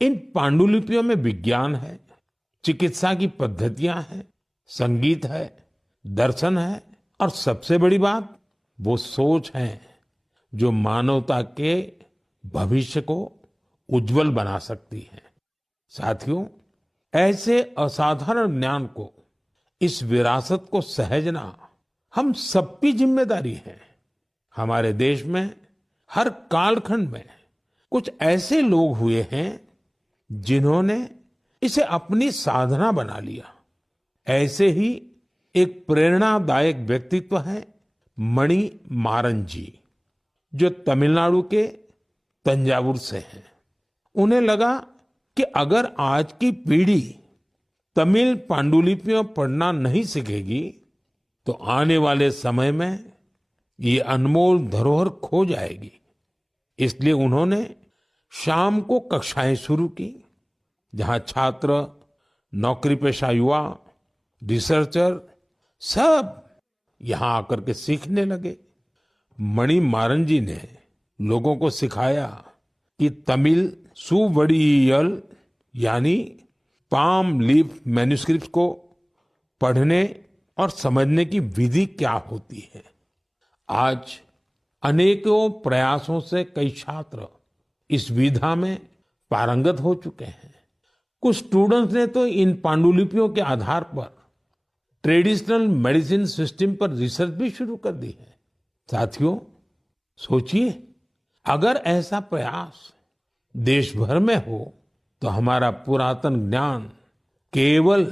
इन पांडुलिपियों में विज्ञान है, चिकित्सा की पद्धतियां हैं, संगीत है, दर्शन है और सबसे बड़ी बात वो सोच है जो मानवता के भविष्य को उज्जवल बना सकती है। साथियों, ऐसे असाधारण ज्ञान को, इस विरासत को सहेजना हम सबकी जिम्मेदारी है। हमारे देश में हर कालखंड में कुछ ऐसे लोग हुए हैं जिन्होंने इसे अपनी साधना बना लिया। ऐसे ही एक प्रेरणादायक व्यक्तित्व है मणि मारन जी, जो तमिलनाडु के तंजावुर से हैं। उन्हें लगा कि अगर आज की पीढ़ी तमिल पांडुलिपियां पढ़ना नहीं सीखेगी तो आने वाले समय में ये अनमोल धरोहर खो जाएगी। इसलिए उन्होंने शाम को कक्षाएं शुरू की, जहां छात्र, नौकरी पेशा युवा, रिसर्चर सब यहां आकर के सीखने लगे। मणि मारन जी ने लोगों को सिखाया कि तमिल सुवड़ियल यानी पाम लीफ मैन्युस्क्रिप्ट को पढ़ने और समझने की विधि क्या होती है। आज अनेकों प्रयासों से कई छात्र इस विधा में पारंगत हो चुके हैं। कुछ स्टूडेंट्स ने तो इन पांडुलिपियों के आधार पर ट्रेडिशनल मेडिसिन सिस्टम पर रिसर्च भी शुरू कर दी है। साथियों, सोचिए, अगर ऐसा प्रयास देश भर में हो तो हमारा पुरातन ज्ञान केवल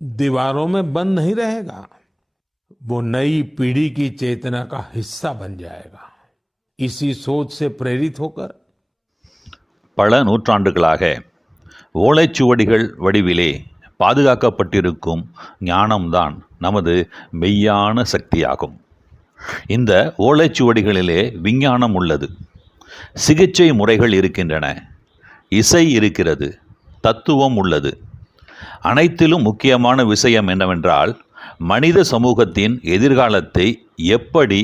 दीवारों में बंद नहीं रहेगा, वो नई पीढ़ी की चेतना का हिस्सा बन जाएगा। इसी सोच से प्रेरित होकर பல நூற்றாண்டுகளாக ஓலைச்சுவடிகள் வடிவிலே பாதுகாக்கப்பட்டிருக்கும் ஞானம்தான் நமது மெய்யான சக்தியாகும். இந்த ஓலைச்சுவடிகளிலே விஞ்ஞானம் உள்ளது, சிகிச்சை முறைகள் இருக்கின்றன, இசை இருக்கிறது, தத்துவம் உள்ளது. அனைத்திலும் முக்கியமான விஷயம் என்னவென்றால், மனித சமூகத்தின் எதிர்காலத்தை எப்படி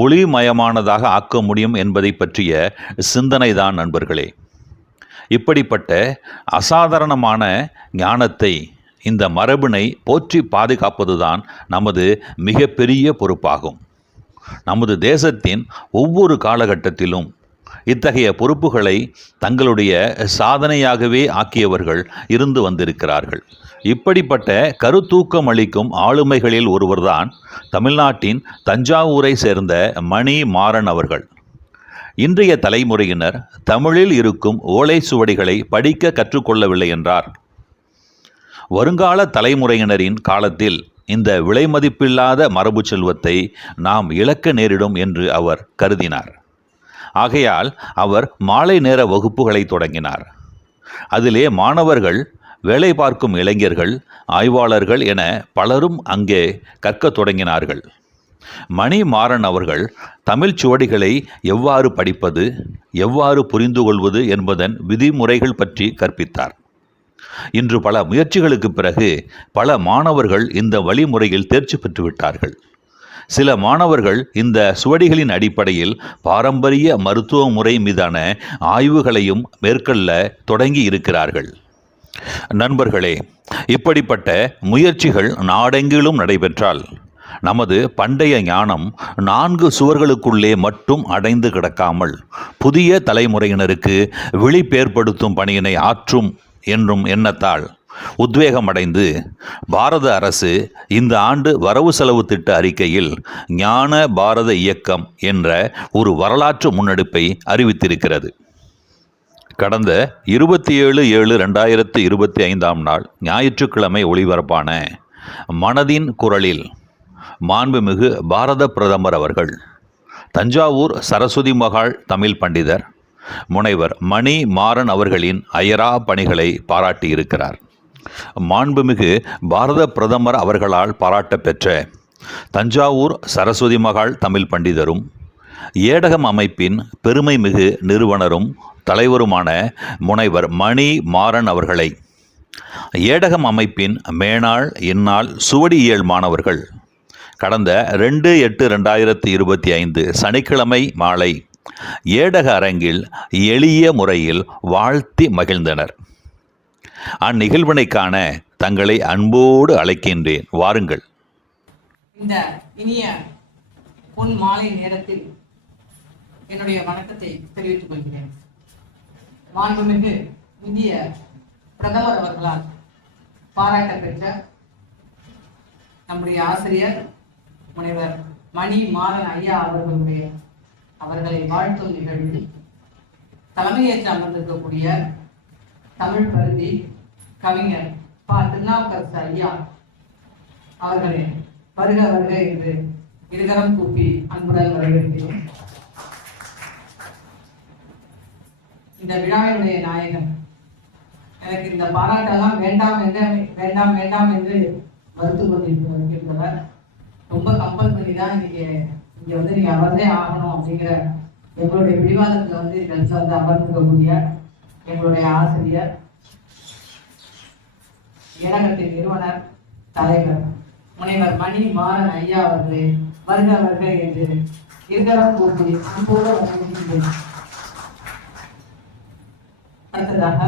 ஒளிமயமானதாக ஆக்க முடியும் என்பதை பற்றிய சிந்தனைதான் நண்பர்களே. இப்படிப்பட்ட அசாதாரணமான ஞானத்தை, இந்த மரபினை போற்றி பாதுகாப்பதுதான் நமது மிகப்பெரிய பொறுப்பாகும். நமது தேசத்தின் ஒவ்வொரு காலகட்டத்திலும் இத்தகைய பொறுப்புகளை தங்களுடைய சாதனையாகவே ஆக்கியவர்கள் இருந்து வந்திருக்கிறார்கள். இப்படிப்பட்ட கருத்தூக்கம் அளிக்கும் ஆளுமைகளில் ஒருவர்தான் தமிழ்நாட்டின் தஞ்சாவூரை சேர்ந்த மணி மாறன் அவர்கள். இன்றைய தலைமுறையினர் தமிழில் இருக்கும் ஓலை சுவடிகளை படிக்க கற்றுக்கொள்ளவில்லை என்றார். வருங்கால தலைமுறையினரின் காலத்தில் இந்த விலைமதிப்பில்லாத மரபு செல்வத்தை நாம் இழக்க நேரிடும் என்று அவர் கருதினார். ஆகையால் அவர் மாலை நேர வகுப்புகளை தொடங்கினார். அதிலே மாணவர்கள், வேலை பார்க்கும் இளைஞர்கள், ஆய்வாளர்கள் என பலரும் அங்கே கற்கத் தொடங்கினார்கள். மணி மாறன் அவர்கள் தமிழ் சுவடிகளை எவ்வாறு படிப்பது, எவ்வாறு புரிந்து கொள்வது என்பதன் விதிமுறைகள் பற்றி கற்பித்தார். இன்று பல முயற்சிகளுக்கு பிறகு பல மாணவர்கள் இந்த வழிமுறையில் தேர்ச்சி பெற்றுவிட்டார்கள். சில மாணவர்கள் இந்த சுவடிகளின் அடிப்படையில் பாரம்பரிய மருத்துவ முறை மீதான ஆய்வுகளையும் மேற்கொள்ள தொடங்கி இருக்கிறார்கள். நண்பர்களே, இப்படிப்பட்ட முயற்சிகள் நாடெங்கிலும் நடைபெற்றால் நமது பண்டைய ஞானம் 4 சுவர்களுக்குள்ளே மட்டும் அடைந்து கிடக்காமல் புதிய தலைமுறையினருக்கு விழிப்பேற்படுத்தும் பணியினை ஆற்றும் என்னும் எண்ணத்தால் உத்வேகமடைந்து பாரத அரசு இந்த ஆண்டு வரவு செலவு திட்ட அறிக்கையில் ஞான பாரத இயக்கம் என்ற ஒரு வரலாற்று முன்னெடுப்பை அறிவித்திருக்கிறது. கடந்த 27/7/2025 நாள் ஞாயிற்றுக்கிழமை ஒளிபரப்பான மனதின் குரலில் மாண்புமிகு பாரத பிரதமர் அவர்கள் தஞ்சாவூர் சரஸ்வதி மகால் தமிழ் பண்டிதர் முனைவர் மணி மாறன் அவர்களின் அயரா பணிகளை பாராட்டியிருக்கிறார். மாண்புமிகு பாரத பிரதமர் அவர்களால் பாராட்ட பெற்ற தஞ்சாவூர் சரஸ்வதி மகால் தமிழ் பண்டிதரும் ஏடகம் அமைப்பின் பெருமை மிகு நிறுவனரும் தலைவருமான முனைவர் மணி மாறன் அவர்களை ஏடகம் அமைப்பின் மேனாள் இந்நாள் சுவடியியல் மாணவர்கள் கடந்த 2/8/2025 சனிக்கிழமை மாலை ஏடக அரங்கில் எளிய முறையில் வாழ்த்தி மகிழ்ந்தனர். அந்நிகழ்வினை காண தங்களை அன்போடு அழைக்கின்றேன், வாருங்கள். இந்த இனிய பொன் மாலை நேரத்தில் என்னுடைய வணக்கத்தை தெரிவித்துக் கொள்கிறேன். மாண்புமிகு இந்திய பிரதமர் அவர்களால் பாராட்ட பெற்ற நம்முடைய ஆசிரியர் முனைவர் மணி மாறன் ஐயா அவர்களை வாழ்த்தும் நிகழ்வில் தலைமையேற்று அமர்ந்திருக்கக்கூடிய தமிழ் கருதி கவிஞர் திருநாவுக்கரசு ஐயா அவர்களே வருக வருக என்று இருகரம் கூப்பி அன்புடன் வரவேற்கிறோம். இந்த விழாவினுடைய நாயகன் எனக்கு இந்த பாராட்டெல்லாம் வேண்டாம் என்று மறுத்து கொண்டிருக்கிறவர் ரொம்ப கம்பல் பண்ணி தான் இங்க வந்து நீங்க அமர்ந்தே ஆகணும் அப்படிங்கிற எங்களுடைய பிடிவாதத்துல வந்து இந்த இடத்துல வந்து அமர்ந்துக்கக்கூடிய எங்களுடைய ஆசிரியர், ஏடகத்தின் நிறுவனர், தலைவர் முனைவர் மணி மாறன் ஐயா அவர்களே வருக வருக என்று இருகரம் கூப்பி அன்போடு வரவேற்கிறேன். அடுத்ததாக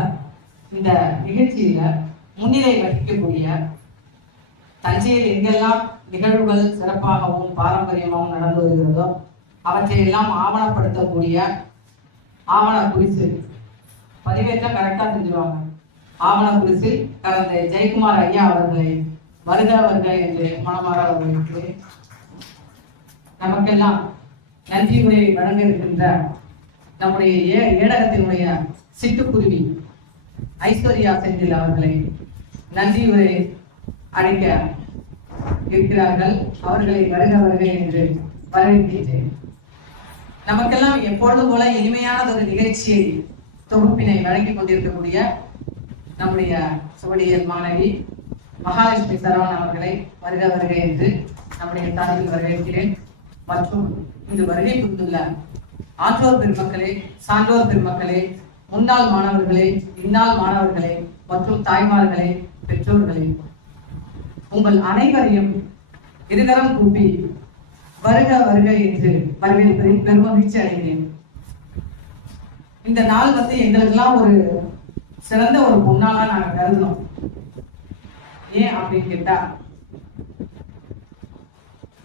இந்த நிகழ்ச்சியில முன்னிலை வகிக்கக்கூடிய தஞ்சையில் எங்கெல்லாம் நிகழ்வுகள் சிறப்பாகவும் பாரம்பரியமாகவும் நடந்து வருகிறதோ அவற்றையெல்லாம் ஆவணப்படுத்தக்கூடிய ஆவண குறிச்சு பதிவேற்றம் கரெக்டா செஞ்சுருவாங்க. ஆவண குறிச்சில் கடந்த ஜெயக்குமார் ஐயா அவர்களை வருக வருக என்று மனமாற வரவேற்கிறேன். நமக்கெல்லாம் நன்றி உரையை வழங்க இருக்கின்ற நம்முடைய ஏடகத்தினுடைய சிட்டுக்குருவி ஐஸ்வர்யா செந்தில் அவர்களை நன்றி உரை அழைக்க இருக்கிறார்கள். அவர்களை வருக வருக என்று வரவேற்கிறேன். நமக்கெல்லாம் எப்பொழுதும் போல இனிமையான ஒரு நிகழ்ச்சியை தொகுப்பினை வழங்கிக் கொண்டிருக்கக்கூடிய நம்முடைய சுவடியல் மாணவி மகாலட்சுமி சரவணன் அவர்களை வருக வருக என்று நம்முடைய சார்பில் வரவேற்கிறேன். மற்றும் இன்று வருகை புரிந்துள்ள ஆற்றோர் பெருமக்களே, சான்றோர் பெருமக்களே, முன்னாள் மாணவர்களே, இந்நாள் மாணவர்களே மற்றும் தாய்மார்களே, பெற்றோர்களே, உங்கள் அனைவரையும் இருகரம் கூப்பி வருக வருக என்று வரவேற்பதில் பெருமகிழ்ச்சி அடைகிறேன். இந்த நாள் வந்து எங்களுக்கெல்லாம் ஒரு சிறந்த ஒரு பொன்னாளா நாங்க கருதணும். ஏன் அப்படின்னு கேட்டா,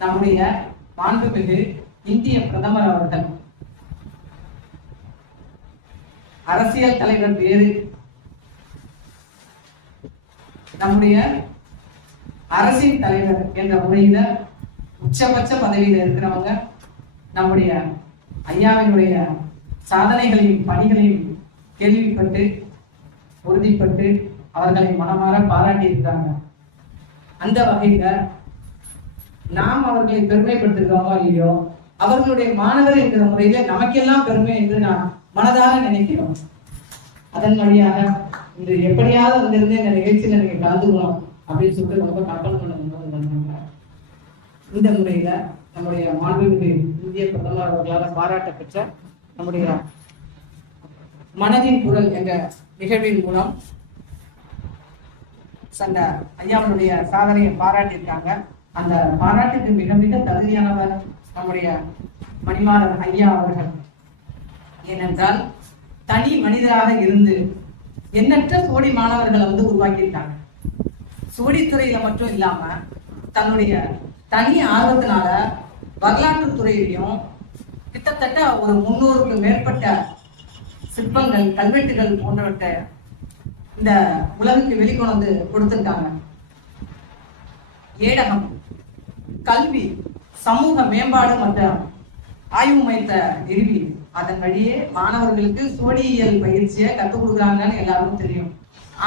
நம்முடைய மாண்புமிகு இந்திய பிரதமர் அவர்கள் அரசியல் தலைவர் வேறு, நம்முடைய அரசியல் தலைவர் என்ற முறையில உச்சபட்ச பதவியில் இருக்கிறவங்க நம்முடைய ஐயாவினுடைய சாதனைகளையும் பணிகளையும் கேள்விப்பட்டு உறுதிப்பட்டு அவர்களை மனமாற பாராட்டி இருக்கிறாங்க. அந்த வகையில நாம் அவர்களை பெருமைப்படுத்துகிறோமோ இல்லையோ, அவர்களுடைய மாணவர் என்கிற முறையில நமக்கெல்லாம் பெருமை என்று நான் மனதாக நினைக்கிறோம். அதன் வழியாக இன்று எப்படியாவது வந்திருந்து இந்த நிகழ்ச்சியில நீங்க கலந்துக்கணும் அப்படின்னு சொல்லிட்டு ரொம்ப கம்பல் பண்ண இந்த முறையில நம்முடைய மாண்புமிகு இந்திய பிரதமர் அவர்களால் பாராட்ட பெற்ற நம்முடைய மனதின் குரல் என்ற நிகழ்வின் மூலம் அந்த ஐயாவுடைய சாதனையை பாராட்டியிருக்காங்க. அந்த பாராட்டுக்கு மிக மிக தகுதியானவர் நம்முடைய மணிமாறன் ஐயா அவர்கள். ஏனென்றால் தனி மனிதராக இருந்து எண்ணற்ற சோடி மாணவர்களை வந்து உருவாக்கியிருக்காங்க. சோடித்துறையில மட்டும் இல்லாம தன்னுடைய தனி ஆர்வத்தினால வரலாற்று துறையிலையும் கிட்டத்தட்ட ஒரு 300க்கு மேற்பட்ட சிற்பங்கள், கல்வெட்டுகள் போன்றவற்றை இந்த உலகுக்கு வெளிக்கொண்டு கொடுத்திருக்காங்க. ஏடகம் கல்வி, சமூக மேம்பாடு மற்றும் ஆய்வு மையத்தை நிறுவி அதன் வழியே மாணவர்களுக்கு சுவடியியல் பயிற்சியை கற்றுக் கொடுக்குறாங்கன்னு எல்லாருக்கும் தெரியும்.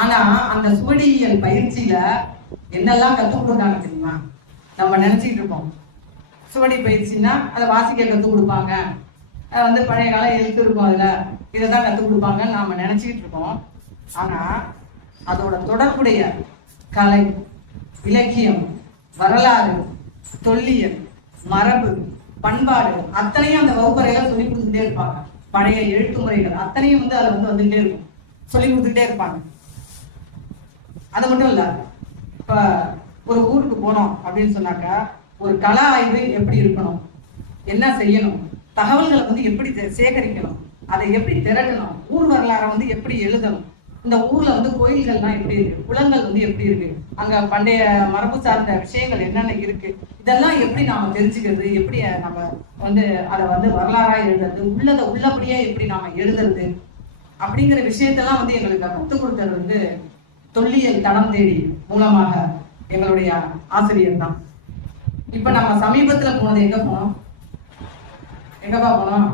ஆனா அந்த சுவடியியல் பயிற்சியில என்னெல்லாம் கற்றுக் கொடுக்குறாங்க தெரியுமா? நம்ம நினைச்சிட்டு இருக்கோம் சுவடி பயிற்சின்னா அதை வாசிக்க கற்றுக் கொடுப்பாங்க, வந்து பழைய கால எழுத்து இருக்கும், அதுல இதைதான் கற்றுக் கொடுப்பாங்கன்னு நாம நினைச்சிட்டு இருக்கோம். ஆனா அதோட தொடர்புடைய கலை, இலக்கியம், வரலாறு, தொல்லியல், மரபு, பண்பாடு அத்தனையும் அந்த வகுப்பறையில சொல்லி கொடுத்துட்டே இருப்பாங்க. பழைய எழுத்து முறைகள் அத்தனையும் வந்து அதை வந்து வந்துட்டே இருக்கும், சொல்லி கொடுத்துட்டே இருப்பாங்க. அது மட்டும் இல்ல, இப்ப ஒரு ஊருக்கு போனோம் அப்படின்னு சொன்னாக்கா ஒரு கள ஆய்வு எப்படி இருக்கணும், என்ன செய்யணும், தகவல்களை வந்து எப்படி சேகரிக்கணும், அதை எப்படி திரட்டணும், ஊர் வரலாறை வந்து எப்படி எழுதணும், இந்த ஊர்ல வந்து கோயில்கள்லாம் எப்படி இருக்கு, குளங்கள் வந்து எப்படி இருக்கு, அங்க பண்டைய மரபு சார்ந்த விஷயங்கள் என்னென்ன இருக்கு, இதெல்லாம் எப்படி நாம தெரிஞ்சுக்கிறது, எப்படி நம்ம வந்து அதை வந்து வரலாறா எழுதுறது, உள்ளதை உள்ளபடியே எப்படி நாம எழுதுறது அப்படிங்கிற விஷயத்தெல்லாம் வந்து எங்களுக்கு கற்றுக் கொடுத்தது வந்து தொல்லியல் தடம் தேடி மூலமாக எங்களுடைய ஆசிரியர் தான். இப்ப நம்ம சமீபத்துல போனது எங்க போனோம், எங்கப்பா போனோம்?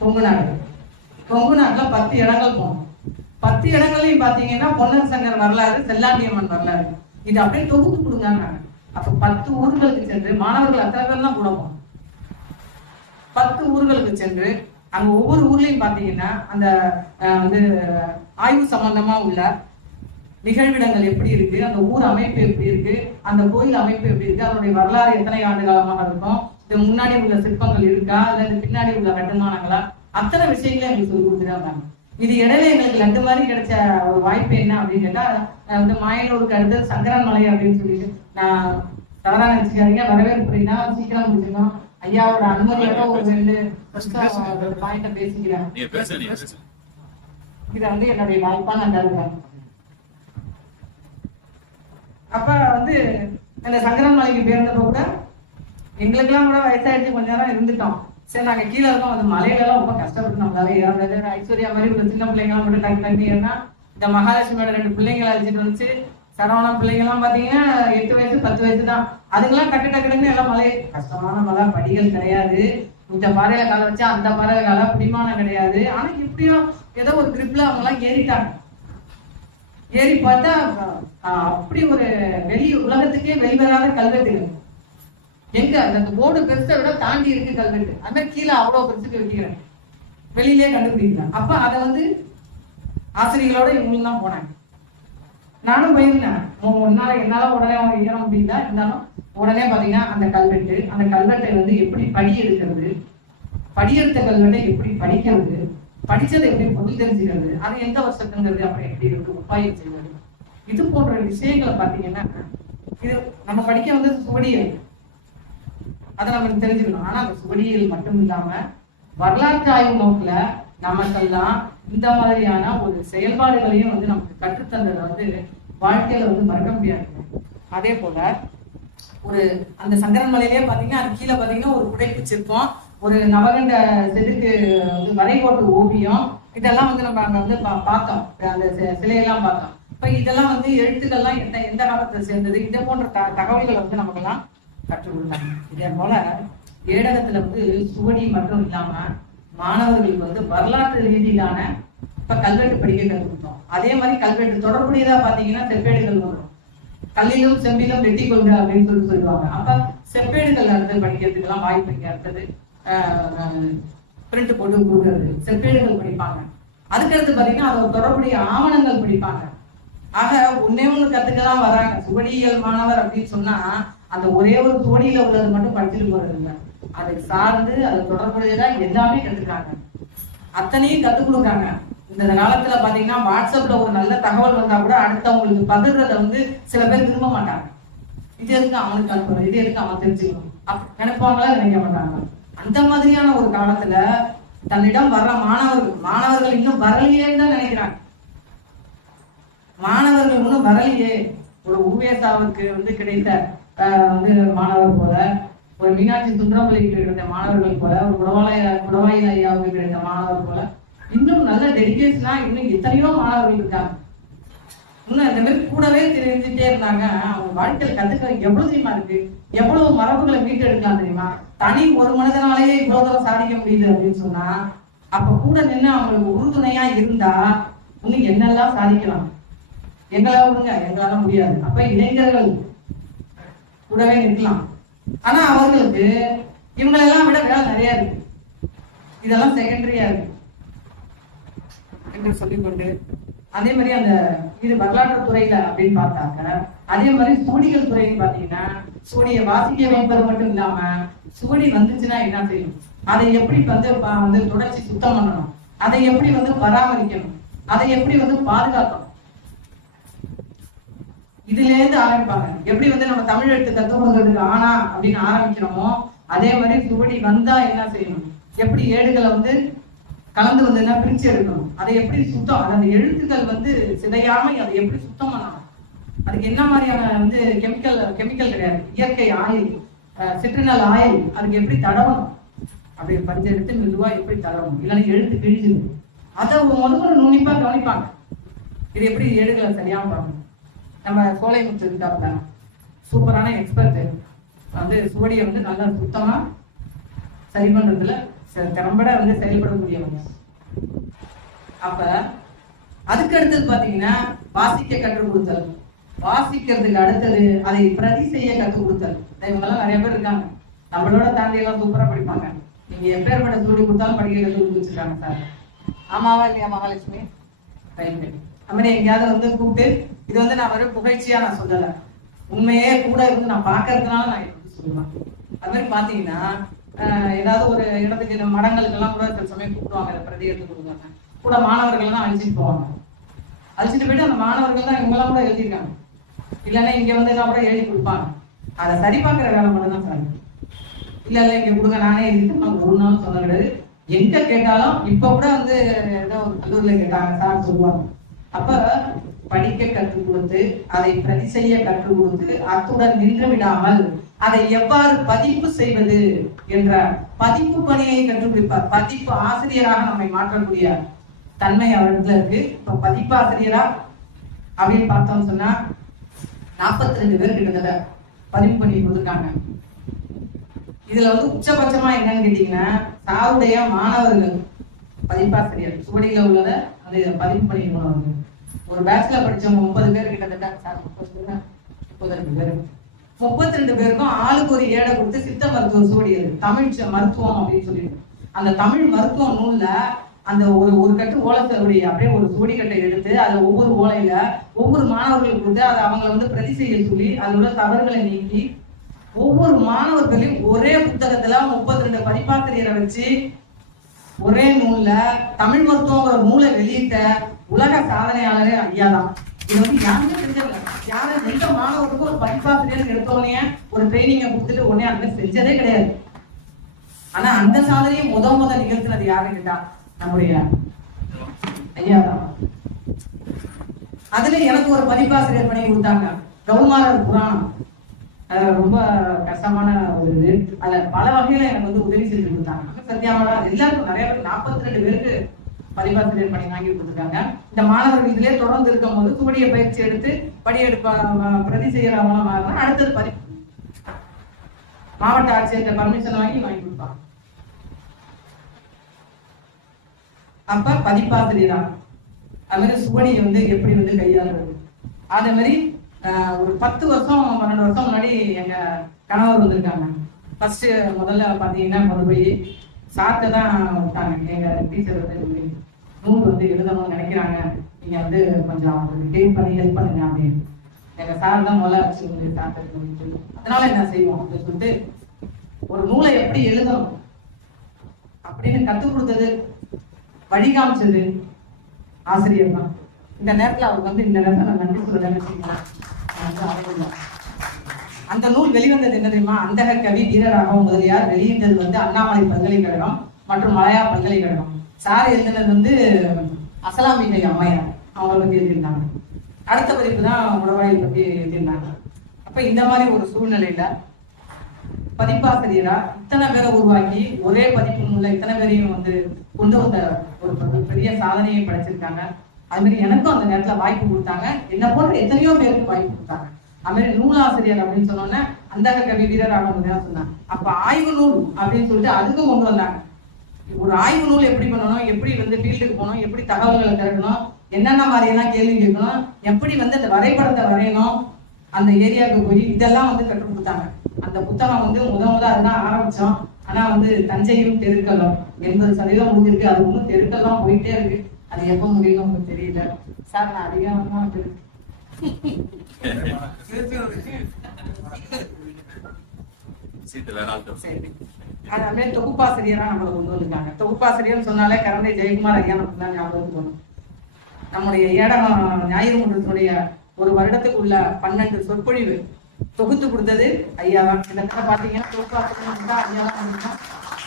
கொங்கு நாடு. கொங்கு நாட்டுல 10 இடங்கள் போனோம். 10 இடங்களையும் பாத்தீங்கன்னா பொன்னர் சங்கர் வரலாறு, செல்லாண்டியம்மன் வரலாறு, இது அப்படியே தொகுத்து கொடுங்க. அப்ப 10 ஊர்களுக்கு சென்று மாணவர்கள் அத்தனை பேர் தான் கூட போனோம். 10 ஊர்களுக்கு சென்று அங்க ஒவ்வொரு ஊர்லயும் பாத்தீங்கன்னா அந்த வந்து ஆய்வு சம்பந்தமா உள்ள நிகழ்விடங்கள் எப்படி இருக்கு, அந்த ஊர் அமைப்பு எப்படி இருக்கு, அந்த கோயில் அமைப்பு எப்படி இருக்கு, அதனுடைய வரலாறு எத்தனை ஆண்டு காலமாக இருக்கும், இது முன்னாடி உள்ள சிற்பங்கள் இருக்கா அல்லது பின்னாடி உள்ள கட்டுமானங்களா, அத்தனை விஷயங்களும் எங்களுக்கு சொல்லி கொடுத்துருக்காங்க. இது இடையில எங்களுக்கு லட்டு மாதிரி கிடைச்ச ஒரு வாய்ப்பு என்ன அப்படின்னு கேட்டா, வந்து மாயனூருக்கு அடுத்து சங்கரன் மலை அப்படின்னு சொல்லிட்டு, நான் தவறா நினைச்சுக்காதீங்க, வரவேற்புனா சீக்கிரம் முடிச்சிருக்கோம். ஐயாவோட அனுமதியோட ஒரு 2 பாயிண்ட பேசிக்கிறேன். இதை வந்து என்னுடைய வாய்ப்பா நான் கருதுறேன். அப்ப வந்து அந்த சங்கரன் மலைக்கு பேருந்தப்ப கூட எங்களுக்கு எல்லாம் கூட வயசாயிடுச்சு, கொஞ்ச நேரம் இருந்துட்டோம். சரி நாங்க கீழே இருக்கோம், அந்த மலையில எல்லாம் ரொம்ப கஷ்டப்பட்டு நம்மளால ஏறது. ஐஸ்வர்யா மாதிரி உள்ள சின்ன பிள்ளைங்க எல்லாம் மட்டும் டக்கு டக்குன்னா இந்த மகாலட்சுமியோட 2 பிள்ளைங்களை அழைச்சிட்டு வந்துச்சு. சரவணா பிள்ளைங்க எல்லாம் பாத்தீங்கன்னா 8 வயசு 10 வயசு தான். அதுக்கெல்லாம் டக்கு டக்குன்னு எல்லாம் மலை, கஷ்டமான மலை, படிகள் கிடையாது, இந்த பாறையில கால வச்சா அந்த பாறையில கால, பிடிமானம் கிடையாது. ஆனா எப்படியோ ஏதோ ஒரு கிரிப்ல அவங்க எல்லாம் ஏறிட்டாங்க. ஏறி பார்த்தா அப்படி ஒரு வெளி உலகத்துக்கே வெளிவராத கல்வெட்டுகள். எங்க அந்த போர்டு பெருசை விட தாண்டி இருக்கு கல்வெட்டு. அந்த மாதிரி கீழே அவ்வளவு பெருசுக்கு வைக்கிறேன், வெளியிலே கண்டுபிடிக்கிறேன். அப்ப அதை வந்து ஆசிரியர்களோட இவங்களும் தான் போனாங்க. நானும் போயிருந்தேன். என்னால உடனே ஏற முடியல, இருந்தாலும் உடனே பாத்தீங்கன்னா அந்த கல்வெட்டை வந்து எப்படி படி எடுக்கிறது, படியெடுத்த கல்வெட்டை எப்படி படிக்கிறது, படிச்சதை எப்படி பொருள் தெரிஞ்சுக்கிறது, அது எந்த வருஷத்துங்கிறது, அப்புறம் எப்படி இருக்கு உப்பாயம் செய்வது, இது போன்ற விஷயங்களை பாத்தீங்கன்னா இது நம்ம படிக்க வந்து சுவடியல், அதை நம்ம தெரிஞ்சுக்கணும். ஆனா அந்த சுவடியல் மட்டும் இல்லாம வரலாற்று ஆய்வு நோக்குல நமக்கெல்லாம் இந்த மாதிரியான ஒரு செயல்பாடுகளையும் வந்து நமக்கு கற்றுத்தந்ததை வந்து வாழ்க்கையில வந்து மறக்க முடியாது. அதே போல ஒரு அந்த சங்கரன் மலையிலே பாத்தீங்கன்னா அது கீழே பாத்தீங்கன்னா ஒரு புடைப்பு சிற்பம், ஒரு நவகண்ட செதுக்கு வரைகோட்டு ஓவியம், இதெல்லாம் வந்து நம்ம அங்க வந்து பார்த்தோம். அந்த சிலையெல்லாம் பார்த்தோம். இப்ப இதெல்லாம் வந்து எழுத்துக்கள்லாம் எந்த காலத்தை சேர்ந்தது, இதை போன்ற தகவல்களை வந்து நமக்கெல்லாம் கற்றுக் கொடுத்தாங்க. இதே போல ஏடகத்துல வந்து சுவடி மட்டும் இல்லாம மாணவர்களுக்கு வந்து வரலாற்று ரீதியிலான இப்ப கல்வெட்டு படிக்க கற்றுக்கிட்டோம். அதே மாதிரி கல்வெட்டு தொடர்புடையதா பாத்தீங்கன்னா செப்பேடுகள் வரும். கல்லிலும் செம்பிலும் வெட்டி கொள்க அப்படின்னு சொல்லுவாங்க. அப்ப செப்பேடுகள் அடுத்து படிக்கிறதுக்கு எல்லாம் வாய்ப்பு இருக்கு. அடுத்தது பிரிண்ட் போட்டு கொடுக்கறது, செப்பேடுகள் படிப்பாங்க. அதுக்கடுத்து பாத்தீங்கன்னா அது தொடர்புடைய ஆவணங்கள் படிப்பாங்க. ஆக ஒன்னே ஒண்ணு கத்துக்கலாம் வராங்க. சுவடியியல் மாணவர் அப்படின்னு சொன்னா அந்த ஒரே ஒரு சுவடியில உள்ளது மட்டும் படிச்சுட்டு போறது இல்லை, அதை சார்ந்து அது தொடர்புடையதா எல்லாமே கத்துக்காங்க, அத்தனையும் கத்துக் கொடுக்காங்க. இந்த காலத்துல பாத்தீங்கன்னா வாட்ஸ்அப்ல ஒரு நல்ல தகவல் வந்தா கூட அடுத்தவங்களுக்கு பகிர்றத வந்து சில பேர் விரும்ப மாட்டாங்க. இது எதுக்கு அவனுக்கு அனுப்புறது, இது எதுக்கு அவன் தெரிஞ்சுக்கணும் நினைப்பாங்களா, நினைக்க மாட்டாங்க. அந்த மாதிரியான ஒரு காலத்துல தன்னிடம் வர்ற மாணவர்கள் இன்னும் வரலையேன்னு தான் நினைக்கிறாங்க. மாணவர்கள் இன்னும் வரலையே. ஒரு உவேசாவுக்கு வந்து கிடைத்த வந்து மாணவர் போல, ஒரு மீனாட்சி சுந்தரமலிக்கு கிடைத்த மாணவர்கள் போல, ஒரு குடவாயில் ஐயாவுக்கு கிடைத்த மாணவர் போல இன்னும் நல்ல டெடிகேஷனா இன்னும் எத்தனையோ மாணவர்கள் இருக்காங்க. இன்னும் இந்த மாதிரி கூடவே தெரிஞ்சுட்டே இருந்தாங்க. அவங்க வாழ்க்கையில கத்துக்க எவ்வளவு தெரியுமா இருக்கு, எவ்வளவு மரபுகளை மீட்டெடுக்கலாம் தெரியுமா. தனி ஒரு மனிதனாலேயே இவ்வளவு தூரம் சாதிக்க முடியுது அப்படின்னு சொன்னா, அப்ப கூட நின்று அவங்களுக்கு உறுதுணையா இருந்தா இன்னும் என்னெல்லாம் சாதிக்கலாம். எங்களால விடுங்க, எங்களால முடியாது. அப்ப இளைஞர்கள் கூடவே நிற்கலாம். ஆனா அவர்களுக்கு இவங்களெல்லாம் விட வேலை நிறைய இருக்கு, இதெல்லாம் செகண்டரியா இருக்கு என்று சொல்லிக்கொண்டு, அதே மாதிரி அந்த இது வரலாற்று துறையில அப்படின்னு பார்த்தாக்க, அதே மாதிரி சுவடிகள் துறைன்னு பாத்தீங்கன்னா சுவடியை வாசிக்க வைப்பது மட்டும் இல்லாம சுவடி வந்துச்சுன்னா என்ன செய்யணும், அதை எப்படி வந்து தொடர்ச்சி சுத்தம் பண்ணணும், அதை எப்படி வந்து பராமரிக்கணும், அதை எப்படி வந்து பாதுகாக்கணும், இதுல இருந்து ஆரம்பிப்பாங்க. எப்படி வந்து நம்ம தமிழ் எழுத்து கத்துக் கொடுக்கறதுக்கு ஆனா அப்படின்னு ஆரம்பிக்கிறோமோ அதே மாதிரி சுவடி வந்தா என்ன செய்யணும், எப்படி ஏடுகளை வந்து கலந்து வந்ததுன்னா பிரிச்சு எடுக்கணும், அதை எப்படி சுத்தம், அந்த எழுத்துக்கள் வந்து சிதையாம அதை எப்படி சுத்தம் பண்ணணும், அதுக்கு என்ன மாதிரியான வந்து கெமிக்கல் கிடையாது, இயற்கை ஆயில், சிட்ரினல் ஆயில், அதுக்கு எப்படி தடவணும், அப்படி பஞ்சு எடுத்து மெதுவா எப்படி தடவணும், இல்லைன்னா எழுத்து கிழிஞ்சிடும், அதை முதல்ல நுண்ணிப்பா கவனிப்பாங்க. இது எப்படி ஏடுகளை சரியாம பார்க்கணும். நம்ம சோலைமுத்து இருக்காங்க, சூப்பரான எக்ஸ்பர்ட், வந்து சுவடியை வந்து நல்லா சுத்தமா சரி பண்றதுல திறம்பட வந்து செயல்படக்கூடியவங்க. அப்ப அதுக்கு அடுத்தது பாத்தீங்கன்னா வாசிக்க கற்றுக் கொடுத்தல், வாசிக்கிறதுக்கு அடுத்தது அதை பிரதி செய்ய கற்றுக் கொடுத்தல். இவங்கெல்லாம் நிறைய பேர் இருக்காங்க, நம்மளோட தாண்டி எல்லாம் சூப்பரா படிப்பாங்க. நீங்க எப்பேற்பட்ட சொல்லி கொடுத்தாலும் படிக்க கற்றுக் கொடுத்துருக்காங்க சார். ஆமாவா இல்லையா மகாலட்சுமி? அது மாதிரி எங்கேயாவது வந்து கூப்பிட்டு, இது வந்து நான் வெறும் புகழ்ச்சியா நான் சொல்லலை, உண்மையே கூட இருந்து நான் பாக்குறதுனால நான் எப்படி சொல்லுவேன். அது மாதிரி பாத்தீங்கன்னா ஏதாவது ஒரு இடத்துக்கு மடங்களுக்கெல்லாம் கூட சில சமயம் கூப்பிடுவாங்க, அதை பிரதி எடுத்து கொடுக்குறாங்க, கூட மாணவர்கள் தான் அழிச்சிட்டு போவாங்க. அழிச்சிட்டு போயிட்டு அந்த மாணவர்கள் தான் இவங்கெல்லாம் கூட எழுதியிருக்காங்க, இல்லைன்னா இங்க வந்து எல்லாம் கூட எழுதி கொடுப்பாங்க. அதை சரி பார்க்குற வேலை மட்டும் தான் சார். இல்ல இங்க கொடுங்க நானே எழுதிட்டேன் ஒரு நாள் சொன்ன கிடையாது. எங்க கேட்டாலும் இப்ப கூட வந்து ஏதோ ஒரு கல்லூரியில கேட்டாங்க சார் சொல்லுவாங்க. அப்ப படிக்க கற்றுக் கொடுத்து அதை பிரதி செய்ய கற்றுக் கொடுத்து அத்துடன் நின்று விடாமல் அதை எவ்வாறு பதிப்பு செய்வது என்ற பதிப்பு பணியை கற்றுக் கொடுப்பார். பதிப்பு ஆசிரியராக நம்மை மாற்றக்கூடிய தன்மை அவரிடத்துல இருக்கு. இப்ப பதிப்பு ஆசிரியரா அப்படின்னு பார்த்தோம்னு சொன்னா 42 பேர் கிட்டத்தட்ட பதிப்பு பண்ணி கொடுத்துருக்காங்க. இதுல வந்து உச்சபட்சமா என்னன்னு கேட்டீங்கன்னா, சாருடைய மாணவர்கள் பதிப்பாசிரியர் சுவடியில உள்ளத அது பதிப்பு பண்ணி போனவங்க ஒரு பேட்ச்ல படிச்சவங்க 30 பேர் கிட்டத்தட்ட சார் 32 பேர். 32 பேருக்கும் ஆளுக்கு ஒரு ஏடை கொடுத்து சித்த மருத்துவ சுவடி, தமிழ் மருத்துவம் அப்படின்னு சொல்லிட்டு அந்த தமிழ் மருத்துவ நூல்ல அந்த ஒரு கட்டு ஓலைத்தவடி அப்படியே ஒரு சுவடி கட்டை எடுத்து அதை ஒவ்வொரு ஓலையில ஒவ்வொரு மாணவர்களுக்கு கொடுத்து அதை அவங்க வந்து பிரதி செய்ய சொல்லி அதில் உள்ள தவறுகளை நீக்கி ஒவ்வொரு மாணவர்களையும் ஒரே புத்தகத்துல 32 பதிப்பாசிரியரை வச்சு ஒரே நூல்ல தமிழ் மருத்துவங்கிற நூலை வெளியிட்ட உலக சாதனையாளரே ஐயா தான். இது வந்து யாருமே செஞ்சதில்லை. யாரும் எந்த மாணவருக்கும் ஒரு பதிப்பாசிரியர் எடுத்தோடனே ஒரு ட்ரைனிங்கை கொடுத்துட்டு உடனே அந்த செஞ்சதே கிடையாது. ஆனா அந்த சாதனையை முத நிகழ்த்தினது யாருன்னு கேட்டா நம்முடைய ஐயா தான். அதுல எனக்கு ஒரு பதிப்பாசிரியர் பண்ணி கொடுத்தாங்க, கௌமாரர் புராணம். ரொம்ப கஷ்டமான ஒரு இது. அதுல பல வகையில எனக்கு வந்து உதவி செஞ்சு கொடுத்தாங்க. சத்தியாமலா எல்லாருக்கும் நிறைய பேர் 42 பேருக்கு பதிப்பாசிரியர் பணி வாங்கி கொடுத்துருக்காங்க. இந்த மாணவர்கள் இதுலயே தொடர்ந்து இருக்கும் போது சுவடிய பயிற்சி எடுத்து பிரதி செய்யறவங்க அடுத்தது மாவட்ட ஆட்சியர் பர்மிஷன் வாங்கி கொடுப்பாங்க. அப்ப பதிப்பாசிரியரா அது மாதிரி சுவடியை வந்து எப்படி வந்து கையாளுறது, அதே மாதிரி ஒரு 10 வருஷம் 12 வருஷம் முன்னாடி எங்க கணவர் வந்திருக்காங்க. ஃபர்ஸ்ட் முதல்ல பாத்தீங்கன்னா கொண்டு போய் சார்ட்ட தான் விட்டாங்க. எங்க டீச்சர் வந்து நூல் வந்து எழுதணும்னு நினைக்கிறாங்க, நீங்க வந்து கொஞ்சம் டைப் பண்ணி ஹெல்ப் பண்ணுங்க அப்படின்னு. எங்க சார் தான் முதல்ல வச்சு சார்ட்டு. அதனால என்ன செய்வோம் அப்படின்னு சொல்லிட்டு ஒரு நூலை எப்படி எழுதணும் அப்படின்னு கற்றுக் கொடுத்தது, வழிகாமிச்சது ஆசிரியர் தான். இந்த நேரத்துல அவர் வந்து இந்த நேரத்துல நான் நன்றி சொல்ல நினைச்சீங்களா? அந்த நூல் வெளிவந்தது என்ன தெரியுமா? அந்தக கவி வீரராகவும் முதலியார் வெளியிட்டது வந்து அண்ணாமலை பல்கலைக்கழகம் மற்றும் மலையா பல்கலைக்கழகம். சார் எழுதினது வந்து அசலாமிகை அம்மையார், அவங்களை பத்தி எழுதியிருந்தாங்க. அடுத்த பதிப்பு தான் உடவாயில் பத்தி எழுதியிருந்தாங்க. அப்ப இந்த மாதிரி ஒரு சூழ்நிலையில பதிப்பாசிரியரா இத்தனை பேரை உருவாக்கி ஒரே பதிப்பு நூல்ல இத்தனை பேரையும் வந்து கொண்டு வந்த ஒரு பெரிய சாதனையை படைச்சிருக்காங்க. அது மாதிரி எனக்கும் அந்த நேரத்துல வாய்ப்பு கொடுத்தாங்க, என்ன போன்ற எத்தனையோ பேருக்கு வாய்ப்பு கொடுத்தாங்க. அது மாதிரி நூலாசிரியர் அப்படின்னு சொன்னோன்னே அந்தக கவி வீரராகவும் தான் சொன்னாங்க. அப்ப ஆய்வு நூல் அப்படின்னு சொல்லிட்டு அதுக்கும் கொண்டு வந்தாங்க. ஒரு ஆய்வு நூல் எப்படி பண்ணணும், எப்படி வந்து ஃபீல்டுக்கு போகணும், எப்படி தகவல்களை திரட்டணும், என்னென்ன மாதிரியெல்லாம் கேள்வி கேட்கணும், எப்படி வந்து அந்த வரைபடத்தை வரையணும், அந்த ஏரியாவுக்கு போய் இதெல்லாம் வந்து கற்றுக் கொடுத்தாங்க. அந்த புத்தகம் வந்து முத அதுதான் ஆரம்பிச்சோம். ஆனா வந்து தஞ்சையும் தெருக்களும் 80% முடிஞ்சிருக்கு. அது ஒன்றும் தெருக்கெல்லாம் போயிட்டே இருக்கு. அது எப்ப முடியும் உங்களுக்கு தெரியல சார். நான் அதிகமா அதே தொகுப்பாசிரியரா நம்மளை கொண்டு வந்திருக்காங்க. தொகுப்பாசிரியர் சொன்னாலே கரந்தை ஜெயக்குமார் ஐயா நமக்கு தான் ஞாபகத்துக்கு வரும். நம்முடைய ஏடம் ஞாயிறு முற்றத்தினுடைய ஒரு வருடத்துக்குள்ள 12 சொற்பொழிவு தொகுத்து கொடுத்தது ஐயா தான். கிட்டத்தட்ட பாத்தீங்கன்னா தொகுப்பாசிரியர் ஐயா தான்.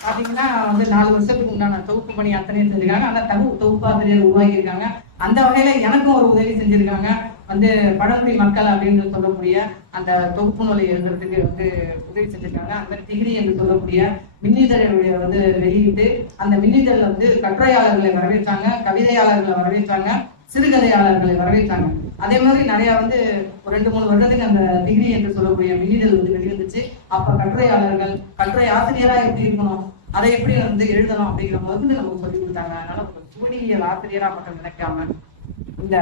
பாத்தீங்கன்னா வந்து 4 வருஷத்துக்கு உண்டான தொகுப்பு பணி அத்தனையும் செஞ்சிருக்காங்க. அந்த தொகுப்பாசிரியர் உருவாக்கியிருக்காங்க. அந்த வகையில எனக்கும் ஒரு உதவி செஞ்சிருக்காங்க. வந்து பழங்குடி மக்கள் அப்படின்னு சொல்லக்கூடிய அந்த தொகுப்பு நூலை எழுதுறதுக்கு வந்து உதவி செஞ்சிருக்காங்க. அந்த டிகிரி என்று சொல்லக்கூடிய மின்னிதழை வந்து வெளியிட்டு அந்த மின்னிதழ் வந்து கட்டுரையாளர்களை வரவேற்றாங்க, கவிதையாளர்களை வரவேற்றாங்க, சிறுகதையாளர்களை வரவேற்றாங்க. அதே மாதிரி நிறைய வந்து ஒரு 2-3 வருடத்துக்கு அந்த டிகிரி என்று சொல்லக்கூடிய மின்னிதழ் வந்து வெளிவந்துச்சு. அப்ப கட்டுரையாளர்கள் கட்டுரை ஆசிரியரா எப்படி இருக்கணும், அதை எப்படி வந்து எழுதணும் அப்படிங்கிற போது நமக்கு சொல்லி கொடுத்தாங்க. அதனால ஒரு சுவடியியல் ஆசிரியரா மட்டும் நினைக்காம இந்த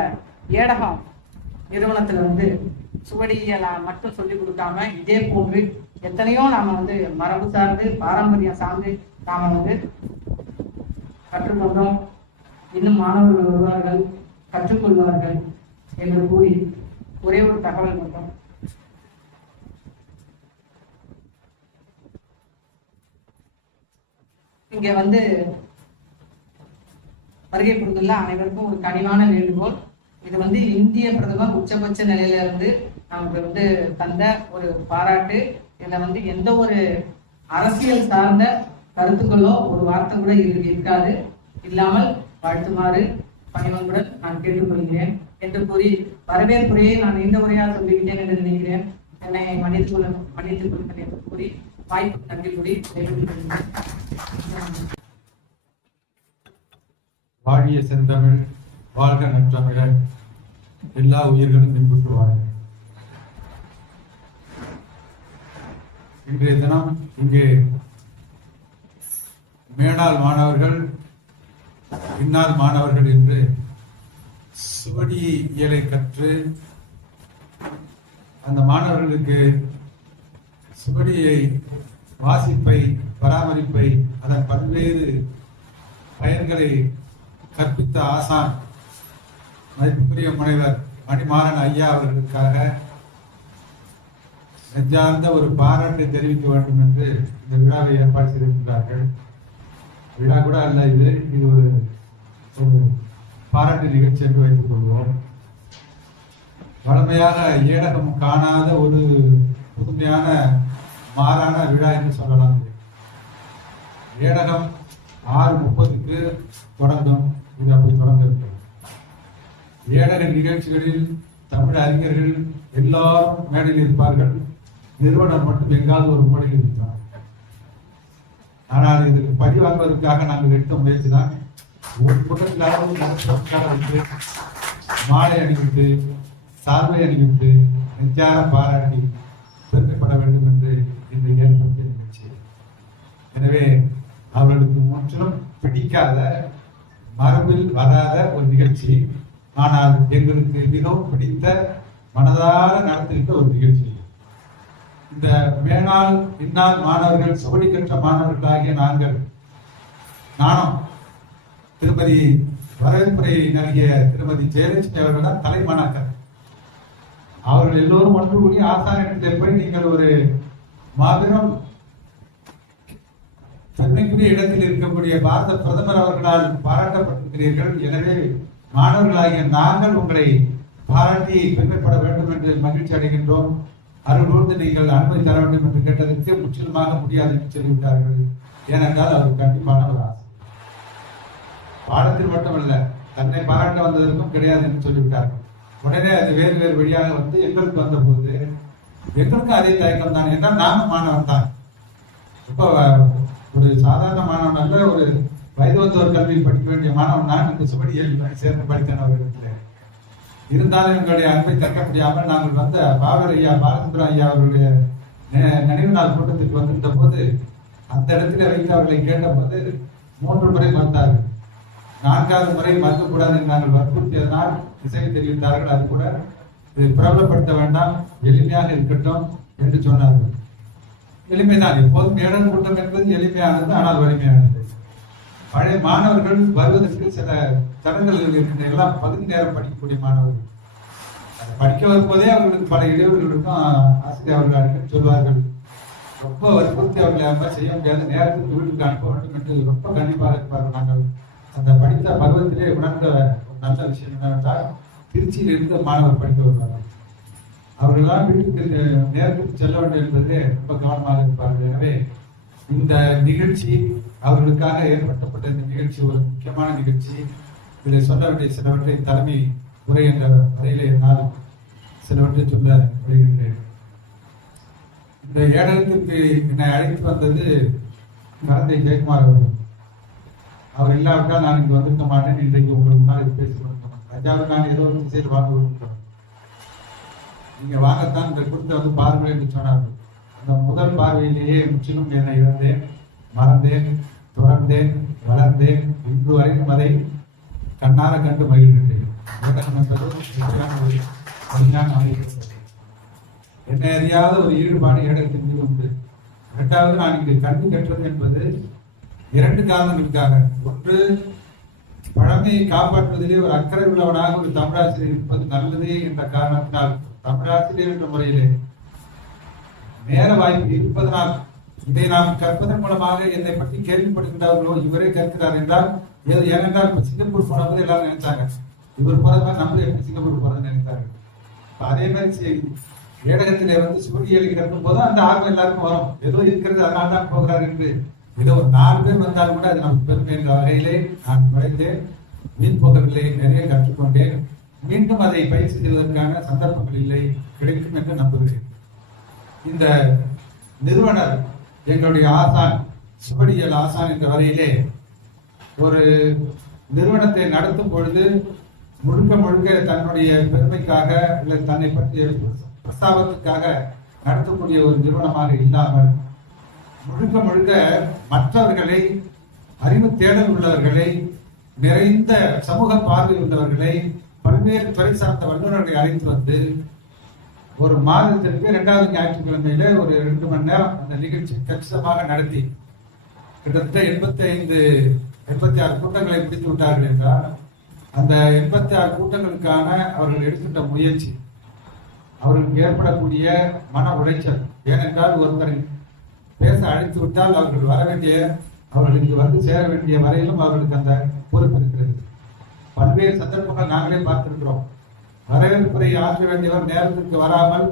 ஏடகம் நிறுவனத்துல வந்து சுவடியியலா மட்டும் சொல்லி கொடுக்காம இதே போன்று எத்தனையோ நாம வந்து மரபு சார்ந்து பாரம்பரியம் சார்ந்து நாம வந்து கற்றுக்கொண்டோம். இன்னும் மாணவர்கள் வருவார்கள், கற்றுக்கொள்வார்கள் என்று கூறி ஒரே ஒரு தகவல் மட்டும். இங்க வந்து வருகை புரிந்துள்ள அனைவருக்கும் ஒரு கனிவான வேண்டுகோள். இது வந்து இந்திய பிரதமர் உச்சபட்ச நிலையில இருந்து நமக்கு வந்து தந்த ஒரு பாராட்டு. இதுல வந்து எந்த ஒரு அரசியல் சார்ந்த கருத்துக்களோ ஒரு வார்த்தை கூட இருக்காது. இல்லாமல் வாழ்த்துமாறு பணிவன்புடன் நான் கேட்டுக்கொள்கிறேன் என்று கூறி வரவேற்புரையை நான் இந்த முறையாக சொல்லிவிட்டேன் என்று நினைக்கிறேன். என்னை மன்னித்துக் கொள்கிறேன் என்று கூறி வாய்ப்பு நன்றி கூறி வாழிய செந்தமிழ், வாழ்க நற்றமிழன், எல்லா உயிர்களும் இன்புற்று வாழ்க. இன்றைய தினம் இங்கே மேனாள் மாணவர்கள், பின்னால் மாணவர்கள் என்று சுவடியியலை கற்று அந்த மாணவர்களுக்கு சுவடியை வாசிப்பை, பராமரிப்பை, அதன் பல்வேறு பயன்களை கற்பித்த ஆசான் மதிப்புக்குரிய முனைவர் மணிமாறன் ஐயா அவர்களுக்காக நெஞ்சார்ந்த ஒரு பாராட்டை தெரிவிக்க வேண்டும் என்று இந்த விழாவை ஏற்பாடு செய்திருக்கிறார்கள். விழா கூட அல்ல, இது ஒரு பாராட்டு நிகழ்ச்சி என்று வைத்துக் கொள்வோம். வழமையாக ஏடகம் காணாத ஒரு புதுமையான மாறான விழா என்று சொல்லலாம். ஏடகம் 6:30 தொடங்கும். இது அப்படி தொடங்க இருக்கிறது. ஏடக நிகழ்ச்சிகளில் தமிழ் அறிஞர்கள் எல்லாரும் மேடையில் இருப்பார்கள். நிறுவனம் மட்டும் எங்காவது ஒரு மூலையில் இருக்கிறார். ஆனால் இதுக்கு பரிவாங்குவதற்காக நாங்கள் எடுத்த முயற்சி தான் ஒரு கூட்டத்திலாவது மாலை அணிவித்து, சால்வை அணிவித்து, நெஞ்சார பாராட்டி பெருமைப்பட வேண்டும் என்று இன்று ஏற்படுத்திய நிகழ்ச்சி. எனவே அவர்களுக்கு முற்றிலும் பிடிக்காத, மரபில் வராத ஒரு நிகழ்ச்சி. ஆனால் எங்களுக்கு மிகவும் பிடித்த, மனதார நடத்துகின்ற ஒரு நிகழ்ச்சி. இந்த மேனாள் பின்னால் மாணவர்கள், சுவடி கற்ற மாணவர்களாகிய நானும் திருமதி வரவேற்புரை நல்கிய திருமதி ஜெயலட்சுமி அவர்கள் தலைமாணாக்கர். அவர்கள் எல்லோரும் ஒன்று கூடி ஆசானிடத்தில் போய் நீங்கள் ஒரு மாபெரும் தன்மைக்குரிய இடத்தில் இருக்கக்கூடிய பாரத பிரதமர் அவர்களால் பாராட்டப்பட்டிருக்கிறீர்கள். எனவே மாணவர்களாகிய நாங்கள் உங்களை பாராட்டி பெருமைப்பட வேண்டும் என்று மகிழ்ச்சி அடைகின்றோம். அருள்கூர்ந்து நீங்கள் அனுமதி தர வேண்டும் என்று கேட்டதற்கு முற்றிலுமாக முடியாது என்று சொல்லிவிட்டார்கள். ஏனென்றால் அவர் கண்டிப்பான ஒரு ஆசை. பாடத்தில் மட்டுமல்ல, தன்னை பாராட்ட வந்ததற்கும் கிடையாது என்று சொல்லிவிட்டார்கள். உடனே அது வேறு வேறு வழியாக வந்து எங்களுக்கு வந்த போது எங்களுக்கும் அதே தயக்கம் தான். என்றால் நானும் மாணவன் தான். இப்போ ஒரு சாதாரண மாணவன் அல்ல, ஒரு வயது வந்தோர் கல்வியில் படிக்க வேண்டிய மாணவன் நான். இந்த சுவடியில் சேர்ந்து படித்தேன் அவர்களிடத்தில். இருந்தாலும் எங்களுடைய அன்பை தக்க முடியாமல் நாங்கள் வந்த பாவர் ஐயா, பாலச்சந்திரன் ஐயா அவருடைய நினைவு நாள் கூட்டத்திற்கு வந்திருந்த போது அந்த இடத்துல வைத்து அவர்களை கேட்ட போது 3 முறை மறுத்தார்கள். 4வது முறை மறுக்கக்கூடாது என்று நாங்கள் வற்புறுத்தியதனால் இசையை தெரிவித்தார்கள். அது கூட இதை பிரபலப்படுத்த வேண்டாம், எளிமையாக இருக்கட்டும் என்று சொன்னார்கள். எளிமைதான். எப்போதும் ஏடல் கூட்டம் என்பது எளிமையானது, ஆனால் வலிமையானது. பழைய மாணவர்கள் வருவதற்கு சில தடங்கல்கள் இருக்கின்ற. எல்லாம் பகுதி நேரம் படிக்கக்கூடிய மாணவர்கள் படிக்க வரும்போதே அவர்களுக்கு பல இடைவெளிகள் இருக்கும். ஆசிரியர் அவர்கள் அடிக்கடி சொல்வார்கள், ரொம்ப வற்புறுத்தி அவர்களை செய்ய முடியாது, நேரத்துக்கு வீட்டுக்கு அனுப்ப வேண்டும் என்று ரொம்ப கண்டிப்பாக இருப்பார்கள். நாங்கள் அந்த படித்த பருவத்திலே உணர்ந்த ஒரு நல்ல விஷயம் என்னவென்றால், திருச்சியில் இருந்து மாணவர் படிக்க வருவார்கள். அவர்களெல்லாம் வீட்டுக்கு நேரத்துக்கு செல்ல வேண்டும் என்பதிலே ரொம்ப கவனமாக இருப்பார்கள். எனவே இந்த நிகழ்ச்சி அவர்களுக்காக ஏற்படுத்தப்பட்ட இந்த நிகழ்ச்சி ஒரு முக்கியமான நிகழ்ச்சி. இதை சொல்ல வேண்டிய சிலவற்றை தலைமை உரை என்ற வரையிலே என்னால் சிலவற்றை சொல்ல வருகின்றேன். இந்த ஏடகத்திற்கு என்னை அழைத்து வந்தது கரந்தை ஜெயக்குமார் அவர்கள். அவர் இல்லாவிட்டால் நான் இங்கு வந்திருக்க மாட்டேன். இன்றைக்கு உங்களுக்கு முன்னால் பேசிக் கொண்டிருக்கோம். ராஜாவை நான் ஏதோ ஒரு செய்து வாங்க விரும்புகிறோம். நீங்க வாங்கத்தான் இந்த கொடுத்த வந்து பாருங்கள் என்று சொன்னார்கள். அந்த முதல் பார்வையிலேயே முற்றிலும் என்னை இழந்தேன், மறந்தேன், தொடர்ந்தேன், வளர்ந்தேன். இன்று வரைக்கும் அதை கண்ணார கண்டு மகிழ்கின்றேன். என்னை அறியாத ஒரு ஈடுபாடு ஏடகத்தின் மீது உண்டு. இரண்டாவது, நான் இங்கு கல்வி கற்றது என்பது 2 காரணங்களுக்காக. ஒன்று, பழமையை காப்பாற்றுவதிலே ஒரு அக்கறை உள்ளவனாக ஒரு தமிழாசிரியர் இருப்பது நல்லது என்ற காரணத்தினால் தமிழாசிரியர் என்ற முறையிலே நேர வாய்ப்பு இருப்பதனால் இதை நாம் கற்பதன் மூலமாக என்னை பற்றி கேள்விப்படுகின்றார்களோ, இவரே கற்கிறார் என்றால் ஏனென்றால் இப்ப சிங்கப்பூர் போனபோது எல்லாரும் நினைச்சாங்க இவர் போறதுதான் நம்மளும் எப்படி சிங்கப்பூர் போறதுன்னு நினைத்தார்கள். அதே மாதிரி ஏடகத்திலே வந்து சூரியலை கற்கும் போது அந்த ஆர்வம் எல்லாருக்கும் வரும். ஏதோ இருக்கிறது அதனால தான் போகிறார் என்று. ஏதோ ஒரு 4 பேர் வந்தால் கூட அது நமக்கு பெருமை என்ற வகையிலே நான் நுழைந்தேன். மீன் போகவில்லை, நிறைய கற்றுக்கொண்டேன். மீண்டும் அதை பயிற்சி செய்வதற்கான சந்தர்ப்பங்கள் இல்லை, கிடைக்கும் என்று நம்புகிறேன். இந்த நிறுவனர் எங்களுடைய ஆசான், சுவடியியல் ஆசான் என்ற வரையிலே ஒரு நிறுவனத்தை நடத்தும் பொழுது முழுக்க முழுக்க தன்னுடைய பெருமைக்காக இல்லை தன்னை பற்றிய பிரஸ்தாபத்துக்காக நடத்தக்கூடிய ஒரு நிறுவனமாக இல்லாமல் முழுக்க முழுக்க மற்றவர்களை, அறிவு தேடல் உள்ளவர்களை, நிறைந்த சமூக பார்வை உள்ளவர்களை, பல்வேறு துறை சார்ந்த வல்லுநர்களை அழைத்து வந்து ஒரு மாதத்திற்கு 2வது ஞாயிற்றுக்கிழமையில ஒரு 2 மணி நேரம் அந்த நிகழ்ச்சி கச்சிதமாக நடத்தி கிட்டத்தட்ட 86 கூட்டங்களை முடித்து விட்டார்கள் என்றால் அந்த 86 கூட்டங்களுக்கான அவர்கள் எடுத்துட்ட முயற்சி, அவர்களுக்கு ஏற்படக்கூடிய மன உளைச்சல். ஏனென்றால் ஒருத்தரை பேச அழைத்து விட்டால் அவர்கள் வர வேண்டிய, அவர்களுக்கு வந்து சேர வேண்டிய வரையிலும் அவர்களுக்கு அந்த பொறுப்பு இருக்கிறது. பல்வேறு சந்தர்ப்பங்கள் நாங்களே பார்த்திருக்கிறோம். வரவேற்புரை ஆற்ற வேண்டியவர் நேரத்திற்கு வராமல்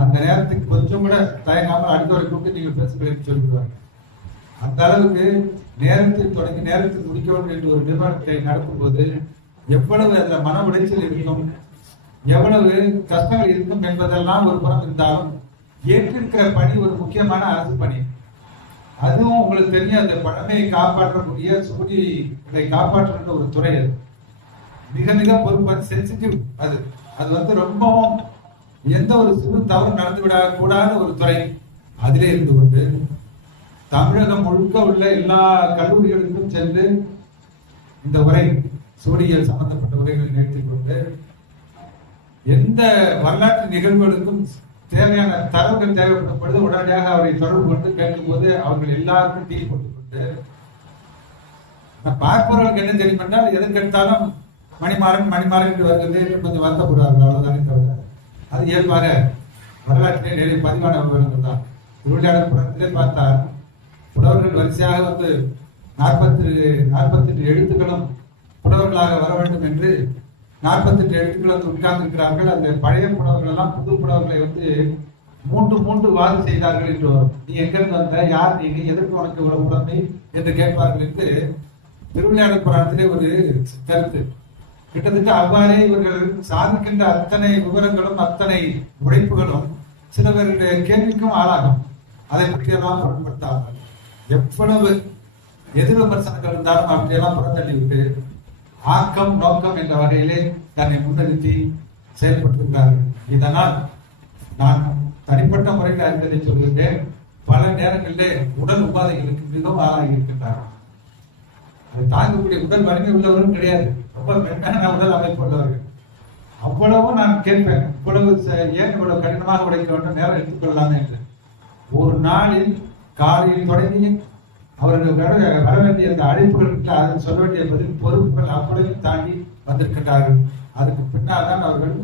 அந்த நேரத்துக்கு கொஞ்சம் கூட தயங்காமல் அடுத்தவரை கூப்பிட்டு நீங்கள் பேசுகிறேன் சொல்லிவிடுவாங்க. அந்த அளவுக்கு நேரத்தில் தொடங்கி நேரத்தில் முடிக்க வேண்டும் என்று ஒரு நிறுவனத்தை நடத்தும் போது எவ்வளவு அதில் மன உளைச்சல் இருக்கும், எவ்வளவு கஷ்டங்கள் இருக்கும் என்பதெல்லாம் ஒரு புறம் இருந்தாலும் ஏற்றிருக்கிற பணி ஒரு முக்கியமான அரசு பணி. அதுவும் உங்களுக்கு தெரியும், அந்த பழமையை காப்பாற்றக்கூடிய சுவடி இதை காப்பாற்றுகின்ற ஒரு துறை. அது மிக மிக பொறுப்பான சென்சிட்டிவ். அது வந்து ரொம்பவும் எந்த ஒரு சிறு தவறு நடந்துவிடக் கூடாத ஒரு துறை. அதிலே இருந்து கொண்டு தமிழகம் முழுக்க உள்ள எல்லா கல்லூரிகளுக்கும் சென்று இந்த உரை, சுவடியியல் சம்பந்தப்பட்ட உரைகளை நிகழ்த்திக் கொண்டு எந்த வரலாற்று நிகழ்வுகளுக்கும் தேவையான தரவுகள் தேவைப்படும் பொழுது உடனடியாக அவரை தொடர்பு கொண்டு கேட்கும் போது அவர்கள் எல்லாருக்கும் டீ போட்டுக் கொண்டு, பார்ப்பவர்களுக்கு என்ன தெரியும் என்றால் எதற்கு எடுத்தாலும் மணிமாறன் என்று வருகிறது கொஞ்சம் வருத்தப்படுவார்கள், அவ்வளவுதானே தவிர அது இயல்பாக வரலாற்றிலே நிறைய பதிவான விவரங்கள் தான். திருவிளையாடல் புறத்திலே பார்த்தால் புலவர்கள் வரிசையாக வந்து 48 எழுத்துக்களும் புலவர்களாக வர வேண்டும் என்று 48 எழுத்துக்கள் வந்து உட்கார்ந்து இருக்கிறார்கள். அந்த பழைய புலவர்கள் எல்லாம் புது புலவர்களை வந்து 3 வாது செய்தார்கள் என்று வரும். நீ எங்கிருந்து வந்த, யார் நீ, எதற்கு உனக்கு இவ்வளவு புலமை என்று கேட்பார்கள் என்று திருவிளையாடல் புராணத்திலே ஒரு கருத்து. கிட்டத்தட்ட அவ்வாறே இவர்கள் சாதிக்கின்ற அத்தனை விவரங்களும் அத்தனை உழைப்புகளும் சிலவருடைய கேள்விக்கும் ஆளாகும். அதை பற்றியெல்லாம் பொருட்படுத்தாமல் எவ்வளவு எதிர் விமர்சனங்கள் இருந்தாலும் அவற்றையெல்லாம் புறந்தள்ளிவிட்டு ஆக்கம் நோக்கம் என்ற வகையிலே தன்னை முன்னிறுத்தி செயல்பட்டிருக்கிறார்கள். இதனால் நான் தனிப்பட்ட முறையில் அறிந்ததை சொல்கின்றேன், பல நேரங்களிலே உடல் உபாதைகளுக்கு மிகவும் ஆளாகி இருக்கின்றார்கள். அதை தாங்கக்கூடிய உடல் வலிமை உள்ளவரும் கிடையாது, ரொம்ப மென்மையான உடல் அமைப்பு உள்ளவர்கள். அவ்வளவும் நான் கேட்பேன், இவ்வளவு ஏன் இவ்வளவு கடினமாக உழைக்க வேண்டும், நேரம் எடுத்துக்கொள்ளலாம் என்று. ஒரு நாளில் காலையில் தொடங்கி அவர்கள் வர வேண்டிய அந்த அழைப்புகளுக்கு அதில் சொல்ல வேண்டிய பதில் பொறுப்புகள் அப்படியும் தாண்டி வந்திருக்கின்றார்கள். அதுக்கு பின்னால் தான் அவர்கள்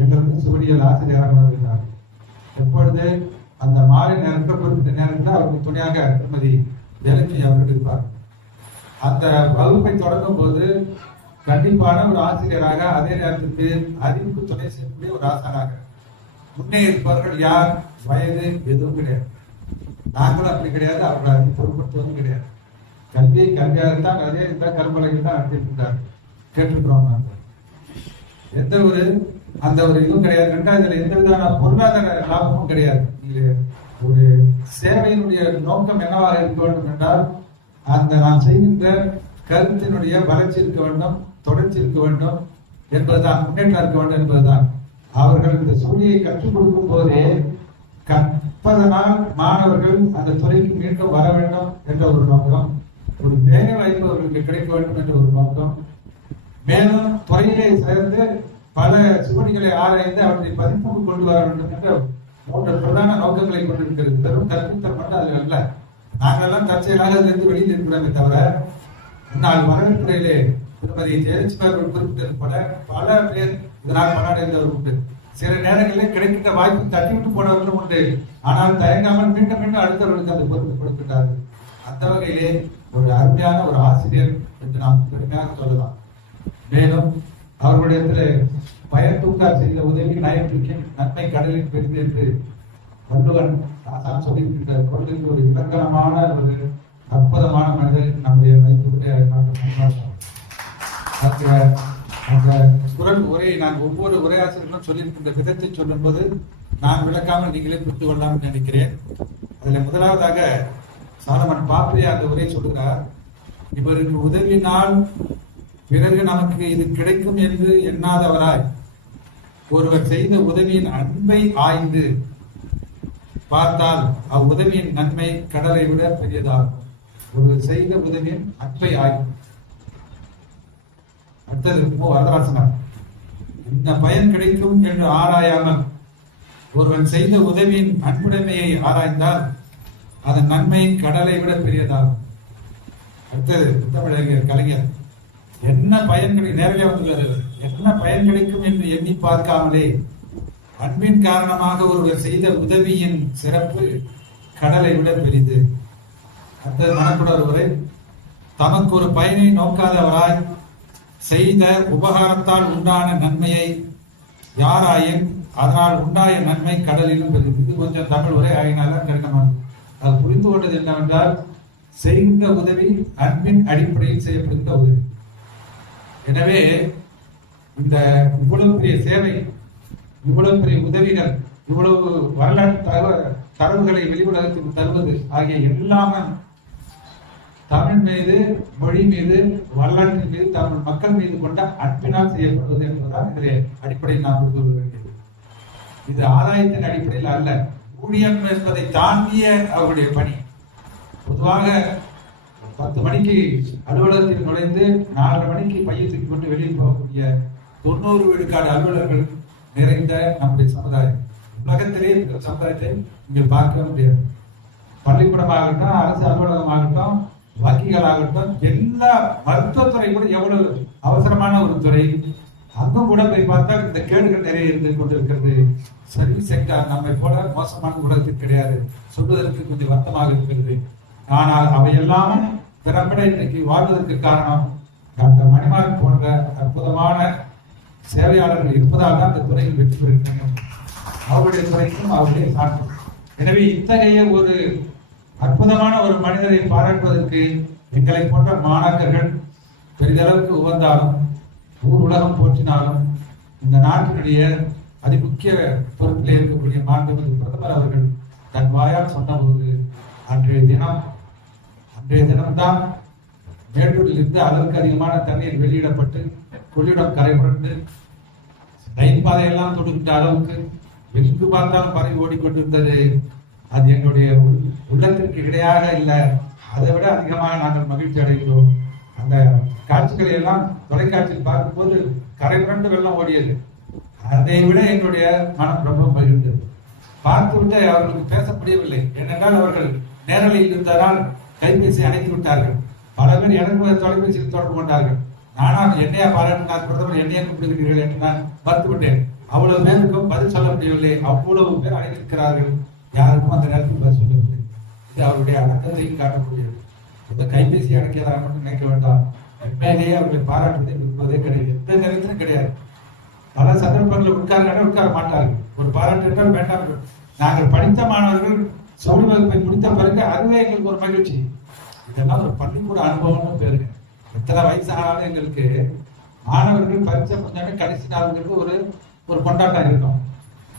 எங்களுக்கு சுவடியியல் ஆசிரியராக வருகிறார்கள். எப்பொழுது அந்த மாலை நேரத்தில் குறிப்பிட்ட நேரத்தில் அவருக்கு துணையாக திருமதி ஜெயலட்சுமி அவர்கள் இருப்பார். அந்த வகுப்பை தொடங்கும் போது கண்டிப்பான ஒரு ஆசிரியராக, அதே நேரத்துக்கு அறிவுக்கு துணை செய்யக்கூடிய ஒரு ஆசானாக முன்னே இருப்பவர்கள் யார், வயது எதுவும் கிடையாது. நாங்களும் அப்படி கிடையாது, அவர்கள் அதை பொருட்படுத்துவதும் கிடையாது. கல்வியை கல்வியாகத்தான் அதே இந்த கரும்பலைகள் தான் நடத்திருக்கிறார், கேட்டிருக்கிறோம். நாங்கள் எந்த ஒரு அந்த ஒரு இதுவும் கிடையாது. ரெண்டாவதுல எந்த விதமான பொருளாதார லாபமும் கிடையாது. ஒரு சேவையினுடைய நோக்கம் என்னவாக இருக்க வேண்டும் என்றால், அந்த நாம் செய்கின்ற கருத்தினுடைய வளர்ச்சி இருக்க வேண்டும், தொடர்ச்சி இருக்க வேண்டும் என்பதுதான், முன்னேற்றம் இருக்க வேண்டும் என்பதுதான். அவர்கள் இந்த சூழியை கற்றுக் கொடுக்கும் போதே கற்பதனால் மாணவர்கள் அந்த துறைக்கு மீண்டும் வர வேண்டும் என்ற ஒரு நோக்கம், ஒரு வேலை வாய்ப்பு அவர்களுக்கு கிடைக்க வேண்டும் என்ற ஒரு நோக்கம், மேலும் துறையிலே சேர்ந்து பல சுவடிகளை ஆராய்ந்து அவற்றை பதிப்புக்கு கொண்டு வர வேண்டும் என்ற மூன்று பிரதான நோக்கங்களை கொண்டிருக்கிறது. வெறும் கற்பித்தல் மட்டும் அது அல்ல. நாங்களெல்லாம் தற்செயலாக இருந்து வெளியில் இருக்கிறோமே தவிர, முன்னாள் வரவேற்புறையிலே திருமதி ஜெயலட்சுமி அவர்கள் குறிப்பிட்டது போல பல பேர் இதனால் பலனடைந்தவர் உண்டு. சில நேரங்களில் கிடைக்கின்ற வாய்ப்பு தட்டிவிட்டு போனவர்களும் உண்டு. ஆனால் தயங்காமல் மீண்டும் மீண்டும் அடுத்தவர்களுக்கு அந்த பொறுப்பு கொடுக்கின்றார்கள். அந்த வகையிலே ஒரு அருமையான ஒரு ஆசிரியர் என்று நாம் பெருமையாக சொல்லலாம். மேலும் அவர்களுடைய பயன் தூக்கார் செய்த உதவி நயத்திற்கு நன்மை கடலில் பெரிது என்று வள்ளுவன் ஆசான் சொல்லியிருக்கின்ற கொள்கைக்கு ஒரு இலக்கணமான ஒரு அற்புதமான மனிதர் நம்முடைய மதிப்புடைய அந்த குரல் உரையை நான் ஒவ்வொரு உரையாசிரியர்களும் சொல்லியிருக்கின்ற விதத்தை சொல்லும் போது நான் விளக்காமல் நீங்களே புரிந்து கொள்ளலாம் நினைக்கிறேன். அதுல முதலாவதாக சாலமன் பாப்பையா அந்த உரை சொல்லுகிறார். இவருக்கு உதவினால் பிறகு நமக்கு இது கிடைக்கும் என்று எண்ணாதவராய் ஒருவர் செய்த உதவியின் அன்பை ஆய்ந்து பார்த்தால் அவ்வுதவியின் நன்மை கடலை விட பெரியதாகும். ஒருவர் செய்த உதவியின் அன்பை ஆய்வு. அடுத்தது வரதராசனார். இந்த பயன் கிடைக்கும் என்று ஆராயாமல் ஒருவன் செய்த உதவியின் அன்புடைமையை ஆராய்ந்தால் அதன் நன்மை கடலை விட பெரியதாகும். அடுத்தது தமிழறிஞர் கலைஞர். என்ன பயன் நேரடியாக வந்துள்ளார். என்ன பயன் கிடைக்கும் என்று எண்ணி பார்க்காமலே அன்பின் காரணமாக ஒருவர் செய்த உதவியின் சிறப்பு கடலை விட பெரிது. அடுத்தது மனக்குடர் உரை. தமக்கு ஒரு பயனை நோக்காதவராய் செய்த உபகாரத்தால் உண்டான நன்மையை யாராயின் அதனால் உண்டாய நன்மை கடலிலும் பெரிது. இது கொஞ்சம் தமிழ் உரை ஆகினால கடினமானது. அது புரிந்து கொண்டது என்னவென்றால், செய்கின்ற உதவி அன்பின் அடிப்படையில் செய்யப்படுகின்ற உதவி. எனவே இந்த இவ்வளவு பெரிய சேவை, இவ்வளவு பெரிய உதவிகள், இவ்வளவு வரலாற்று தரவுகளை வெளி உலகத்துக்கு தருவது ஆகிய எல்லாமே தமிழ் மீது, மொழி மீது, வரலாற்றின் மீது, தமிழ் மக்கள் மீது கொண்ட அன்பினால் செய்யப்படுவது என்பதுதான் இதிலே அடிப்படையில் நாம் புரிந்து கொள்ள வேண்டியது. இது ஆதாயத்தின் அடிப்படையில் அல்ல, ஊழியம் என்பதை தாண்டிய அவருடைய பணி. பொதுவாக 10 மணிக்கு அலுவலகத்தில் நுழைந்து 4:30 மணிக்கு பையை தூக்கி கொண்டு வெளியே போகக்கூடிய 90 விழுக்காடு அலுவலர்கள் நிறைந்த நம்முடைய சமுதாயம். உலகத்திலே இந்த சமுதாயத்தை நீங்கள் பார்க்க முடியாது. பள்ளிக்கூடமாகட்டும், அரசு அலுவலகமாகட்டும், வங்கிகளாகட்டும், எல்லா மருத்துவத்துறை கூட எவ்வளவு அவசரமான ஒரு துறை. அங்கும் கூட போய் பார்த்தால் இந்த கேடுகள் நிறைய இருந்து கொண்டிருக்கிறது. சர்வீஸ் செக்டர் நம்மை போல மோசமான உலகத்தில் கிடையாது. சொல்வதற்கு கொஞ்சம் வருத்தமாக இருக்கிறது. ஆனால் அவையெல்லாம் திறம்பட இன்றைக்கு வாழ்வதற்கு காரணம் டாக்டர் மணிமாறன் போன்ற அற்புதமான சேவையாளர்கள் இருப்பதால் தான் இந்த துறையில் வெற்றி பெறுகின்றனர். அவருடைய துறைக்கும் அவருடைய சார்பு. எனவே இத்தகைய ஒரு அற்புதமான ஒரு மனிதரை பாராட்டுவதற்கு எங்களை போன்ற மாணாக்கர்கள் பெரிதளவுக்கு உவந்தாலும், ஊர் உலகம் போற்றினாலும், இந்த நாட்டினுடைய அதிமுக்கிய பொறுப்பில் இருக்கக்கூடிய மாண்புமிகு பிரதமர் அவர்கள் தன் வாயால் சொன்னபோது அன்றைய தினம்தான் மேட்டூரில் இருந்து அளவுக்கு அதிகமான தண்ணீர் வெளியிடப்பட்டு கொள்ளிடம் கரை புரண்டு ரயில் பாதையெல்லாம் தொடுகின்ற அளவுக்கு எங்கு பார்த்தாலும் பறவை ஓடிக்கொண்டிருந்தது. அது எங்களுடைய உள்ளத்திற்கு இடையாக இல்லை, அதை விட அதிகமாக நாங்கள் மகிழ்ச்சி அடைகிறோம். அந்த காட்சிகளை எல்லாம் தொலைக்காட்சியில் பார்க்கும்போது கரை புரண்டு வெள்ளம் ஓடியது. அதை விட எங்களுடைய மனம் ரொம்ப மகிழ்ந்தது. பார்த்துவிட்டு அவர்களுக்கு பேச முடியவில்லை. ஏனென்றால் அவர்கள் நேரலையில் இருந்ததால் கைபேசி அணைத்து விட்டார்கள். பல பேர் எனக்கு தொலைபேசியில் தொடர்பு கொண்டார்கள். நானும் என்னையா பாராட்டினார் பிரதமர், என்னையா கூப்பிடுகிறீர்கள் என்று நான் மறுத்துவிட்டேன். அவ்வளவு பேருக்கும் பதில் சொல்ல முடியவில்லை. அவ்வளவு பேர் அழைத்திருக்கிறார்கள். யாருக்கும் அந்த நேரத்தில் பதில் சொல்ல முடியும். இது அவருடைய அடக்கத்தையும் காட்டக்கூடியது. இந்த கைபேசி அடக்கியதாக மட்டும் நினைக்க வேண்டாம். உண்மையிலேயே அவர்களை பாராட்டுவதை விரும்புவதே கிடையாது. எந்த நேரத்திலும் கிடையாது. பல சந்தர்ப்பங்களில் உட்கார மாட்டார்கள். ஒரு பாராட்டு என்றால் வேண்டாம். நாங்கள் படித்த மாணவர்கள் சுவடி வகுப்பை முடித்த பிறகு அதுவே எங்களுக்கு ஒரு மகிழ்ச்சி. இதெல்லாம் ஒரு பள்ளிக்கூட அனுபவம்னு பேருங்க. எத்தனை வயசானாலும் எங்களுக்கு மாணவர்கள் பரிச்சை பண்ணாலே கடைசி நாளுங்கிறது ஒரு கொண்டாட்டம் இருக்கும்.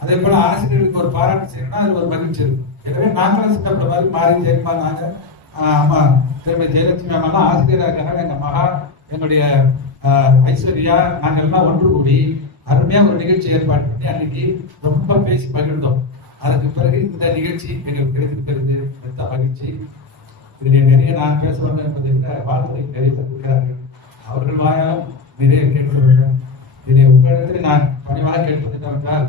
அதே போல ஆசிரியர்களுக்கு ஒரு பாராட்டு செய்யணும்னா அது ஒரு மகிழ்ச்சி இருக்கும். எனவே நாங்களும் சின்ன மாதிரி மாறி ஜெயமா நாங்க அம்மா திருமதி ஜெயலட்சுமி அம்மா ஆசிரியராக இருக்காங்க. எங்க மகா எங்களுடைய ஐஸ்வர்யா நாங்கள் எல்லாம் ஒன்று கூடி அருமையா ஒரு நிகழ்ச்சி ஏற்பாடு பண்ணி அன்னைக்கு ரொம்ப பேசி பகிர்ந்தோம். அதுக்கு பிறகு இந்த நிகழ்ச்சி எங்களுக்கு கிடைத்திருக்கிறது பெரிய மகிழ்ச்சி. இதில் நிறைய நான் பேச வேண்டும் என்பதை விட வாழ்த்துறை நிறைய இருக்கிறார்கள். அவர்கள் வாயால் நிறைய கேட்பவர்கள். இதில் உங்களிடத்தில் நான் பணிவாக கேட்பது என்னவென்றால்,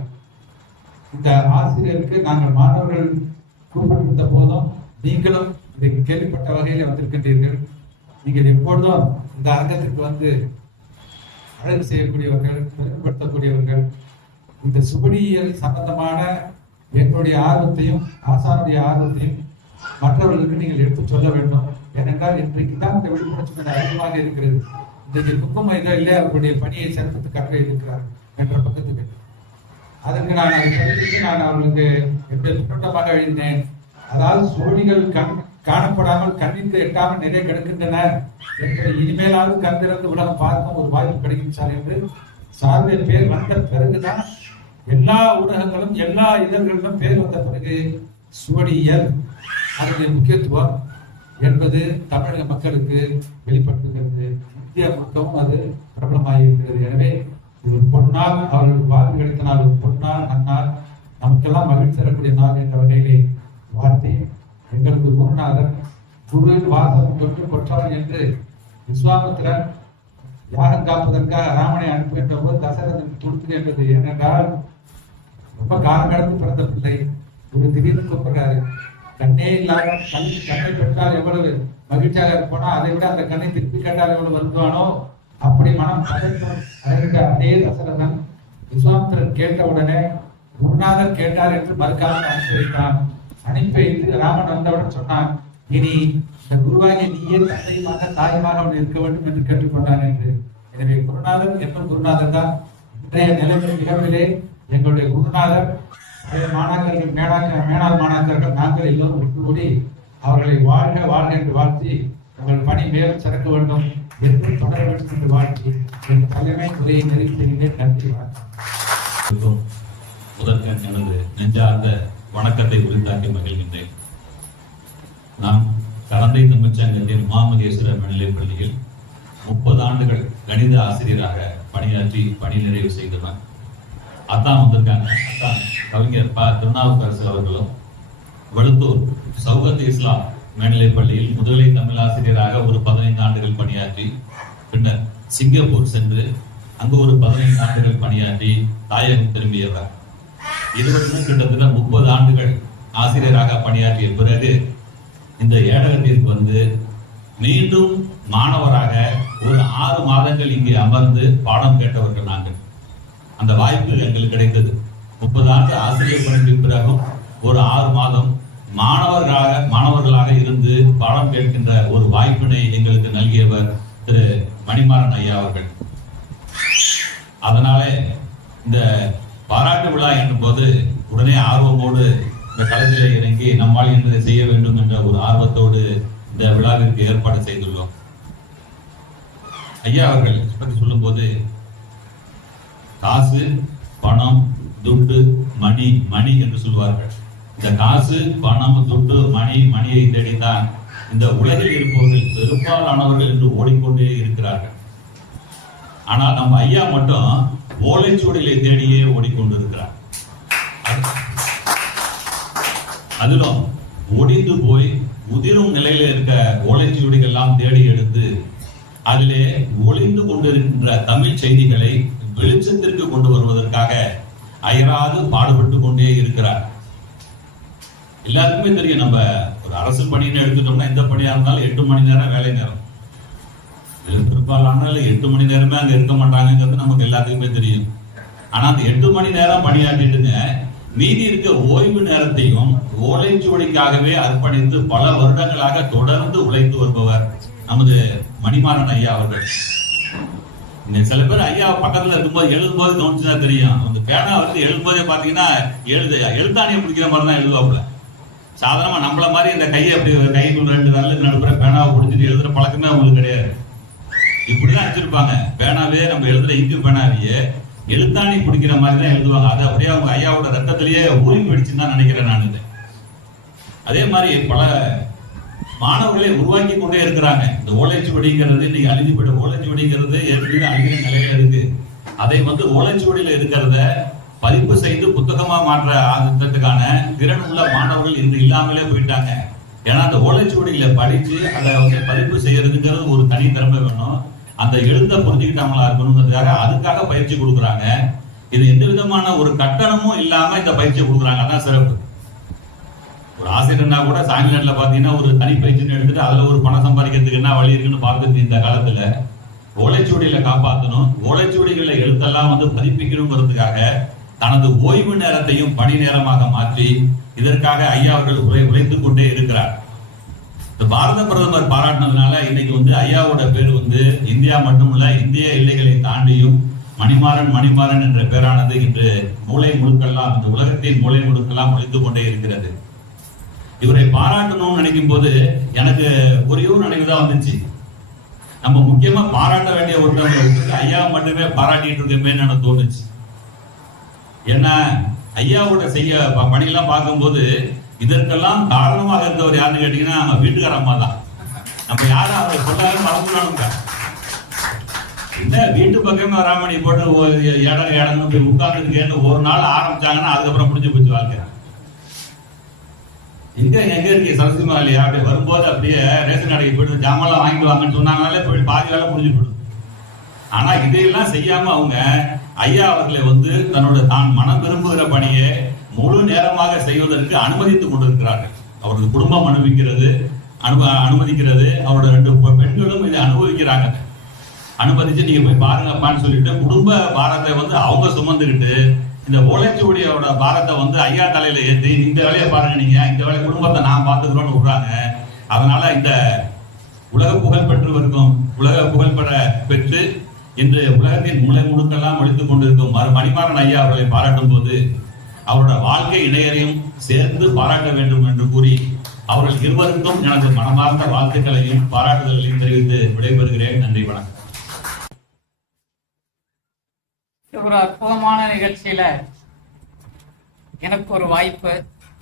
இந்த ஆசிரியருக்கு நாங்கள் மாணவர்கள் கூப்பிட்டிருந்த போதும் நீங்களும் இதை கேள்விப்பட்ட வகையில் வந்திருக்கின்றீர்கள். நீங்கள் எப்பொழுதும் இந்த அரங்கத்திற்கு வந்து அழகு செய்யக்கூடியவர்கள், பெருமைப்படுத்தக்கூடியவர்கள். இந்த சுவடியியல் சம்பந்தமான எங்களுடைய ஆர்வத்தையும் ஆசானுடைய ஆர்வத்தையும் மற்றவர்களுக்கு நீங்கள் எடுத்து சொல்ல வேண்டும். ஏனென்றால் இன்றைக்கு தான் இந்த விழிப்புணர்ச்சி அதிகமாக இருக்கிறது. இன்றைக்கு குப்பம் இல்லை அவர்களுடைய பணியை சிறப்பித்து கற்க இருக்கிறார் என்ற பக்கத்துக்கு. அதற்கு நான் அதை படித்து நான் அவர்களுக்கு திட்டமாக எழுதினேன். அதாவது சுவடிகள் காணப்படாமல் கண்ணிற்கு எட்டாமல் நிறைய கிடக்கின்றன என்று இனிமேலாவது கண்திறந்து உலகம் பார்க்கும் ஒரு வாய்ப்பு கிடைக்கின்றார் என்று சார்ந்த பேர் வந்த பிறகுதான் எல்லா ஊடகங்களும் எல்லா இதழ்களிலும் பேர் வந்த பிறகு சுவடியியல் அதனுடைய முக்கியத்துவம் என்பது தமிழக மக்களுக்கு வெளிப்பட்டிருக்கிறது. இந்தியா முழுக்கவும் அது பிரபலமாக இருக்கிறது. எனவே இது பொன்னாள் அவர்களுக்கு வாழ்வு கிடைத்த நாள், ஒரு பொன்னாள் நன்னாள், நமக்கெல்லாம் மகிழ்ச்சி தரக்கூடிய நாள் என்ற வகையிலே வார்த்தை எங்களுக்கு குருநாதர் குரு வாசம் தொற்று கொற்றவன் என்று விஸ்வாமித்திரன் யாகம் காப்பதற்காக ராமனை அனுப்புகின்ற போது தசரதன் துடுத்துகின்றது. ஏனென்றால் ரொம்ப காலம் கடந்து பிறந்த பிள்ளை ஒரு திடீர்னு கூப்பிடுறாரு. கண்ணே இல்லாத கண்ணை பெற்றால் எவ்வளவு மகிழ்ச்சியாக இருப்போனோ அதை விட அந்த கண்ணை திருப்பி கண்டால் எவ்வளவு வருவானோ அப்படி மனம் பதற்ற அதே தசரதன் விஸ்வாமித்திரன் கேட்ட உடனே குருநாதர் கேட்டார் என்று மறுக்காமல் அனுப்பி வைத்தான். அனுப்பி வைத்து ராமன் வந்தவுடன் சொன்னான், இனி இந்த குருவாகிய நீயே தந்தையுமாக தாயுமாக அவன் இருக்க வேண்டும் என்று கேட்டுக்கொண்டான் என்று. எனவே குருநாதர் எப்ப குருநாதர் தான். இன்றைய நிகழ்விலே எங்களுடைய குருநாதர் மாணாக்கர்கள் மேனாள் மாணாக்கர்கள் நாங்கள் எல்லோரும் ஒட்டுக்கூடி அவர்களை வாழ்க வாழ்க என்று வாழ்த்தி உங்கள் பணி மேலும் சிறக்க வேண்டும் என்று தொடர வேண்டும் என்று வாழ்த்தி என் தலைமை துறையை நிறைவு செய்கிறேன். நன்றி. முதற்கண் எனது நெஞ்சார்ந்த வணக்கத்தை உரித்தாக்கி மகிழ்கின்றேன். நான் கலந்தை தமிழ்ச்சங்கத்தின் மாமதேஸ்வரர் மேல்நிலைப் பள்ளியில் 30 ஆண்டுகள் கணித ஆசிரியராக பணியாற்றி பணி நிறைவு செய்தவர். அத்தான் வந்திருக்காங்க. அத்தான் கவிஞர் திருநாவுக்கரசு அவர்களும் வழுத்தூர் சௌகத் இஸ்லாம் மேல்நிலைப் பள்ளியில் முதுகலை தமிழ் ஆசிரியராக ஒரு 15 ஆண்டுகள் பணியாற்றி பின்னர் சிங்கப்பூர் சென்று அங்கு ஒரு 15 ஆண்டுகள் பணியாற்றி தாயகம் திரும்பியவர். இருவருமே கிட்டத்தட்ட 30 ஆண்டுகள் ஆசிரியராக பணியாற்றிய பிறகு இந்த ஏடகத்திற்கு வந்து மீண்டும் மாணவராக ஒரு 6 மாதங்கள் இங்கே அமர்ந்து பாடம் கேட்டவர்கள் நாங்கள். அந்த வாய்ப்பு எங்களுக்கு கிடைத்தது. 30 ஆண்டு ஆசிரியர் பணிக்கு பிறகும் ஒரு 6 மாதம் மாணவர்களாக இருந்து பாடம் கேட்கின்ற ஒரு வாய்ப்பினை எங்களுக்கு நல்கியவர் திரு மணிமாறன் ஐயா அவர்கள். அதனால இந்த பாராட்டு விழா என்னும் போது உடனே ஆர்வமோடு இந்த களத்திலே இறங்கி நம்மால் என்று செய்ய வேண்டும் என்ற ஒரு ஆர்வத்தோடு இந்த விழாவிற்கு ஏற்பாடு செய்துள்ளோம். ஐயா அவர்கள் பற்றி சொல்லும் போது காசு, பணம், துட்டு, மணி என்று சொல்வார்கள். இந்த காசு, பணம், துட்டு, மணியை தேடித்தான் இந்த உலகில் இருப்பவர்கள் பெரும்பாலானவர்கள் என்று ஓடிக்கொண்டே இருக்கிறார்கள். ஆனால் நம்ம ஐயா மட்டும் ஓலைச்சுவடிகளை தேடியே ஓடிக்கொண்டிருக்கிறார். அதிலும் ஒடிந்து போய் உதிரும் நிலையில இருக்க ஓலைச்சுவடிகள் எல்லாம் தேடி எடுத்து அதிலே ஒளிந்து கொண்டிருக்கின்ற தமிழ் செய்திகளை வெளிச்சத்திற்கு கொண்டு வருவதற்காக அயராது பாடுபட்டு கொண்டே இருக்கிறார். எல்லாருக்குமே தெரியும், நம்ம ஒரு அரசு பணின்னு எடுத்துட்டோம்னா இந்த பணியா இருந்தாலும் 8 மணி நேரம் வேலை நேரம். பெரும்பாலான 8 மணி நேரமே அங்க இருக்க மாட்டாங்கிறது நமக்கு எல்லாத்துக்குமே தெரியும். ஆனா அந்த 8 மணி நேரம் பணியாற்றிட்டுங்க மீதி இருக்க ஓய்வு நேரத்தையும் ஓலைச்சுவடிக்காகவே அர்ப்பணித்து பல வருடங்களாக தொடர்ந்து உழைத்து வருபவர் நமது மணிமாறன் ஐயா அவர்கள். சில பேர் ஐயா பக்கத்துல இருக்கும்போது எழுதும்போது கவனிச்சுதான் தெரியும். அந்த பேனா வந்து எழுதும்போதே பாத்தீங்கன்னா எழுத்தாணியை பிடிக்கிற மாதிரி தான் எழுதுவாப்புல. சாதாரணமா நம்மள மாதிரி இந்த கையை அப்படி கைக்குள்ள 2 விரலுக்கு நடுப்புற பேனாவை பிடிச்சிட்டு எழுதுற பழக்கமே அவங்களுக்கு கிடையாது. இப்படிதான் வச்சிருப்பாங்க. பேனாவே நம்ம எழுதுற இங்கு பேனாவையே எழுத்தாணி பிடிக்கிற மாதிரி தான் எழுதுவாங்க. அது அப்படியே அவங்க ஐயாவோட ரத்தத்திலேயே ஊறி போயிடுச்சுன்னு தான் நினைக்கிறேன் நான். இது அதே மாதிரி பல மாணவர்களை உருவாக்கி கொண்டே இருக்கிறாங்க. இந்த ஓலைச்சுவடிங்கிறது இன்னைக்கு அழிஞ்சு போயிட்டு, ஓலைச்சுவடிங்கிறது ஏற்கனவே அழிகிற நிலையில இருக்கு. அதை ஓலைச்சுவடியில இருக்கிறத பதிப்பு செய்து புத்தகமா மாற்ற ஆதத்துக்கான திறன் உள்ள மாணவர்கள் இன்று இல்லாமலே போயிட்டாங்க. ஏன்னா அந்த ஓலைச்சுவடியில படிச்சு அதை பதிப்பு செய்யறதுங்கிறது ஒரு தனி திறமை வேணும். அந்த எழுத்த புரிஞ்சுக்கிட்டவங்களா இருக்கணுங்கிறதுக்காக அதுக்காக பயிற்சி கொடுக்குறாங்க. இது எந்த விதமான ஒரு கட்டணமும் இல்லாம இந்த பயிற்சியை கொடுக்குறாங்க. அதான் சிறப்பு. ஒரு ஆசிரியர்னா கூட சாமிநாட்டில் பார்த்தீங்கன்னா ஒரு தனி பயிற்சின்னு எடுத்துட்டு அதுல ஒரு பணம் சம்பாதிக்கிறதுக்கு என்ன வழி இருக்குன்னு பார்த்துட்டு இந்த காலத்துல ஓலைச்சுவடியில காப்பாற்றணும், ஓலைச்சுவடிகளை எழுத்தெல்லாம் பதிப்பிக்கணுங்கிறதுக்காக தனது ஓய்வு நேரத்தையும் பணி நேரமாக மாற்றி இதற்காக ஐயா அவர்கள் உழைத்துக் கொண்டே இருக்கிறார். இந்த பாரத பிரதமர் பாராட்டினதுனால இன்னைக்கு ஐயாவோட பேர் இந்தியா மட்டுமல்ல இந்திய எல்லைகளை தாண்டியும் மணிமாறன் மணிமாறன் என்ற பேரானது இன்று மூளை முழுக்கெல்லாம் இந்த உலகத்தின் மூளை முழுக்கெல்லாம் ஒழித்துக் கொண்டே இருக்கிறது. இவரை பாராட்டணும்னு நினைக்கும் போது எனக்கு ஒரே ஒரு நினைவுதான் வந்துச்சு. நம்ம முக்கியமா பாராட்ட வேண்டிய ஒருத்தவங்க ஐயா மட்டுமே பாராட்டிட்டு இருக்கமே எனக்கு தோணுச்சு. ஏன்னா ஐயாவோட செய்ய பணியெல்லாம் பார்க்கும்போது இதற்கெல்லாம் காரணமாக இருந்தவர் யாருன்னு கேட்டீங்கன்னா நம்ம வீட்டுக்கார அம்மா தான். நம்ம யாரும் அவரை சொல்லாலும் மறந்துடானுங்க. என்ன வீட்டு பக்கமே ராமணி போட்டு இடம்னு போய் உட்கார்ந்துருக்கேன்னு ஒரு நாள் ஆரம்பிச்சாங்கன்னா அதுக்கப்புறம் முடிஞ்சு போச்சு வாழ்க்கை. எங்க இருக்கு சரஸ்வதி மகாலியா அப்படி வரும்போது அப்படியே ரேஷன் கடைக்கு போயிட்டு ஜாமெல்லாம் வாங்கிட்டு வாங்கன்னு சொன்னாங்கனாலே போய் பாதி வேலை முடிஞ்சு போயிடும். ஆனா இதையெல்லாம் செய்யாம அவங்க ஐயா அவர்களை தன்னோட தான் மனம் விரும்புகிற பணியை முழு நேரமாக செய்வதற்கு அனுமதித்துக் கொண்டிருக்கிறார்கள். அவரது குடும்பம் அனுமதிக்கிறது, அவரோட 2 பெண்களும் இதை அனுபவிக்கிறாங்க. அனுமதிச்சு நீங்க போய் பாருங்கப்பான்னு சொல்லிட்டு குடும்ப பாரத்தை அவங்க சுமந்துக்கிட்டு இந்த ஓலைச்சுவடியோட பாரத்தை ஐயா தலையில ஏற்றி இந்த வேலையை பாருங்க, நீங்க இந்த வேலை குடும்பத்தை நான் பார்த்துக்கிறோன்னு விடுறாங்க. அதனால இந்த உலக புகழ்பெற பெற்று இன்று உலகத்தின் மூலை முழுக்கெல்லாம் ஒழித்துக் கொண்டிருக்கும் மணிமாறன் ஐயா அவர்களை பாராட்டும் போது அவரோட வாழ்க்கை இணையரையும் சேர்ந்து பாராட்ட வேண்டும் என்று கூறி அவர்கள் இருவருக்கும் எனது மனமார்ந்த வாழ்த்துக்களையும் பாராட்டுதல்களையும் தெரிவித்து விடைபெறுகிறேன். நன்றி, வணக்கம். ஒரு அற்புதமான நிகழ்ச்சியில எனக்கு ஒரு வாய்ப்பு,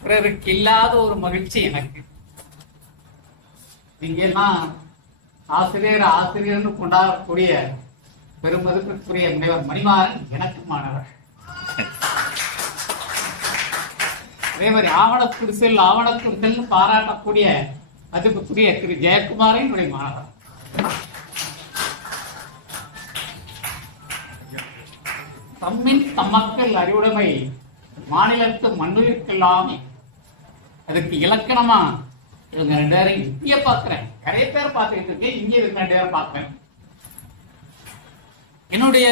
பிறருக்கு இல்லாத ஒரு மகிழ்ச்சி எனக்கு. இங்கெல்லாம் ஆசிரியர்னு கொண்டாடக்கூடிய பெருமதிப்பிற்குரிய முனைவர் மணிமாறன் எனக்கு மாணவர். அதே மாதிரி ஆவணக்குறிசல் பாராட்டக்கூடிய மதிப்புக்குரிய திரு ஜெயக்குமாரின் என்னுடைய மாணவர். தம்மின் தம்மக்கள் அறிவுடைமை மாநிலத்து மண்ணுயிர்க்கெல்லாம் அதுக்கு இலக்கணமா இவங்க 2 பேரும் இங்கே பார்க்கிறேன். நிறைய பேர் பார்த்துக்கிட்டு இருக்கேன், இங்கே இவங்க 2 பேரும் பார்க்கிறேன். என்னுடைய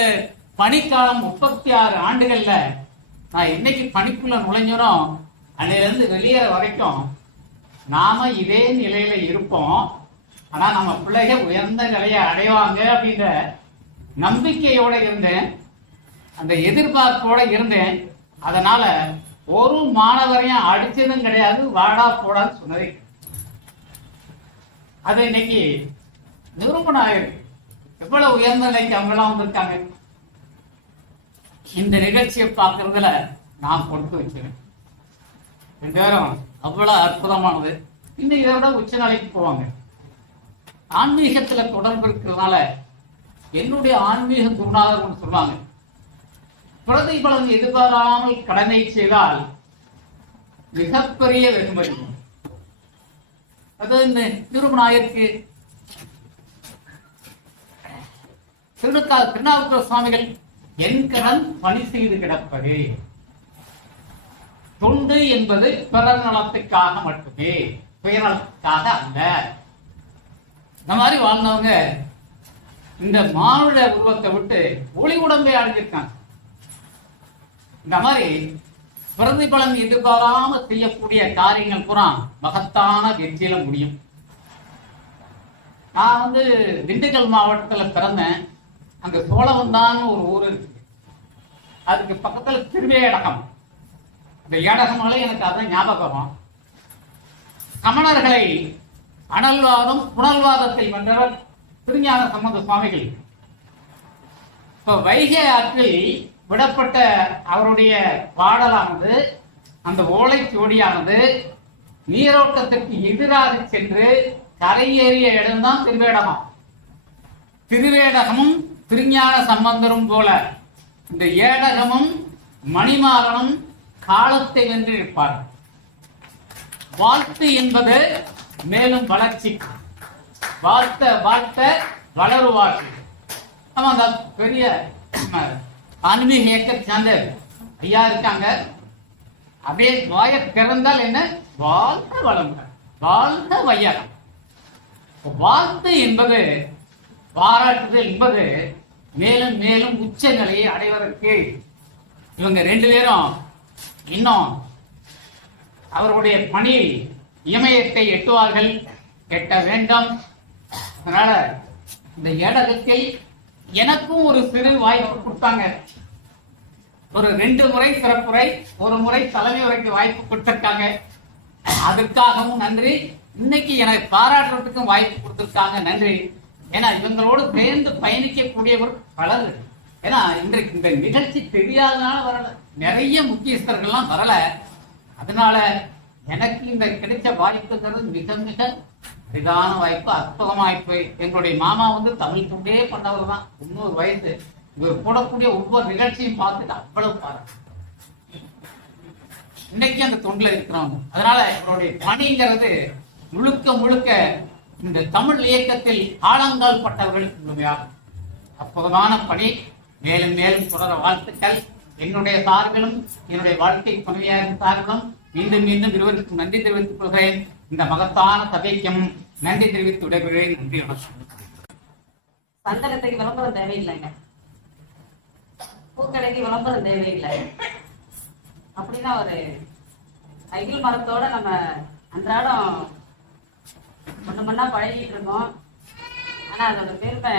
பணிக்காலம் 36 ஆண்டுகள்ல நான் என்னைக்கு பணிக்குள்ள நுழைஞ்சனோ அன்னையிலிருந்து வெளியேற வரைக்கும் நாம இதே நிலையில இருப்போம். ஆனா நம்ம பிள்ளைகள் உயர்ந்த நிலையை அடைவாங்க அப்படின்ற நம்பிக்கையோட இருந்தேன், அந்த எதிர்பார்ப்போட இருந்தேன். அதனால ஒரு மாணவரையும் அடிச்சதும் கிடையாது, வாடா போடான்னு சொன்னதே. அது இன்னைக்கு நிரூபணம் ஆயிருக்கு. எவ்வளவு உயர்ந்த நிலைக்கு அவங்கெல்லாம் வந்திருக்காங்க. இந்த நிகழ்ச்சியை பார்க்கறதுல நான் கொடுத்து வச்சிருக்கேன். 2 பேரும் அவ்வளவு அற்புதமானது. இன்னும் இதை விட உச்ச நிலைக்கு போவாங்க. ஆன்மீகத்துல தொடர்பு இருக்கிறதுனால என்னுடைய ஆன்மீக குருநாதர் ஒன்று சொல்லுவாங்க, பிரதிபலன் எதிர்பாராமல் கடனை செய்தால் மிகப்பெரிய வெகுமதி. அது இந்த நிரூபணம் ஆயிருக்கு. திருநாவுக்கர சுவாமிகள் என் கடன் பணி செய்து கிடப்பதே, தொண்டு என்பது பிறர் நலத்துக்காக மட்டுமே, சுயநலத்துக்காக அல்ல. இந்த மாதிரி வாழ்ந்தவங்க இந்த மானுட உருவத்தை விட்டு ஒளி உடம்பை அடைஞ்சிருக்காங்க. இந்த மாதிரி பிரதிபலன் எதிர்பாராம செய்யக்கூடிய காரியங்கள் பூரா மகத்தான வெற்றியில முடியும். நான் திண்டுக்கல் மாவட்டத்துல பிறந்தேன். அங்க சோழவந்தான்னு ஒரு ஊர் இருக்கு. அதுக்கு பக்கத்துல திருவேடகம். இந்த ஏடகம்னாலே எனக்கு அதான் ஞாபகம். சமணர்களை அனல்வாதம் புனல்வாதத்தை வென்றவர் திருஞான சம்பந்த சுவாமிகள். இப்போ வைகை ஆற்றில் விடப்பட்ட அவருடைய பாடலானது, அந்த ஓலைச்சுவடியானது நீரோட்டத்திற்கு எதிராக சென்று கரையேறிய இடம்தான் திருவேடகம். திருவேடகமும் திருஞான சம்பந்தரும் போல இந்த ஏடகமும் மணிமாறனும் காலத்தை வென்றிருப்பார். வாழ்த்து என்பது மேலும் வளர்ச்சி, வாழ்த்த வாழ்த்த வளருவார்கள். ஆமா, அந்த பெரிய ஆன்மீக இயக்கத்தை சார்ந்த ஐயா இருக்காங்க. அப்படியே வாய திறந்தால் என்ன, வாழ்த்த வளங்க, வாழ்த்த வையகம். வாழ்த்து என்பது, பாராட்டுதல் என்பது மேலும் மேலும் உச்ச நிலையை அடைவதற்கு இவங்க 2 பேரும் இன்னும் அவர்களுடைய பணியில் இமயத்தை எட்டுவார்கள், எட்ட வேண்டும். அதனால இந்த ஏடகத்தில் எனக்கும் ஒரு சிறு வாய்ப்பு கொடுத்தாங்க. ஒரு 2 முறை சிறப்புரை, 1 முறை தலைமை உரைக்கு வாய்ப்பு கொடுத்திருக்காங்க. அதுக்காகவும் நன்றி. இன்னைக்கு எனக்கு பாராட்டுறதுக்கும் வாய்ப்பு கொடுத்திருக்காங்க, நன்றி. ஏன்னா இவங்களோடு சேர்ந்து பயணிக்கக்கூடியவர் பலர். ஏன்னா இன்றைக்கு இந்த நிகழ்ச்சி தெரியாதனால வரல, நிறைய முக்கியஸ்தர்கள்லாம் வரல. அதனால எனக்கு இந்த கிடைச்ச வாய்ப்புங்கிறது மிக மிக இதான வாய்ப்பு, அற்புதமான வாய்ப்பு. எங்களுடைய மாமா தமிழ் தொண்டே பண்ணவர் தான். 90 வயசு. இவர் போடக்கூடிய ஒவ்வொரு நிகழ்ச்சியும் பார்த்துட்டு அவ்வளவு பாருங்க. இன்னைக்கு அந்த தொண்டில் இருக்கிறவங்க. அதனால இவருடைய பணிங்கிறது முழுக்க முழுக்க இந்த தமிழ் இயக்கத்தில் ஆழங்கால் பட்டவர்கள். அற்புதமான பணி. மேலும் மேலும் தொடர வாழ்த்துக்கள். என்னுடைய சார்பிலும் என்னுடைய வாழ்க்கை துணைவியாரின் சார்பிலும் மீண்டும் மீண்டும் இருவருக்கும் நன்றி தெரிவித்துக் கொள்கிறேன். இந்த மகத்தான சபைக்கும் நன்றி தெரிவித்து விடைபெறுகிறேன். நன்றி, வணக்கம். சந்தனத்துக்கு விளம்பரம் தேவையில்லைங்க, பூக்கடைக்கு விளம்பரம் தேவையில்லை. அப்படின்னா ஒரு அகில் மரத்தோட நம்ம அன்றாடம் மண்ணா பழகிட்டு இருக்கோம். ஆனா அதோட பெருமை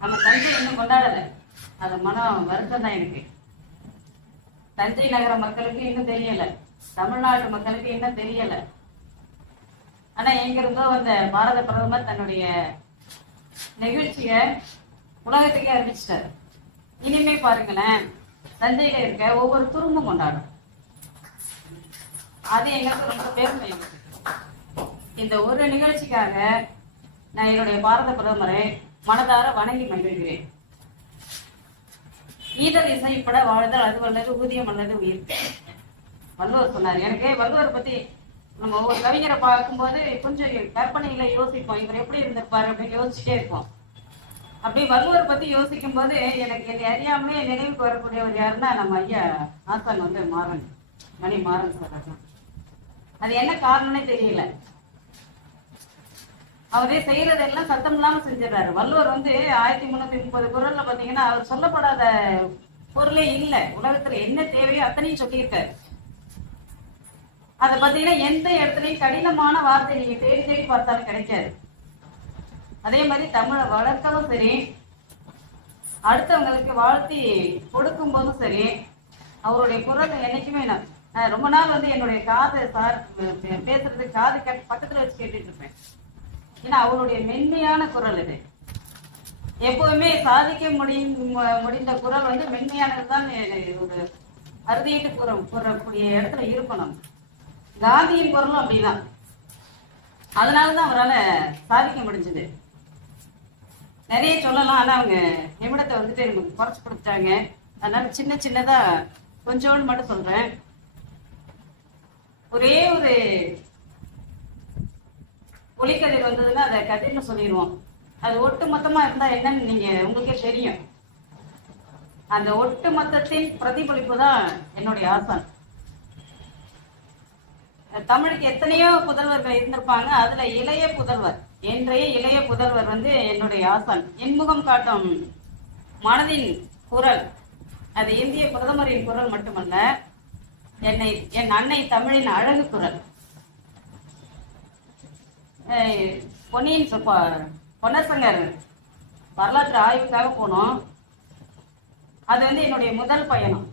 நம்ம தஞ்சை இன்னும் கொண்டாடலை. அது மனம் வருத்தம் தான் எனக்கு. தஞ்சை நகர மக்களுக்கு இன்னும் தெரியல, தமிழ்நாட்டு மக்களுக்கு இன்னும் தெரியல. ஆனா எங்கிருந்தோ வந்த பாரத பிரதமர் தன்னுடைய நிகழ்ச்சியை உலகத்துக்கே அறிவிச்சிட்டாரு. இனிமே பாருங்களேன், தஞ்சையில இருக்க ஒவ்வொரு துரும்பும் கொண்டாடும். அது எங்களுக்கு ரொம்ப பெருமை. இந்த ஒரு நிகழ்ச்சிக்காக நான் என்னுடைய பாரத பிரதமரை மனதார வணங்கி மகிழ்கிறேன். ஈதல் இசைப்பட வாழ்தல் அது வல்லது, ஊதியம் அல்லது உயிர். வள்ளுவர் சொன்னார். எனக்கு வள்ளுவர் பத்தி நம்ம ஒவ்வொரு கவிஞரை பார்க்கும்போது கொஞ்சம் கற்பனையில யோசிப்போம், இவர் எப்படி இருந்திருப்பாரு அப்படின்னு யோசிச்சுட்டே இருப்போம். அப்படி வள்ளுவர் பத்தி யோசிக்கும் போது எனக்கு என்னை அறியாமலே நினைவுக்கு வரக்கூடியவர் யாருன்னா நம்ம ஐயா ஆசான் மாறன், மணி மாறன் சார். அது என்ன காரணம்னே தெரியல. அவரே செய்யறதெல்லாம் சத்தம் இல்லாம செஞ்சிடறாரு. வள்ளுவர் 1330 குறள்ல பாத்தீங்கன்னா அவர் சொல்லப்படாத பொருளே இல்லை. உலகத்துல என்ன தேவையோ அத்தனையும் சொல்லியிருக்காரு. அதை பாத்தீங்கன்னா எந்த இடத்துலயும் கடினமான வார்த்தை நீங்க தேடி தேடி பார்த்தாலும் கிடைக்காது. அதே மாதிரி தமிழை வளர்க்கவும் சரி, அடுத்தவங்களுக்கு வாழ்த்தி கொடுக்கும் போதும் சரி, அவருடைய குரல் என்னைக்குமே நான் ரொம்ப நாள் என்னுடைய காது சார் பேசுறது காது பக்கத்துல வச்சு கேட்டுட்டு இருப்பேன். ஏன்னா அவருடைய மென்மையான குரல் இது. எப்பவுமே சாதிக்க முடிந்த குரல் மென்மையானதுதான் ஒரு அறுதியிட்டு கூறக்கூடிய இடத்துல இருக்கணும். காந்தியின் குரலும் அப்படிதான். அதனாலதான் அவரால் சாதிக்க முடிஞ்சது. நிறைய சொல்லலாம், ஆனா அவங்க நிமிடத்தை நமக்கு குறைச்சு கொடுத்தாங்க. அதனால சின்ன சின்னதா கொஞ்சோண்டு மட்டும் சொல்றேன். ஒரே ஒரு ஒளிக்கதிர் வந்ததுன்னா அதை கதிர்னு சொல்லிடுவோம். அது ஒட்டு மொத்தமா இருந்தா என்னன்னு உங்களுக்கே தெரியும். அந்த ஒட்டு மொத்தத்தின் பிரதிபலிப்பு தான் என்னுடைய ஆசான். தமிழுக்கு எத்தனையோ புதல்வர்கள் இருந்திருப்பாங்க. அதுல இளைய புதல்வர், இன்றைய இளைய புதல்வர் என்னுடைய ஆசான். என்முகம் காட்டும் மனதின் குரல், அது இந்திய பிரதமரின் குரல் மட்டுமல்ல, என் அன்னை தமிழின் அழகு குரல். பொன்னசங்கர் வரலாற்று ஆய்வுக்காக போனோம். அது என்னுடைய முதல் பயணம்.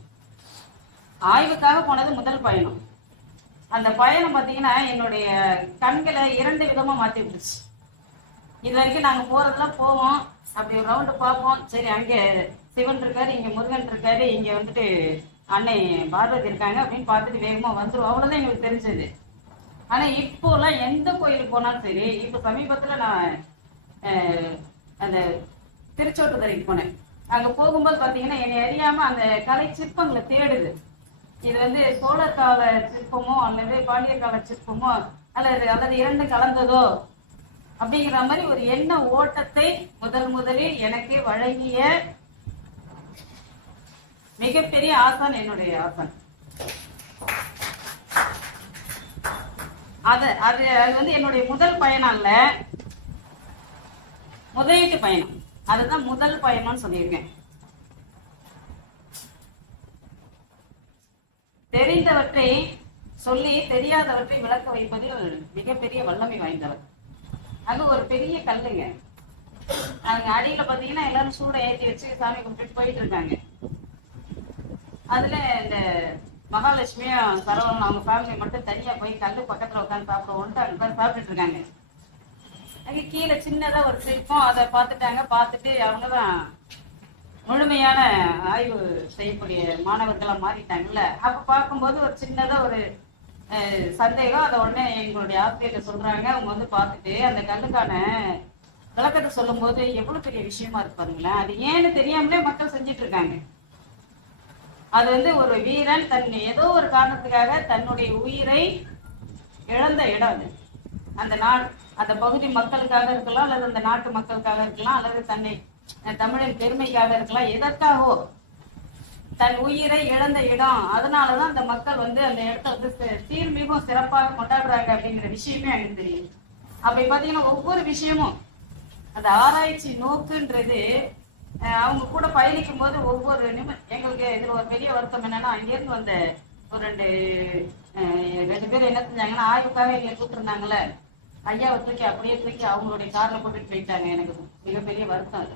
ஆய்வுக்காக போனது முதல் பயணம். அந்த பயணம் பார்த்தீங்கன்னா என்னுடைய கண்களை 2 விதமா மாற்றி விட்டுருச்சு. இது வரைக்கும் நாங்கள் போறதெல்லாம் போவோம், அப்படி ஒரு ரவுண்டு பார்ப்போம், சரி அங்கே சிவன் இருக்காரு, இங்கே முருகன் இருக்காரு, இங்கே வந்துட்டு அன்னை பார்வதி இருக்காங்க அப்படின்னு பார்த்துட்டு வேகமாக வந்துடும், அவ்வளோதான் எங்களுக்கு தெரிஞ்சது. ஆனால் இப்போலாம் எந்த கோயிலுக்கு போனாலும் சரி, இப்போ சமீபத்தில் நான் அந்த திருச்சோட்டுத்துறைக்கு போனேன். அங்கே போகும்போது பார்த்தீங்கன்னா என்னை அறியாமல் அந்த கலை சிற்பங்களை தேடுது. இது வந்து சோழர் கால சிற்பமோ அல்லது பாண்டியர் கால சிற்பமோ அல்லது 2 கலந்ததோ அப்படிங்கிற மாதிரி ஒரு எண்ண ஓட்டத்தை முதலில் எனக்கு வழங்கிய மிகப்பெரிய ஆசான் என்னுடைய ஆசான். அது வந்து என்னுடைய முதல் பயணம் அல்ல, முதலீட்டு பயணம். அதுதான் முதல் பயணம்னு சொல்லியிருக்கேன். தெரிந்தவற்றை சொல்லி தெரியாதவற்றை விளக்க வைப்பதில் மிகப்பெரிய வல்லமை வாய்ந்தவர். அது ஒரு பெரிய கல்லுங்க. அங்க அடியில பாத்தீங்கன்னா எல்லாரும் சூட ஏற்றி வச்சு சாமி கும்பிட்டு போயிட்டு இருக்காங்க. அதுல இந்த மகாலட்சுமியும் சரவணன் அவங்க ஃபேமிலி மட்டும் தனியா போய் கல்லு பக்கத்துல உட்காந்து சாப்பிடுவோம்ட்டு அங்க உட்காந்து சாப்பிட்டுட்டு இருக்காங்க. அங்க கீழே சின்னதா ஒரு சிற்பம், அதை பார்த்துட்டு அவங்கதான் முழுமையான ஆய்வு செய்யக்கூடிய மாணவர்களா மாறிட்டாங்கல்ல. அப்ப பார்க்கும்போது ஒரு சின்னதா ஒரு சந்தேகம். அதை உடனே எங்களுடைய ஆசிரியர் சொல்றாங்க. அவங்க வந்து பார்த்துட்டு அந்த கல்லுக்கான விளக்கத்தை சொல்லும் போது எவ்வளவு பெரிய விஷயமா இருக்கு பாருங்களேன். அது ஏன்னு தெரியாமலே மக்கள் செஞ்சிட்டு இருக்காங்க. அது வந்து ஒரு வீரன் ஏதோ ஒரு காரணத்துக்காக தன்னுடைய உயிரை இழந்த இடம் அது. அந்த பகுதி மக்களுக்காக இருக்கலாம், அல்லது அந்த நாட்டு மக்களுக்காக இருக்கலாம், அல்லது தமிழின் பெருமைக்காக இருக்கலாம். எதற்காகவோ தன் உயிரை இழந்த இடம். அதனாலதான் அந்த மக்கள் வந்து அந்த இடத்த வந்து சீர்மிகவும் சிறப்பாக கொண்டாடுறாங்க அப்படிங்கிற விஷயமே எனக்கு தெரியும். அப்படி பாத்தீங்கன்னா ஒவ்வொரு விஷயமும் அந்த ஆராய்ச்சி நோக்குன்றது அவங்க கூட பயணிக்கும் போது ஒவ்வொரு எங்களுக்கு இதுல ஒரு பெரிய வருத்தம் என்னன்னா, அங்கிருந்து வந்த ஒரு ரெண்டு பேர் என்ன செஞ்சாங்கன்னா, ஆய்வுக்காக எங்களை கூப்பிட்டுருந்தாங்கல்ல, ஐயாவை அப்படியே தூக்கி அவங்களுடைய கார்ல போட்டுட்டு போயிட்டாங்க. எனக்கு மிகப்பெரிய வருத்தம் அது.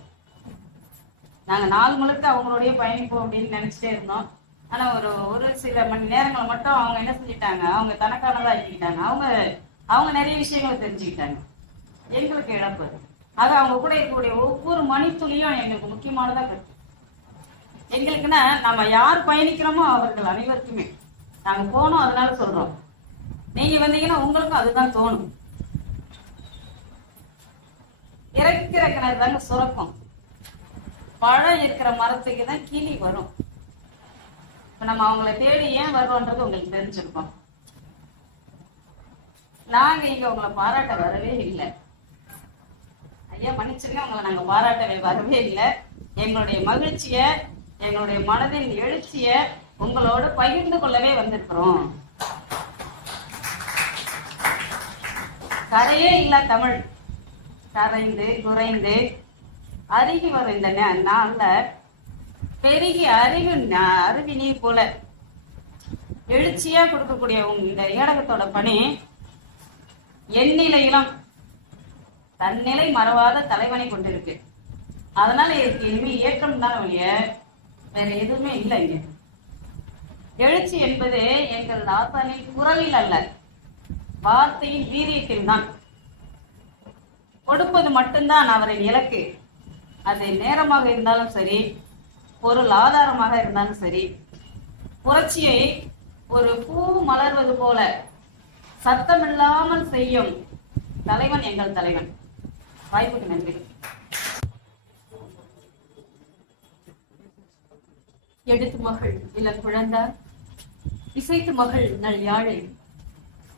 நாங்க நாள் முழுக்க அவங்களோடய பயணிப்போம் அப்படின்னு நினைச்சிட்டே இருந்தோம். ஆனா ஒரு சில மணி நேரங்களை மட்டும் அவங்க என்ன செஞ்சுட்டாங்க, அவங்க தனக்கானதா ஆக்கிக்கிட்டாங்க. அவங்க நிறைய விஷயங்களை தெரிஞ்சுக்கிட்டாங்க. எங்களுக்கு இழப்பு. ஆக அவங்க கூட இருக்கக்கூடிய ஒவ்வொரு மணித்துளியும் எங்களுக்கு முக்கியமானதா இருக்கு. எங்களுக்குன்னா நம்ம யார் பயணிக்கிறோமோ அவர்கள் அனைவருக்குமே நாங்க போனோம், அதனால சொல்றோம். நீங்க வந்தீங்கன்னா உங்களுக்கும் அதுதான் தோணும். இறக்கிற கிணறு தாங்க சுரக்கும். பழம் இருக்கிற மரத்துக்கு தான் கிளி வரும். இப்ப நம்ம அவங்கள தேடி ஏன் வருவோன்றது உங்களுக்கு தெரிஞ்சிருக்கோம். நாங்க இங்க உங்களை பாராட்ட வரவே இல்லை. ஐயா மன்னிச்சுங்க, உங்களை நாங்க பாராட்டவே வரவே இல்லை. எங்களுடைய மகிழ்ச்சிய, எங்களுடைய மனதின் எழுச்சிய உங்களோட பகிர்ந்து கொள்ளவே வந்திருக்கிறோம். கரையே இல்ல தமிழ் கரைந்து குறைந்து அருகி வரும் இந்த நாள்ல பெருகி அருவி நீர் போல எழுச்சியா கொடுக்கக்கூடிய இந்த ஏடகத்தோட பணி எந்நிலையிலும் தன்னிலை மறவாத தலைவனை கொண்டிருக்கு. அதனால இதுக்கு இனிமே ஏற்றம் தான் வழிய வேற எதுவுமே இல்லை. இங்க எழுச்சி என்பது எங்கள் ஆசானின் குரலில் அல்ல, வார்த்தையின் வீரியத்தில் தான். கொடுப்பது மட்டும்தான் அவரின் இலக்கு. அது நேரமாக இருந்தாலும் சரி, பொருள் ஆதாரமாக இருந்தாலும் சரி. புரட்சியை ஒரு பூ மலர்வது போல சத்தமில்லாமல் செய்யும் தலைவன் எங்கள் தலைவன். வாய்ப்புக்கு நன்றி. எடுத்து மகள் இளம் குழந்தார், இசைத்து மகள் நல் யாழை,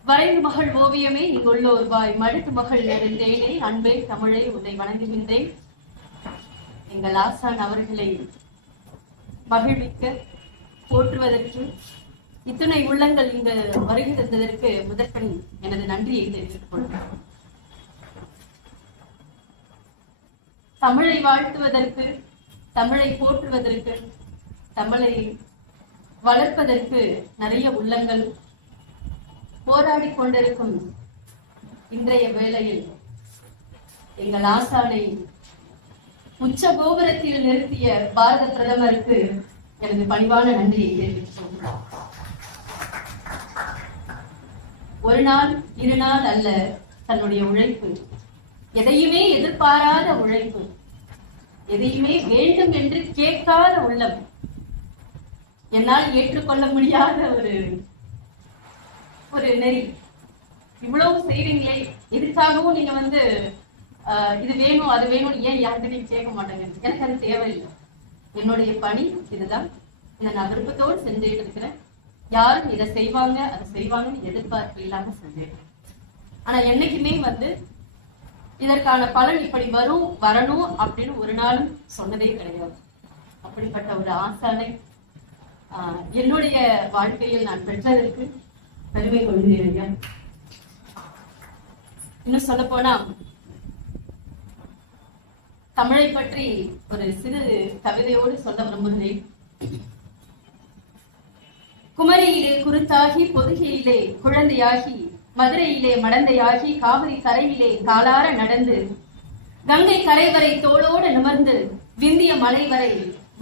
வரைந்து மகள் ஓவியமே இங்குள்ளோர் வாய், மடுத்து மகள் நெடுந்தேனே அன்பே தமிழை உன்னை வணங்குகின்றேன். எங்கள் ஆசான் அவர்களை மகிழ்விக்க போற்றுவதற்கு இத்தனை உள்ளங்கள் இங்கு வருகை தந்ததற்கு முதற்கண் எனது நன்றியை தெரிவித்துக் கொள்கிறேன். தமிழை வாழ்த்துவதற்கு, தமிழை போற்றுவதற்கு, தமிழை வளர்ப்பதற்கு நிறைய உள்ளங்கள் போராடி கொண்டிருக்கும் இன்றைய வேளையில் எங்கள் ஆசானை உச்ச கோபுரத்தில் நிறுத்திய பாரத பிரதமருக்கு எனது பணிவான நன்றியை தெரிவித்துக் கொள்கிறேன். ஒரு நாள் 2 நாள் அல்ல, தன்னுடைய உழைப்பு, எதையுமே எதிர்பாராத உழைப்பு, எதையுமே வேண்டும் என்று கேட்காத உள்ளம், என்னால் ஏற்றுக்கொள்ள முடியாத ஒரு நெறி. இவ்வளவு செய்வீங்களே, எதுக்காகவும் நீங்க இது வேணும் அது வேணும் ஏன் யாருக்கு நீங்க கேட்க மாட்டேங்க? எனக்கு அது தேவையில்லை. என்னுடைய பணி இதுதான், இதை நான் விருப்பத்தோடு செஞ்சுட்டு இருக்கிறேன். யாரும் இதை செய்வாங்க அதை செய்வாங்கன்னு எதிர்பார்ப்பு இல்லாம செஞ்சேன். ஆனா என்னைக்குமே இதற்கான பலன் இப்படி வரணும் அப்படின்னு ஒரு நாளும் சொன்னதே கிடையாது. அப்படிப்பட்ட ஒரு ஆசானை என்னுடைய வாழ்க்கையில் நான் பெற்றதற்கு பெருமை கொள்கிறேன். இன்னும் சொல்ல போனா, தமிழை பற்றி ஒரு சிறு கவிதையோடு சொல்ல விரும்புகிறேன். குமரியிலே குருத்தாகி, பொதுகையிலே குழந்தையாகி, மதுரையிலே மடந்தையாகி, காவிரி கரையிலே காலார நடந்து, கங்கை கரை வரை தோளோடு நிமிர்ந்து, விந்திய மலை வரை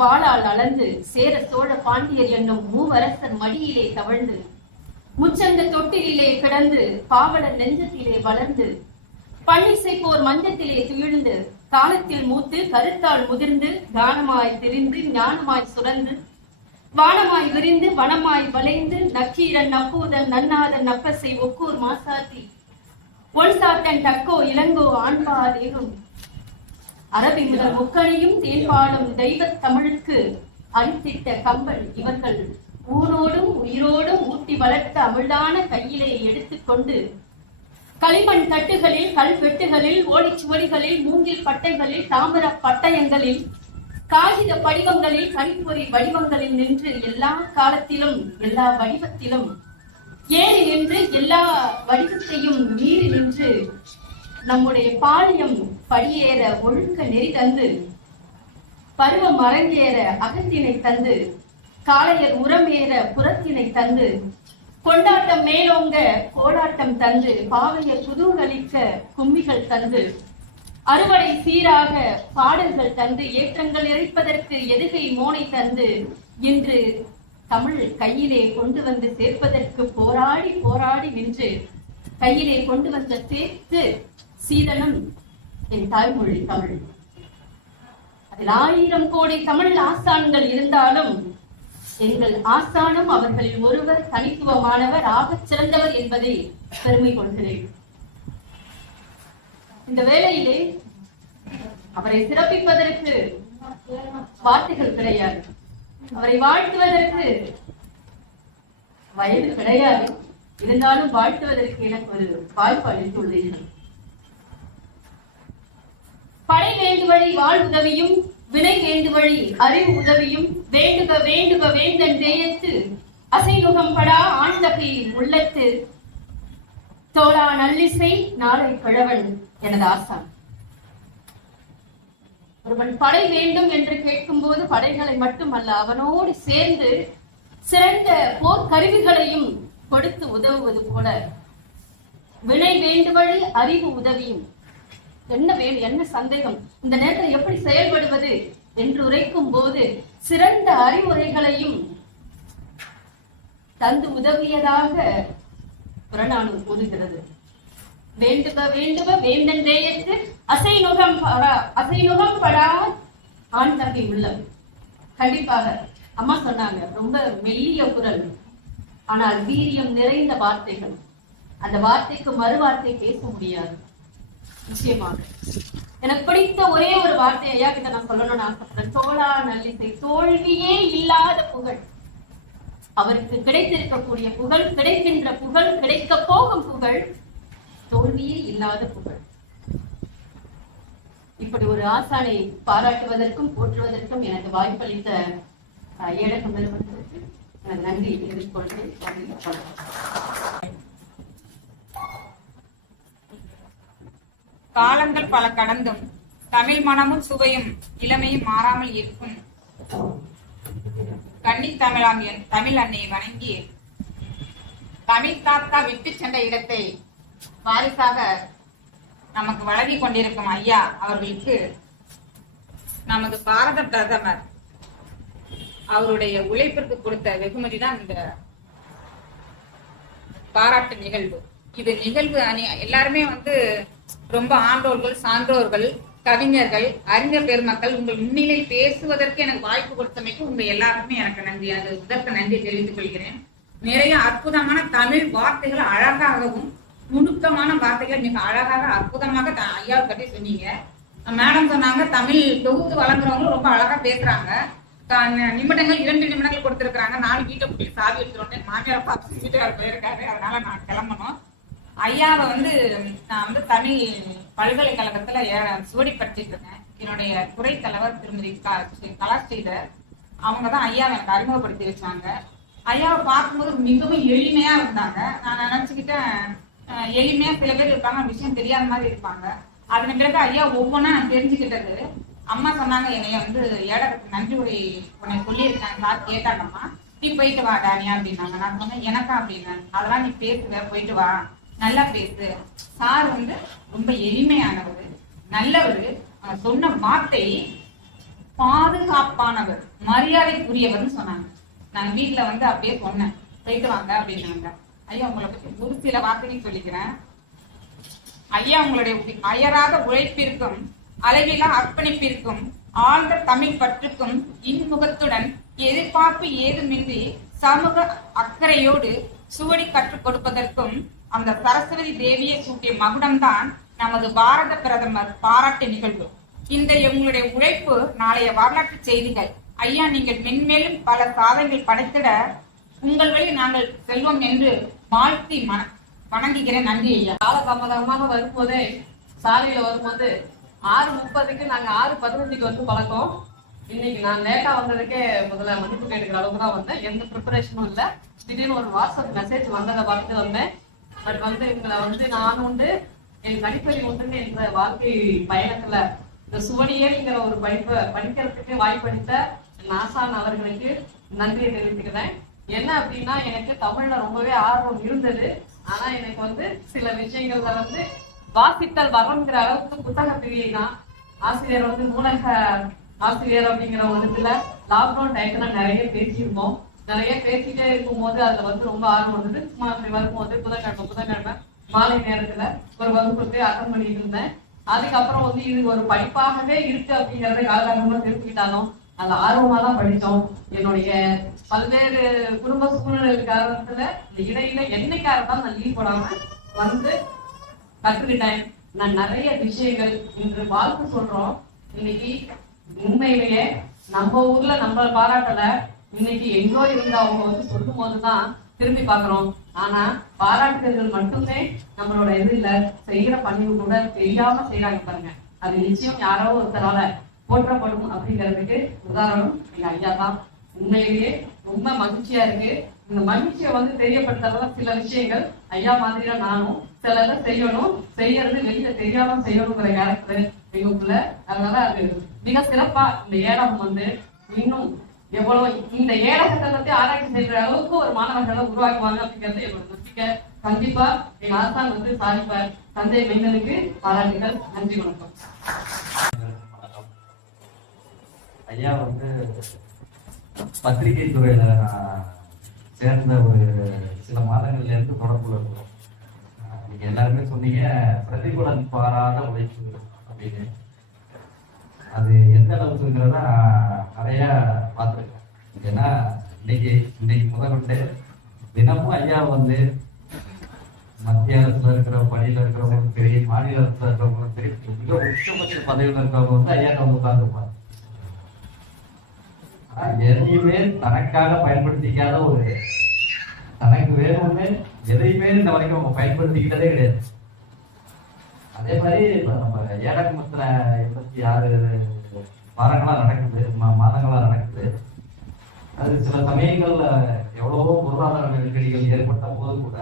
வாளால் அளந்து, சேர சோழ பாண்டியர் என்னும் மூவரசன் மடியிலே தவழ்ந்து, முச்சந்த தொட்டிலே கிடந்து, பாவலர் நெஞ்சத்திலே வளர்ந்து, பன்னிசை போர் மஞ்சத்திலே துயிழ்ந்து, காலத்தில் மூத்து கருத்தால் முதிர்ந்து, கானமாய் திரிந்து ஞானமாய் சுரந்து, வானமாய் விரிந்து வனமாய் வளைந்து, நக்கீரன் நப்பூதன் நன்னாதன் நப்பசை ஒக்கூர் மாசாத்தி, ஒன்சாத்தன் டக்கோ இளங்கோ ஆண்பா தேவும், அரபி முதல் முக்கணியும் தேன்பாடும் தெய்வத் தமிழுக்கு அளித்திட்ட கம்பல் இவர்கள் ஊரோடும் உயிரோடும் ஊட்டி வளர்த்த அமிழ்தான கையிலே எடுத்துக்கொண்டு, களிமண் தட்டுகளில், கல்வெட்டுகளில், ஓடிச்சுவடிகளில், மூங்கில் பட்டைகளில், தாமிர பட்டயங்களில், காகித படிவங்களில், கணிப்பொறி வடிவங்களில் நின்று எல்லா காலத்திலும் எல்லா வடிவத்திலும் ஏறி நின்று எல்லா வடிவத்தையும் மீறி நின்று நம்முடைய பாலியம் படியேற ஒழுக்க நெறி தந்து, பருவம் அரங்கேற அகத்தினை தந்து, காளையர் உரமேற புறத்தினை தந்து, கொண்டாட்டம் மேலோங்க கோடாட்டம் தந்து, பாவையர் குதூகலிக்க கும்மிகள் தந்து, அறுவடை சீராக பாடல்கள் தந்து, ஏற்றங்கள் இறைப்பதற்கு எதுகை மோனை தந்து, இன்று தமிழ் கையிலே கொண்டு வந்து சேர்ப்பதற்கு போராடி போராடி நின்று கையிலே கொண்டு வந்த சேர்த்து சீதனம் என் தாய்மொழி தமிழ். அதில் 1000 கோடி தமிழ் ஆசான்கள் இருந்தாலும் எங்கள் ஆசானும் அவர்களில் ஒருவர் தனித்துவமானவர், ஆகச் சிறந்தவர் என்பதை பெருமை கொள்கிறேன். இந்த வேளையிலே அவரை சிறப்பிப்பதற்கு வார்த்தைகள் கிடையாது, அவரை வாழ்த்துவதற்கு வயது கிடையாது. இருந்தாலும் வாழ்த்துவதற்கு எனக்கு ஒரு வாய்ப்பு அளித்துள்ளீர்கள். படை வேண்டுவழி வாழ் உதவியும், வினை வேண்டுவழி அறிவு உதவியும், வேண்டுக வேண்டுக வேந்தன் தேயத்து, அசைமுகம் படா ஆண்தகை உள்ளத்து, தோழா நல்லிசை நாளை கிழவன் எனது ஆசான். ஒருவன் படை வேண்டும் என்று கேட்கும் போது படைகளை மட்டுமல்ல, அவனோடு சேர்ந்து சிறந்த போர் கருவிகளையும் கொடுத்து உதவுவது போல, வினை வேண்டுவழி அறிவு உதவியும், என்ன சந்தேகம், இந்த நேரத்தில் எப்படி செயல்படுவது என்று உரைக்கும் போது சிறந்த அறிவுரைகளையும் தந்து உதவியதாக புறநானூறு கூறுகிறது. வேண்டுக வேண்டுக வேந்தன் தேயத்து, அசைநுகம் படா ஆண் தகை உள்ளம். கண்டிப்பாக அம்மா சொன்னாங்க, ரொம்ப மெல்லிய குரல், ஆனால் வீரியம் நிறைந்த வார்த்தைகள். அந்த வார்த்தைக்கு மறுவார்த்தை பேச முடியாது. நிச்சயமாக எனக்கு பிடித்த ஒரே ஒரு வார்த்தை ஐயா கிட்ட நான் சொல்லணும்னு ஆசைப்படுறேன். தோழா நல்லிசை, தோல்வியே இல்லாத புகழ். அவருக்கு கிடைத்திருக்கக்கூடிய புகழ், கிடைக்கின்ற புகழ், கிடைக்க போகும் புகழ், தோல்வியே இல்லாத புகழ். இப்படி ஒரு ஆசானை பாராட்டுவதற்கும் போற்றுவதற்கும் எனக்கு வாய்ப்பளித்த ஏழகம் நிறுவனத்திற்கு நன்றி எதிர்கொள்கிறேன். காலங்கள் பல கடந்தும் தமிழ் மனமும் சுவையும் இளமையும் மாறாமல் இருக்கும் கன்னி தமிழாகிய தமிழ் அன்னையை வணங்கி, தமிழ் தாத்தா விட்டு சென்ற இடத்தை வாரிசாக நமக்கு வழங்கி கொண்டிருக்கும் ஐயா அவர்களுக்கு நமது பாரத பிரதமர் அவருடைய உழைப்பிற்கு கொடுத்த வெகுமதி தான் இந்த பாராட்டு நிகழ்வு. இது நிகழ்வு எல்லாருமே வந்து ரொம்ப ஆண்டோர்கள், சான்றோர்கள், கவிஞர்கள், அறிஞர் பெருமக்கள் உங்கள் முன்னிலையில் பேசுவதற்கு எனக்கு வாய்ப்பு கொடுத்தமைக்கு உங்க எல்லாருக்குமே எனக்கு நன்றி. அது இதற்கு நன்றி தெரிவித்துக் கொள்கிறேன். நிறைய அற்புதமான தமிழ் வார்த்தைகள் அழகாகவும் நுணுக்கமான வார்த்தைகள் மிக அழகாக அற்புதமாக ஐயாவை பற்றி சொன்னீங்க. மேடம் சொன்னாங்க தமிழ் தொகுத்து வழங்குறவங்களும் ரொம்ப அழகா பேசுறாங்க. நிமிடங்கள் 2 நிமிடங்கள் கொடுத்திருக்கிறாங்க. 4 வீட்டை போய் சாவி எடுத்துருவோம். மாமியாரை பார்த்து வீட்டுக்கார போயிருக்காரு, அதனால நான் கிளம்பணும். ஐயாவை வந்து நான் வந்து தமிழ் பல்கலைக்கழகத்துல சுவடி படிச்சுட்டு இருக்கேன். என்னுடைய துறை தலைவர் திருமதி கலாஸ்ரீதர் அவங்க தான் ஐயாவை எனக்கு அறிமுகப்படுத்தி வச்சாங்க. ஐயாவை பார்க்கும்போது மிகவும் எளிமையா இருந்தாங்க. நான் நினைச்சுக்கிட்டேன் எளிமையா சில பேர் இருப்பாங்க, விஷயம் தெரியாத மாதிரி இருப்பாங்க. அதன் பிறகு ஐயா ஒவ்வொன்றா நான் தெரிஞ்சுக்கிட்டது. அம்மா சொன்னாங்க, என்னைய வந்து ஏடகத்துக்கு நன்றி உரை உன்னை சொல்லியிருக்கேன் சார் கேட்டாங்கம்மா, நீ போயிட்டு வா டானியா அப்படின்னாங்க. நான் சொன்னேன் எனக்கா அப்படின்னு. அதெல்லாம் நீ பேசுவ, போயிட்டு வா, நல்லா பேசு. சார் வந்து ரொம்ப எளிமையானவர், நல்லவர், சொன்ன வார்த்தை பாதுகாப்பானவர், மரியாதைக்குரியவர்னு சொன்னாங்க. நான் வீட்டுல வந்து அப்படியே சொன்னேன், போயிட்டு வாங்க அப்படின்னாங்க. ஐயா உங்களை பத்தி ஒரு சில வார்த்தைகள் சொல்லிக்கிறேன். ஐயா உங்களுடைய அயராத உழைப்பிற்கும் அளவிலா அர்ப்பணிப்பிற்கும் ஆழ்ந்த தமிழ் பற்றுக்கும் இன்முகத்துடன் எதிர்பார்ப்பு ஏதுமின்றி சமூக அக்கறையோடு சுவடி கற்றுக் கொடுப்பதற்கும் அந்த சரஸ்வதி தேவியை சூட்டிய மகுடம்தான் நமது பாரத பிரதமர் பாராட்டு நிகழ்வு. இந்த உங்களுடைய உழைப்பு நாளைய வரலாற்று செய்திகள். ஐயா நீங்கள் மென்மேலும் பல சாதனைகள் படைத்திட உங்கள் வழி நாங்கள் செல்வோம் என்று வாழ்த்தி வணங்குகிறேன். நன்றி ஐயா. காலதாமதமாக வரும்போதே சாலையில வரும்போது 6:30க்கு நாங்க 6:15க்கு வந்து பழக்கம். இன்னைக்கு நான் லேட்டா வந்ததுக்கே முதல்ல மதிப்பு கேட்கிற அளவுக்கு தான் வந்தேன். எந்த ப்ரிப்பரேஷனும் இல்லை. திடீர்னு ஒரு வாட்ஸ்அப் மெசேஜ் வந்ததை பார்த்துட்டு வந்தேன். பட் வந்து இவங்களை வந்து நான் உண்டு, என் கணிப்பறி உண்டுன்னு என்ற வாழ்க்கை பயணத்துல இந்த சுவடியேங்கிற ஒரு படிப்பை படிக்கிறதுக்கு வாய்ப்பளித்த நாசான் அவர்களுக்கு நன்றியை தெரிவித்துக்கிறேன். என்ன அப்படின்னா எனக்கு தமிழ்ல ரொம்பவே ஆர்வம் இருந்தது. ஆனா எனக்கு வந்து சில விஷயங்கள்ல வந்து வாசித்தல் வரங்கிற அளவுக்கு புத்தக பிரியை தான். ஆசிரியர் வந்து நூலக ஆசிரியர் அப்படிங்கிற ஒரு இதுல லாக்டவுன் டைத்துல நிறைய பேசியிருந்தோம். நிறைய பேசிட்டே இருக்கும் போது அதுல வந்து ரொம்ப ஆர்வம் வந்தது. சும்மா அப்படி வரும்போது புதன்கிழமை மாலை நேரத்துல ஒரு வகுப்புக்கு அட்டன் பண்ணிட்டு இருந்தேன். அதுக்கப்புறம் வந்து இது ஒரு படிப்பாகவே இருக்கு அப்படிங்கறத காலகாலமா தெரிஞ்சுக்கிட்டாலும் அது ஆர்வமா தான் படித்தோம். என்னுடைய பல்வேறு குடும்ப சூழ்நிலை காரணத்துல இடையில என்னைக்காக தான் நான் லீவ் போடாம வந்து கற்றுக்கிட்டேன். நான் நிறைய விஷயங்கள் இன்று வாழ்த்து சொல்றோம். இன்னைக்கு உண்மையிலேயே நம்ம ஊர்ல நம்ம பாராட்டல, இன்னைக்கு எங்கோ இருந்து அவங்க வந்து சொல்லும் போதுதான் திரும்பி பாக்குறோம். ஆனா பாராட்டுதல்கள் மட்டுமே நம்மளோட இது இல்ல, செய்யற பணிவு கூட தெரியாம செய்யறாங்க பாருங்க. அது நிச்சயம் யாரோ ஒருத்தரால போற்றப்படும் அப்படிங்கிறதுக்கு உதாரணம் எங்க ஐயா தான். உண்மையிலேயே ரொம்ப மகிழ்ச்சியா இருக்கு. இந்த மகிழ்ச்சியை வந்து தெரியப்படுத்துறதுல சில விஷயங்கள் ஐயா மாதிரியா நானும் சிலத செய்யணும், செய்யறது வெளியில தெரியாம செய்யணுங்கிற கேரக்டர் எங்களுக்குள்ள. அதனால அது மிக சிறப்பா இந்த ஏலம் வந்து இன்னும் எவ்வளவு இந்த ஏலகத்தை பத்தி ஆராய்ச்சி செய்யற அளவுக்கு ஒரு மாணவர்களை உருவாக்குவாங்க அப்படிங்கிறது என்னோட நம்பிக்கை. கண்டிப்பா எங்க ஆசான் வந்து சாதிப்பார். தந்தை மைந்தனுக்கு பாராட்டுகள். நன்றி, வணக்கம். ஐயா வந்து பத்திரிகை துறையில சேர்ந்த ஒரு சில மாதங்கள்ல இருந்து தொடர்புல இருக்கிறோம். நீங்க எல்லாருமே சொன்னீங்க பிரதிபலன் பாராத உழைப்பு அப்படின்னு. அது எந்த அளவுக்குங்கிறத நிறைய பார்த்துருக்கேன். ஏன்னா இன்னைக்கு முதல்கொண்டு தினமும் ஐயா வந்து மத்திய அரசுல இருக்கிற பணியில இருக்கிறவங்களும் சரி, மாநில அரசுல இருக்கிறவங்களும் சரி, மிக உச்சபட்ச பதவியில் இருக்கிறவங்க வந்து ஐயா வந்து உட்கார்ந்துருப்பாங்க. எதையுமே தனக்காக பயன்படுத்திக்காத ஒரு தனக்கு வேணும்னு எதையுமே இந்த வரைக்கும் அவங்க பயன்படுத்திக்கிட்டதே கிடையாது. அதே மாதிரி இப்ப நம்ம ஏழகமத்துல 86 வாரங்களா நடக்குது, மாதங்களா நடக்குது. அது சில சமயங்கள்ல எவ்வளவோ பொருளாதார நெருக்கடிகள் ஏற்பட்ட போது கூட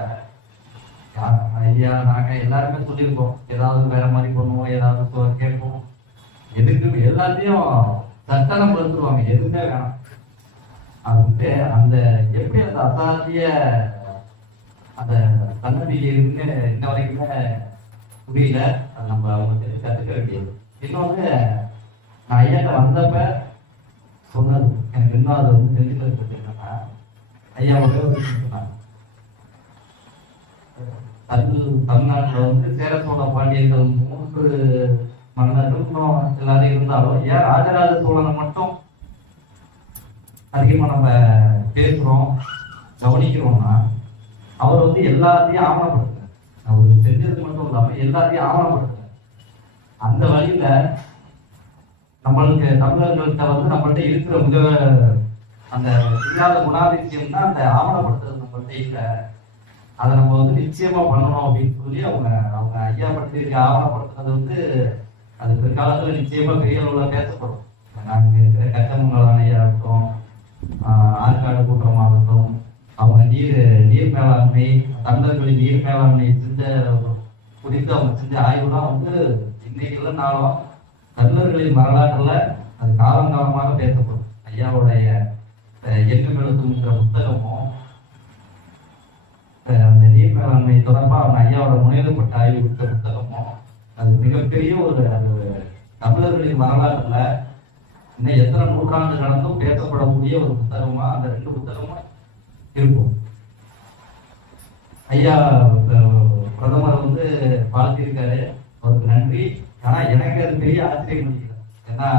ஐயா நாங்க எல்லாருமே சொல்லியிருக்கோம், ஏதாவது வேற மாதிரி பண்ணுவோம், ஏதாவது கேட்போம், எதுக்கு எல்லாத்தையும் சட்டணம் கொடுத்துருவாங்க, எதுவுமே வேணாம். அது அந்த எப்படி அந்த அசாத்திய அந்த தன்னம்பிக்கையிலிருந்து இன்ன வரைக்குமே புரியல. அது நம்ம அவங்க கத்துக்க வேண்டியது. இன்னொன்று நான் ஐயாட்ட வந்தப்ப சொன்னது எனக்கு இன்னும் அதை வந்து தெரிஞ்சுக்கிறது என்னன்னா, ஐயா ஒரே ஒரு விஷயம் சொன்னாங்க, தமிழ்நாட்டில் வந்து சேர சோழ பாண்டியர்கள் 3 மன்னர்களும் எல்லாரும் இருந்தாலும் ஏன் ராஜராஜ சோழனை மட்டும் அதிகமா நம்ம பேசுறோம் கவனிக்கிறோம்னா அவர் வந்து எல்லாத்தையும் ஆவணப்படுத்துறார். அவர் செஞ்சது மட்டும் இல்லாம எல்லாத்தையும் ஆவணப்படுத்துறார். அந்த வழியில நம்மளுக்கு தமிழர்கள்ட்ட வந்து நம்மள்ட்ட இருக்கிற மிக அந்த இல்லாத குணாதிசயம் தான் அந்த ஆவணப்படுத்துறது நம்மள்ட்ட இல்லை. அதை நம்ம வந்து நிச்சயமா பண்ணணும் அப்படின்னு சொல்லி அவங்க ஐயா படுத்திருக்க ஆவணப்படுத்துறது வந்து அது பிற்காலத்துல நிச்சயமா பெரிய அளவுல பேசப்படும். நாங்க இருக்கிற கச்சமங்கலம் ஐயா ஆகட்டும், ஆற்காடு கூட்டமாகட்டும், அவங்க நீர் மேலாண்மை, தமிழர்களின் நீர் மேலாண்மை குறித்து அவங்க செஞ்ச ஆய்வுலாம் வந்து இன்னைக்கு இல்லைனாலும் தமிழர்களின் வரலாற்றுல அது காலங்காலமாக பேசப்படும். ஐயாவுடைய எண்ணம் எழுத்துங்கிற புத்தகமும் அந்த நீர் மேலாண்மை தொடர்பாக அவங்க ஐயாவோட முனைவுப்பட்ட ஆய்வு கொடுத்த புத்தகமும் அது மிகப்பெரிய ஒரு தமிழர்களின் வரலாற்றுல இன்னும் எத்தனை நூற்றாண்டு கடந்தும் பேசப்படக்கூடிய ஒரு புத்தகமா அந்த 2 புத்தகமும் இருக்கும். ஐயா பிரதமர் வந்து வாழ்த்திருக்காரு, அவருக்கு நன்றி. ஆனா எனக்கு அது பெரிய ஆச்சரியம் நினைக்கிறேன். ஏன்னா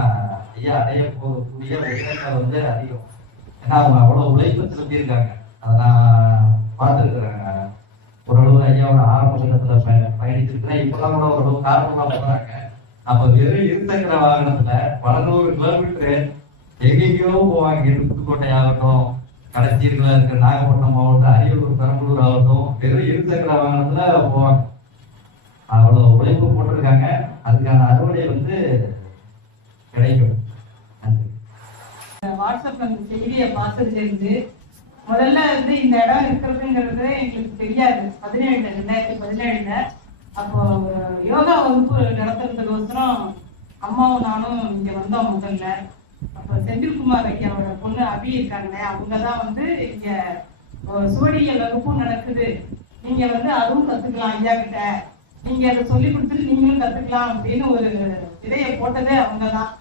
ஐயா அடைய போகக்கூடிய உயரங்கள் வந்து அதிகம். ஏன்னா அவங்க அவ்வளவு உழைப்பு செலுத்தியிருக்காங்க. அதை நான் பார்த்துருக்குறேன். ஓரளவு ஐயாவோட ஆரம்ப கட்டத்துல பயணிச்சிருக்கிறேன். இப்பெல்லாம் கூட ஓரளவு காரணமா போறாங்க. அப்ப வெறும் இருசக்கர வாகனத்துல பல 100 கிலோமீட்டர் எங்கெங்கயோ போவாங்க. புதுக்கோட்டை ஆகட்டும், கடைசியில இருக்கிற நாகப்பட்டினம் மாவட்டம், அரியலூர், பெரம்பலூர் ஆகட்டும், வெறும் இருசக்கர வாகனத்துல போவாங்க. அவ்வளவு உழைப்பு போட்டிருக்காங்க. அதுக்கான அறுவடை வந்து கிடைக்கும். வாட்ஸ்அப்ல அந்த செய்தியை பார்த்ததுலேருந்து முதல்ல வந்து இந்த இடம் இருக்கிறதுங்கிறது எங்களுக்கு தெரியாது. 2017 அப்போ யோகா வகுப்பு நடத்துறதுக்கோசரம் அம்மாவும் நானும் இங்க வந்தோம் முதல்ல. அப்போ செந்தில்குமார் ஐயாவோட பொண்ணு அபி இருக்காங்களே, அவங்கதான் வந்து இங்க சூழியல் வகுப்பும் நடக்குது, நீங்க வந்து அதுவும் கத்துக்கலாம் ஐயா கிட்ட, நீங்க அதை சொல்லி கொடுத்துட்டு நீங்களும் கத்துக்கலாம் அப்படின்னு ஒரு இதையை போட்டதே அவங்கதான்.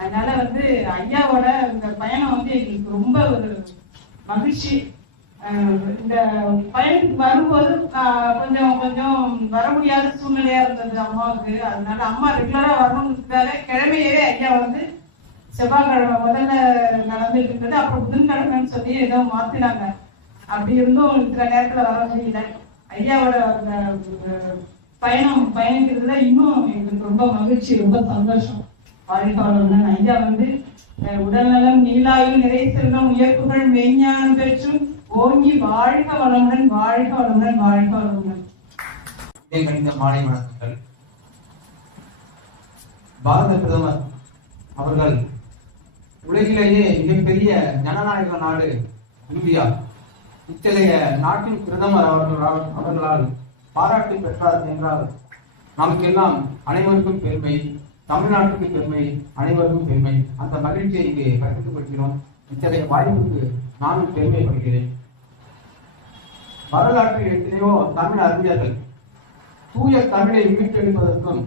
அதனால வந்து ஐயாவோட இந்த பயணம் வந்து எங்களுக்கு ரொம்ப ஒரு மகிழ்ச்சி. இந்த பயணத்துக்கு வரும்போது கொஞ்சம் வர முடியாத சூழ்நிலையா இருந்தது அம்மாவுக்கு. அதனால அம்மா ரெகுலரா வரணுங்கிறதுக்காக கிழமையவே ஐயா வந்து செவ்வாய்க்கிழமை முதல்ல நடந்துட்டு இருந்தது, அப்புறம் புதன்கிழமைன்னு சொல்லி ஏதோ மாத்தினாங்க. அப்படி இருந்தும் சில நேரத்துல வர முடியல. ஐயாவோட அந்த பயணிக்கிறதுல இன்னும் எங்களுக்கு ரொம்ப மகிழ்ச்சி, ரொம்ப சந்தோஷம். வாழ்க்கையாளர்கள் ஐயா வந்து உடல்நலம், நீலாயுள், நிறை செல்வம், உயர்ப்புகள், மெய்ஞானம் பெற்றும் ஓங்கி வாழ்க வளமுடன், வாழ்க வளமுடன், வாழ்க வளமுடன். கணித மாலை வணக்கங்கள். பாரத பிரதமர் அவர்கள் உலகிலேயே மிகப்பெரிய ஜனநாயக நாடு இந்தியா, இத்தகைய நாட்டின் பிரதமர் அவர்களால் பாராட்டு பெற்றார் என்றால் நமக்கெல்லாம் அனைவருக்கும் பெருமை, தமிழ்நாட்டுக்கு பெருமை, அனைவருக்கும் பெருமை. அந்த மகிழ்ச்சியை இங்கே பகிர்ந்து கொள்கிறோம். இத்தகைய வாய்ப்புக்கு நானும் பெருமைப்படுகிறேன். வரலாற்றில் எத்தனையோ தமிழ் அறிஞர்கள் தூய தமிழை மீட்டெடுப்பதற்கும்,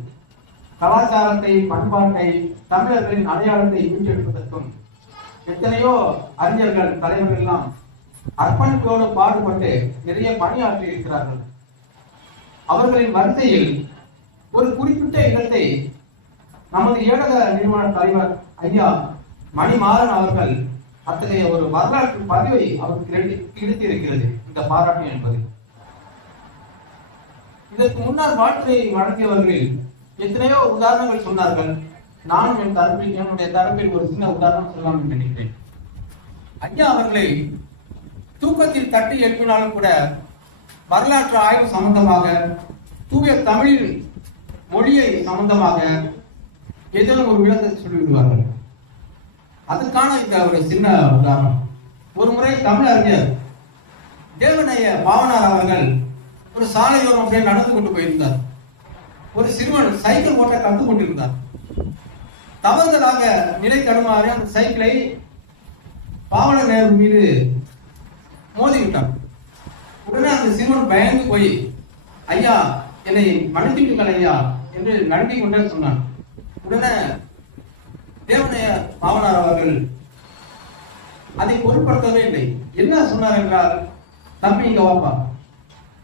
கலாச்சாரத்தை, பண்பாட்டை, தமிழர்களின் அடையாளத்தை மீட்டெடுப்பதற்கும் எத்தனையோ அறிஞர்கள், தலைவர்கள் எல்லாம் அர்ப்பணிப்போடு பாடுபட்டு நிறைய பணியாற்றி இருக்கிறார்கள். அவர்களின் வரிசையில் ஒரு குறிப்பிட்ட இடத்தை நமது ஏடக நிறுவன தலைவர் ஐயா மணிமாறன் அவர்கள் அத்தகைய ஒரு வரலாற்று பதிவை அவருக்கு கிடைத்திருக்கிறது இந்த பாராட்டு என்பது. இதற்கு முன்னர் வாழ்த்துறை வழங்கியவர்கள் எத்தனையோ உதாரணங்கள் சொன்னார்கள். நானும் என்னுடைய தரப்பில் ஒரு சின்ன உதாரணம் சொல்லலாம் என்று நினைக்கிறேன். ஐயா அவர்களை தூக்கத்தில் தட்டி எழுப்பினாலும் கூட வரலாற்று ஆய்வு சம்பந்தமாக, தூய தமிழ் மொழியை சம்பந்தமாக ஏதேனும் ஒரு விளக்கத்தை சொல்லிவிடுவார்கள். அதுக்கான இந்த ஒரு சின்ன உதாரணம். ஒரு முறை தமிழ் அறிஞர் தேவனைய பாவனார் அவர்கள் ஒரு சாலையோரம் அப்படியே நடந்து கொண்டு போயிருந்தார். ஒரு சிறுவன் சைக்கிள் ஓட்ட கற்றுக் கொண்டிருந்தார். தவறுதலாக நிலை தடுமாறி அந்த சைக்கிளை பாவனர் நேரு மீது மோதிவிட்டார். உடனே அந்த சிறுவன் பயந்து போய், ஐயா என்னை மன்னித்துவிடுங்கள் ஐயா என்று நடுங்கிக் கொண்டே சொன்னான். உடனே தேவனைய பாவனார் அவர்கள் அதை பொருட்படுத்தவே இல்லை. என்ன சொன்னார் என்றால், தம்பி இங்க வாப்பா,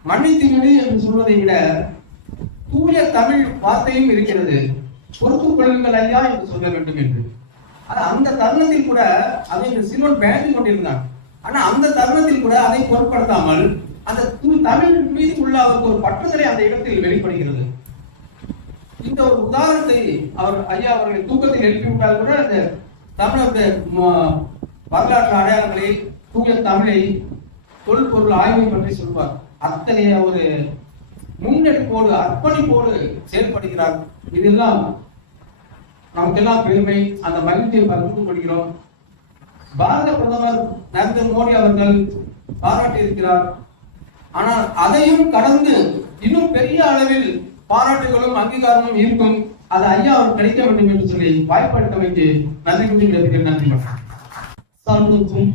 மன்னித்து விடு என்று சொல்வதை விட தூய தமிழ் வார்த்தையும் இருக்கிறது. பொறுத்துக் கொள்ளுங்கள் ஐயா என்று சொல்ல வேண்டும் என்று. அந்த தருணத்தில் கூட அதை இந்த சிறுவன் பேசிக் கொண்டிருந்தான். ஆனா அந்த தருணத்தில் கூட அதை பொருட்படுத்தாமல் அந்த தமிழ் மீது உள்ள அவருக்கு ஒரு பற்றுதலை அந்த இடத்தில் வெளிப்படுகிறது. இந்த ஒரு உதாரணத்தை அவர் ஐயா அவர்களை தூக்கத்தில் எழுப்பிவிட்டால் கூட அந்த தமிழருடைய வரலாற்று அடையாளங்களை, தூய தமிழை, தொல்பொருள் ஆய்வை பற்றி சொல்வார். அத்தகைய ஒரு முன்னெடுப்போடு அர்ப்பணிப்போடு செயல்படுகிறார். இதெல்லாம் நமக்கெல்லாம் பெருமை. அந்த மகிழ்ச்சியை பகிர்ந்து கொள்கிறோம். பாரத பிரதமர் நரேந்திர மோடி அவர்கள் பாராட்டி இருக்கிறார். ஆனால் அதையும் கடந்து இன்னும் பெரிய அளவில் பாராட்டுகளும் அங்கீகாரமும் இருக்கும். அது ஐயா அவர் கிடைக்க வேண்டும் என்று சொல்லி வாய்ப்பளித்தமைக்கு நன்றி கூறி நன்றி. சான்றோருக்கும்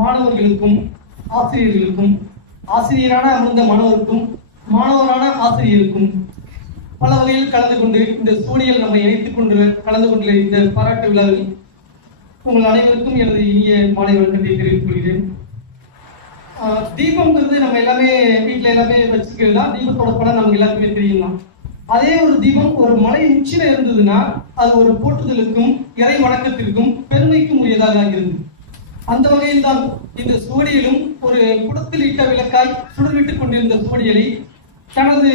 மாணவர்களுக்கும் ஆசிரியர்களுக்கும் ஆசிரியரான அமர்ந்த மாணவருக்கும் மாணவரான ஆசிரியருக்கும் பல வகையில் கலந்து கொண்டு இந்த சூழலில் நம்மை இணைத்துக் கொண்டு கலந்து கொண்டுள்ள இந்த பாராட்டு விழாவில் உங்கள் அனைவருக்கும் எனது இனிய மாலை வணக்கத்தை தெரிவித்துக் கொள்கிறேன். தீபம்ங்கிறது நம்ம எல்லாமே வீட்டில் எல்லாமே வச்சுக்கலாம். தீபத்தோட படம் நமக்கு எல்லாருக்குமே தெரியும். அதே ஒரு தீபம் ஒரு மலை உச்சியில இருந்ததுன்னா அது ஒரு போற்றுதலுக்கும் இறை வணக்கத்திற்கும் பெருமைக்கும் உரியதாக ஆகிறது. அந்த வகையில் தான் இந்த சுவடியிலும் ஒரு குடத்தில் இட்ட விளக்காய் சுடர்விட்டுக் கொண்டிருந்த சுவடியலை தனது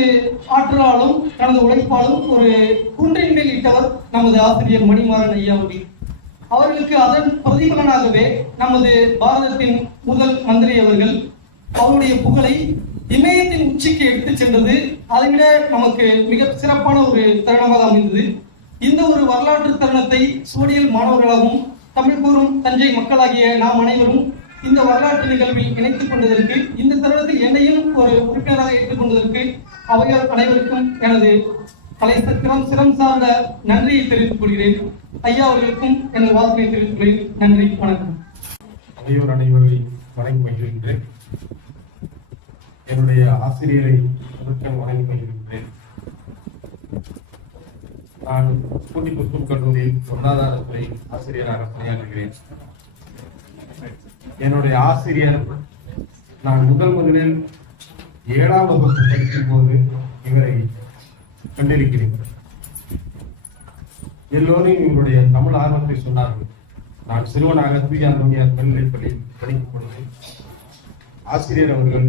ஆற்றலாலும் தனது உழைப்பாலும் ஒரு குன்றின் மேல் இட்டவர் நமது ஆசிரியர் மணிமாறன் ஐயா அவர்கள். அவர்களுக்கு அதன் பிரதிபலனாகவே நமது பாரதத்தின் முதல் மந்திரி அவர்கள் அவருடைய புகழை இமயத்தின் உச்சிக்கு எடுத்து சென்றது அதைவிட நமக்கு மிக சிறப்பான ஒரு தருணமாக அமைந்தது. இந்த ஒரு வரலாற்று தருணத்தை சுவடியல் மாணவர்களாகவும் தமிழ் கூறும் தஞ்சை மக்களாகிய நாம் அனைவரும் இந்த வரலாற்று நிகழ்வில் இணைத்துக் கொண்டதற்கு, இந்த தருணத்தில் என்னையும் ஒரு உறுப்பினராக ஏற்றுக்கொண்டதற்கு அவையோர் அனைவருக்கும் எனது சிரம் சார்ந்த நன்றியை தெரிவித்துக் கொள்கிறேன். ஐயா அவர்களுக்கும் எனது வாழ்க்கையை தெரிவித்துக் கொள்கிறேன். நன்றி, வணக்கம். அவையோர் அனைவரையும் வணங்கி மகிழ்கின்றேன். என்னுடைய ஆசிரியரை வணங்கி மகிழ்கின்றேன். நான் பூண்டி புத்தூர் கல்லூரியில் பொருளாதாரத்துறை ஆசிரியராக பணியாற்றுகிறேன். என்னுடைய ஆசிரியர் நான் முதலில் 7ஆம் வகுப்பு படிக்கும் போது இவரை கண்டிருக்கிறேன். எல்லோரும் இவருடைய தமிழ் ஆர்வத்தை சொன்னார்கள். நான் சிறுவனாக தூயார் மேல்நிலைப்பள்ளியில் படிக்கும் பொழுது ஆசிரியர் அவர்கள்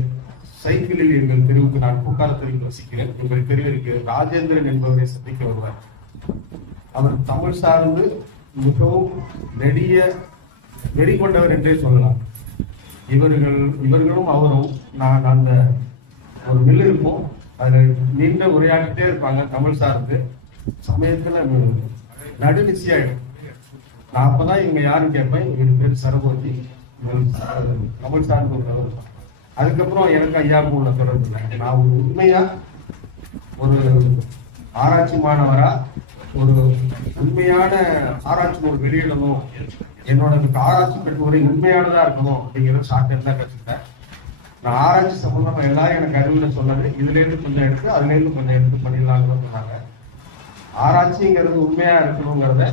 சைக்கிளில் எங்கள் தெருவுக்கு, நான் பூக்காரத்தில் வசிக்கிறேன், எங்கள் தெருவிற்கு ராஜேந்திரன் என்பவரை சந்திக்க வருவார். அவர் தமிழ் சார்ந்து மிகவும் நெடிய வெறி கொண்டவர் என்றே சொல்லலாம். இவர்களும் அவரும் நான் அந்த ஒரு மில் இருக்கும், அதில் நீண்ட உரையாடிட்டே இருப்பாங்க தமிழ் சார்ந்து. சமயத்துல நடுநிசியாயிடும். நான் அப்பதான் இவங்க யாரும் கேட்பேன். இவங்க பேர் சரபோஜி, தமிழ் சார்ந்து உள்ளவர். அதுக்கப்புறம் எனக்கு ஐயாவுக்கு உள்ள தொடர்பு இல்லை. நான் ஒரு உண்மையா ஒரு ஆராய்ச்சி மாணவரா ஒரு உண்மையான ஆராய்ச்சி நூல் வெளியிடணும், என்னோட ஆராய்ச்சி கட்டுரை உண்மையானதா இருக்கணும் அப்படிங்கிற ஷார்ட் தான் கற்றுக்கிட்டேன். நான் ஆராய்ச்சி சம்பந்தமா எல்லாரும் எனக்கு அறிவுரை சொன்னது இதுல இருந்து கொஞ்சம் எடுத்து அதுல இருந்து கொஞ்சம் எடுத்து பண்ணிடலாம்னு சொன்னாங்க. ஆராய்ச்சிங்கிறது உண்மையா இருக்கணுங்கிறத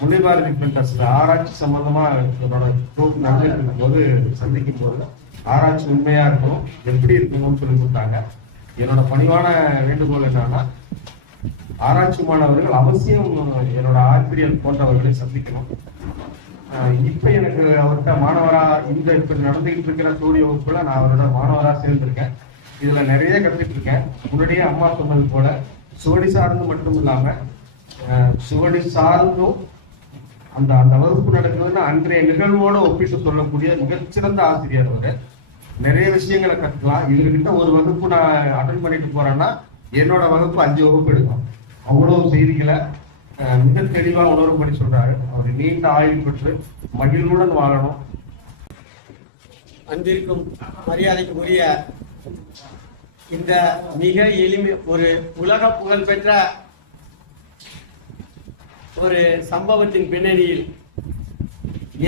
முனிபாரதி பிரிண்டர்ஸ்ல ஆராய்ச்சி சம்பந்தமா என்னோட நடந்துட்டு போது சந்திக்கும் போது ஆராய்ச்சி உண்மையா இருக்கணும், எப்படி இருக்கணும்னு சொல்லி கொடுத்தாங்க. என்னோட பணிவான வேண்டுகோள் என்னன்னா, ஆராய்ச்சி மாணவர்கள் அவசியம் என்னோட ஆசிரியர் போன்றவர்களை சந்திக்கணும். இப்ப எனக்கு அவர்கிட்ட மாணவரா இந்த இப்ப நடந்துகிட்டு இருக்கிற சூரிய வகுப்புல நான் அவரோட மாணவரா சேர்ந்திருக்கேன். இதுல நிறைய கத்துட்டு இருக்கேன். முன்னாடியே அம்மா சொன்னது போல சுவடி சார்ந்து மட்டும் இல்லாம சுவடி சார்ந்தும் அந்த அந்த வகுப்பு நடக்குதுன்னா அன்றைய நிகழ்வோட ஒப்பிட்டு சொல்லக்கூடிய மிகச்சிறந்த ஆசிரியர் அவரு. நிறைய விஷயங்களை கத்துக்கலாம். இவர்கிட்ட ஒரு வகுப்பு நான் அட்டன் பண்ணிட்டு போறேன்னா என்னோட வகுப்பு 5 வகுப்பு எடுக்கும். அவ்வளவு செய்திகளை மிக தெளிவா உணர்வுபடி சொல்றாரு. அவர் நீண்ட ஆய்வு பெற்று மகிழ்வுடன் வாழணும். அன்பிற்கும் மரியாதைக்கு உரிய இந்த மிக எளிமை ஒரு உலக புகழ் பெற்ற ஒரு சம்பவத்தின் பின்னணியில்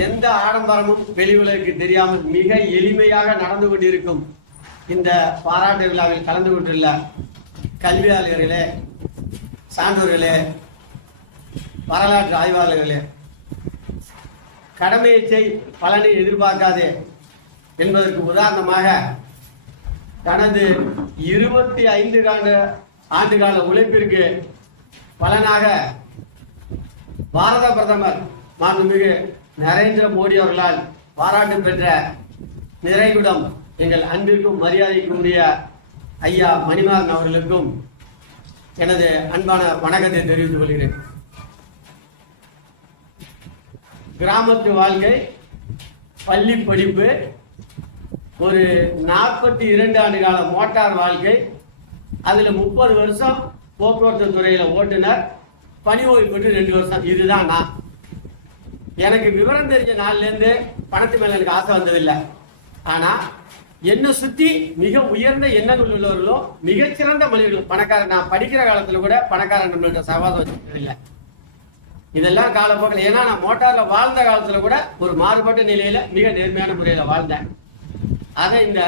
எந்த ஆடம்பரமும் வெளி உலகிற்கு தெரியாமல் மிக எளிமையாக நடந்து கொண்டிருக்கும் இந்த பாராட்டு விழாவில் கலந்து கொண்டுள்ள கல்வியாளர்களே, சான்றோர்களே, வரலாற்று ஆய்வாளர்களே, கடமையை செய் பலனை எதிர்பார்க்காதே என்பதற்கு உதாரணமாக தனது 25 ஆண்டுகால உழைப்பிற்கு பலனாக பாரத பிரதமர் மாண்புமிகு நரேந்திர மோடி அவர்களால் பாராட்டு பெற்ற நிறைகுடம் எங்கள் அன்பிற்கும் மரியாதைக்கும் உரிய ஐயா மணிமாறன் அவர்களுக்கும் எனது அன்பான வணக்கத்தை தெரிவித்துக் கொள்கிறேன். கிராமத்து வாழ்க்கை, பள்ளி படிப்பு, ஒரு 42 ஆண்டு கால மோட்டார் வாழ்க்கை, அதுல 30 வருஷம் போக்குவரத்து துறையில ஓட்டுநர், பணி ஓய்வு பெற்று 2 வருஷம். இதுதான் நான். எனக்கு விவரம் தெரிஞ்ச நாள்ல இருந்து பணத்து மேல எனக்கு ஆசை வந்ததில்லை. ஆனா என்னை சுத்தி மிக உயர்ந்த எண்ணங்கள் உள்ளவர்களும் மிகச்சிறந்த மனிதர்களும், பணக்காரன், நான் படிக்கிற காலத்துல கூட பணக்காரன் நம்மள்ட்ட சவாதம் வச்சுக்கிறதில்லை. இதெல்லாம் காலப்போக்கில், ஏன்னா நான் மோட்டார்ல வாழ்ந்த காலத்துல கூட ஒரு மாறுபட்ட நிலையில மிக நேர்மையான முறையில வாழ்ந்தேன். அதை இந்த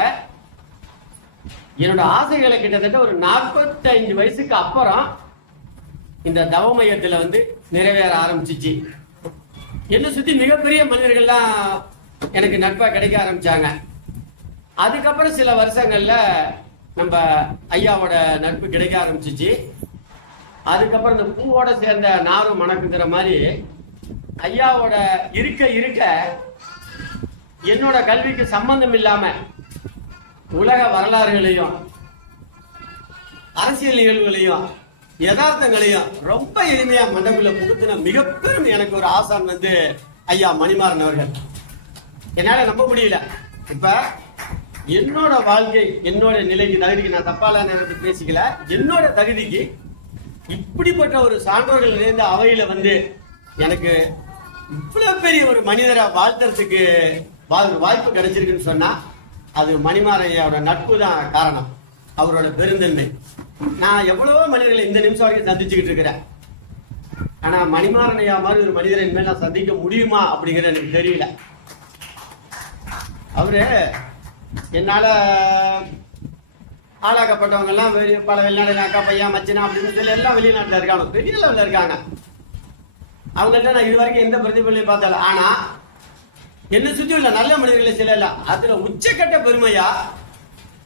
என்னோட ஆசைகளை கிட்டத்தட்ட ஒரு 45 வயசுக்கு அப்புறம் இந்த தவ மையத்துல நிறைவேற ஆரம்பிச்சிச்சு. என்னை சுத்தி மிகப்பெரிய மனிதர்கள்லாம் எனக்கு நட்பா கிடைக்க ஆரம்பிச்சாங்க. அதுக்கப்புறம் சில வருஷங்கள்ல நம்ம ஐயாவோட நட்பு கிடைக்க ஆரம்பிச்சிச்சு. அதுக்கப்புறம் இந்த பூவோட சேர்ந்த நாரும் மணக்குங்கிற மாதிரி ஐயாவோட இருக்க என்னோட கல்விக்கு சம்பந்தம் இல்லாம உலக வரலாறுகளையும் அரசியல் நிகழ்வுகளையும் யதார்த்தங்களையும் ரொம்ப எளிமையா மண்டபத்துல புகுத்தின மிகப்பெரும் எனக்கு ஒரு ஆசான் ஐயா மணிமாறன் அவர்கள். என்னால நம்ப முடியல. இப்ப என்னோட வாழ்க்கை, என்னோட நிலைக்கு, தகுதிக்கு, நான் தப்பால நேரத்தை பேசிக்கல, என்னோட தகுதிக்கு இப்படிப்பட்ட ஒரு சான்றோர்கள் நிறைந்த அவையில எனக்கு இவ்வளவு பெரிய ஒரு மனிதரை வாழ்த்துறதுக்கு வாய்ப்பு கிடைச்சிருக்குன்னு சொன்னா அது மணிமாரையோட நட்பு தான் காரணம், அவரோட பெருந்தன்மை. நான் எவ்வளவோ மனிதர்களை இந்த நிமிஷம் வரைக்கும் சந்திச்சுக்கிட்டு இருக்கிறேன். ஆனா மணிமாறன் ஐயா மாதிரி ஒரு மனிதரை இனிமேல் நான் சந்திக்க முடியுமா அப்படிங்கிறது எனக்கு தெரியல. அவரு என்னால ஆளாக்கப்பட்டவங்க எல்லாம் பல வெளிநாடு, அக்கா பையன், மச்சினா அப்படின்னு சொல்லி எல்லாம் வெளிநாட்டுல இருக்காங்க, பெரிய லெவல்ல இருக்காங்க. அவங்கள்ட்ட நான் இது வரைக்கும் எந்த பிரதிபலனையும் பார்த்தல. ஆனா என்ன சுத்தி உள்ள நல்ல மனிதர்களை சில இல்ல, அதுல உச்சக்கட்ட பெருமையா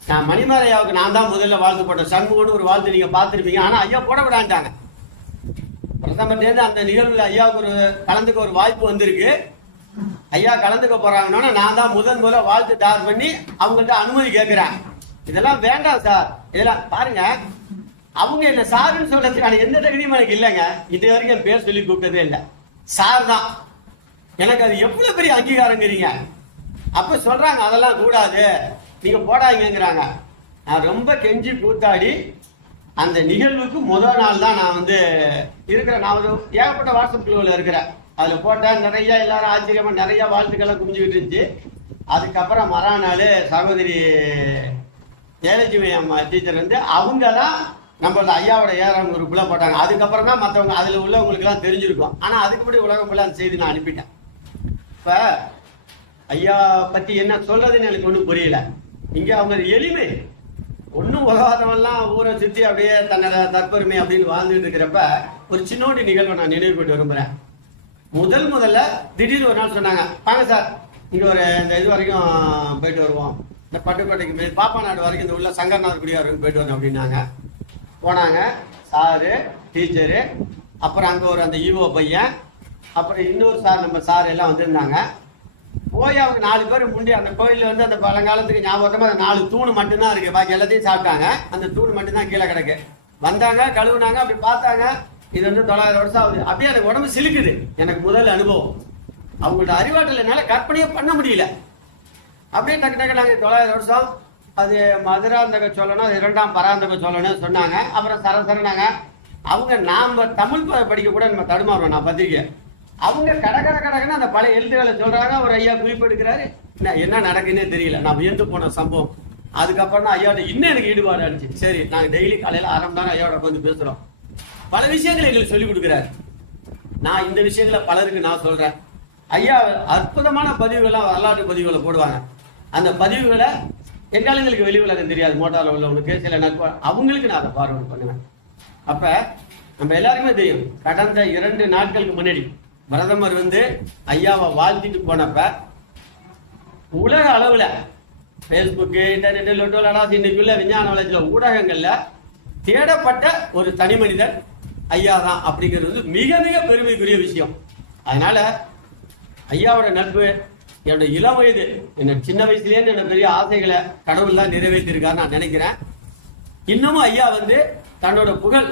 நான் மணிமாரையாவுக்கு நான் தான் முதல்ல வாழ்த்து போட்டேன். சண்முகோடு ஒரு வாழ்த்து நீங்க பார்த்துருப்பீங்க. ஆனா ஐயா போட விடாண்டாங்க. பிரதமர்லேருந்து அந்த நிகழ்வுல ஐயாவுக்கு கலந்துக்க ஒரு வாய்ப்பு வந்திருக்கு. ஐயா கலந்துக்க போறாங்கன்னா நான் தான் முதல்ல வாழ்த்து தயார் பண்ணி அவங்கள்ட்ட அனுமதி கேட்கிறேன். இதெல்லாம் வேண்டாம் சார், இதெல்லாம் பாருங்க, அவங்க என்ன சாருன்னு சொல்றதுக்கான எந்த தகுதியும் எனக்கு இல்லைங்க. இது வரைக்கும் என் பேர் சொல்லி கூப்பிட்டதே இல்லை. சார் தான் எனக்கு அது எவ்வளவு பெரிய அங்கீகாரங்கிறீங்க. அப்ப சொல்றாங்க அதெல்லாம் கூடாது, நீங்க போடாதீங்கிறாங்க. நான் ரொம்ப கெஞ்சி கூத்தாடி அந்த நிகழ்வுக்கு முதல் நாள் தான் நான் இருக்கிறேன். நான் ஏகப்பட்ட வாட்ஸ்அப் குழுவில் இருக்கிறேன். அதுல போட்டேன், நிறைய எல்லாரும் ஆச்சரியமா நிறைய வாழ்த்துக்கெல்லாம் குமிஞ்சுக்கிட்டு இருந்துச்சு. அதுக்கப்புறம் மறுநாள் சகோதரி ஜெயலட்சுமி அம்மா டீச்சர் அவங்க தான் நம்மளோட ஐயாவோட ஏறாம் குரூப்ல போட்டாங்க. அதுக்கப்புறம் தான் மற்றவங்க அதுல உள்ளவங்களுக்கு எல்லாம் தெரிஞ்சிருக்கும். ஆனா அதுக்குப்படி உலகம் ஃபுல்லா அந்த செய்தி நான் அனுப்பிட்டேன். இப்ப ஐயா பத்தி என்ன சொல்றதுன்னு எனக்கு ஒன்றும் புரியல. இங்க அவங்க எளிமை, ஒன்னும் உலகாதவெல்லாம் ஊரை சுத்தி அப்படியே தன்னோட தற்பெருமை அப்படின்னு வாழ்ந்துட்டு இருக்கிறப்ப ஒரு சின்னோடி நிகழ்வை நான் நினைவு கொண்டு விரும்புறேன். முதல்ல திடீர்னு ஒரு நாள் சொன்னாங்க, வாங்க சார் இங்க ஒரு இந்த இது வரைக்கும் போயிட்டு வருவோம், இந்த பட்டுக்கோட்டைக்கு பாப்பா நாடு வரைக்கும் இந்த உள்ள சங்கர்நாதர் குடியா வரைக்கும் போயிட்டு வரணும் அப்படின்னாங்க. போனாங்க சாரு, டீச்சரு, அப்புறம் அங்க ஒரு அந்த ஈவோ பையன், அப்புறம் இன்னொரு சார், நம்ம சார் எல்லாம் வந்திருந்தாங்க. போய் அவங்க 4 பேர் முண்டி அந்த கோயில்ல அந்த பழங்காலத்துக்கு ஞாபகமா அந்த 4 தூண் மட்டும்தான் இருக்கு, பாக்கி எல்லாத்தையும் சாப்பிட்டாங்க. அந்த தூண் மட்டும்தான் கீழே கிடக்கு. வந்தாங்க, கழுவுனாங்க, அப்படி பார்த்தாங்க. இது 900 வருஷம் ஆகுது. அப்படியே எனக்கு உடம்பு சிலுக்குது. எனக்கு முதல் அனுபவம். அவங்களோட அறிவாற்றல் என்னால கற்பனையே பண்ண முடியல. அப்படியே டக்கு நாங்க 900 வருஷம் அது மதுராந்தக சோழனும் 2ஆம் பராந்தக சோழனும் சொன்னாங்க. அப்புறம் சரசரனாங்க. அவங்க நாம தமிழ் படிக்க கூட நம்ம தடுமாறுவோம். நான் பத்திரிக்கை அவங்க கடகடன்னு அந்த பழைய எழுத்துக்களை சொல்றாங்க. ஒரு ஐயா குறிப்பெடுக்கிறாரு. என்ன நடக்குன்னே தெரியல. நான் வியந்து போன சம்பவம். அதுக்கப்புறம் தான் ஐயாவோட இன்னும் எனக்கு ஈடுபாடு ஆச்சு. சரி, நாங்க டெய்லி காலையில 1/2 மணி நேரம் ஐயாவோட உட்காந்து பேசுறோம். பல விஷயங்களை எங்களுக்கு சொல்லிக் கொடுக்குறாரு. நான் இந்த விஷயங்களை பலருக்கு நான் சொல்றேன். ஐயா அற்புதமான பதிவுகள்லாம் வரலாற்று பதிவுகளை போடுவாங்க. அந்த பதிவுகளை எங்காலங்களுக்கு வெளி உலகம் தெரியாது. மோட்டார்ல உள்ளவங்களுக்கு சில நட்பு அவங்களுக்கு நான் அதை பார்வை பண்ணுவேன். அப்ப நம்ம எல்லாருமே தெரியும், கடந்த 2 நாட்களுக்கு முன்னாடி பிரதமர் ஐயாவை வாழ்த்திட்டு போனப்ப உலக அளவுல ஃபேஸ்புக்கு, இன்டர்நெட், லொட்டோலாடாஸ் இன்னைக்குள்ள விஞ்ஞான வளர்ச்சியில் ஊடகங்கள்ல தேடப்பட்ட ஒரு தனி மனிதர் ஐயா தான் அப்படிங்கிறது மிக மிக பெருமைக்குரிய விஷயம். அதனால ஐயாவோட நட்பு என்னோட இளம் வயது, என்ன சின்ன வயசுலேருந்து என்னோட பெரிய ஆசைகளை கடவுள் தான் நிறைவேற்றிருக்காரு நான் நினைக்கிறேன். இன்னமும் ஐயா வந்து தன்னோட புகழ்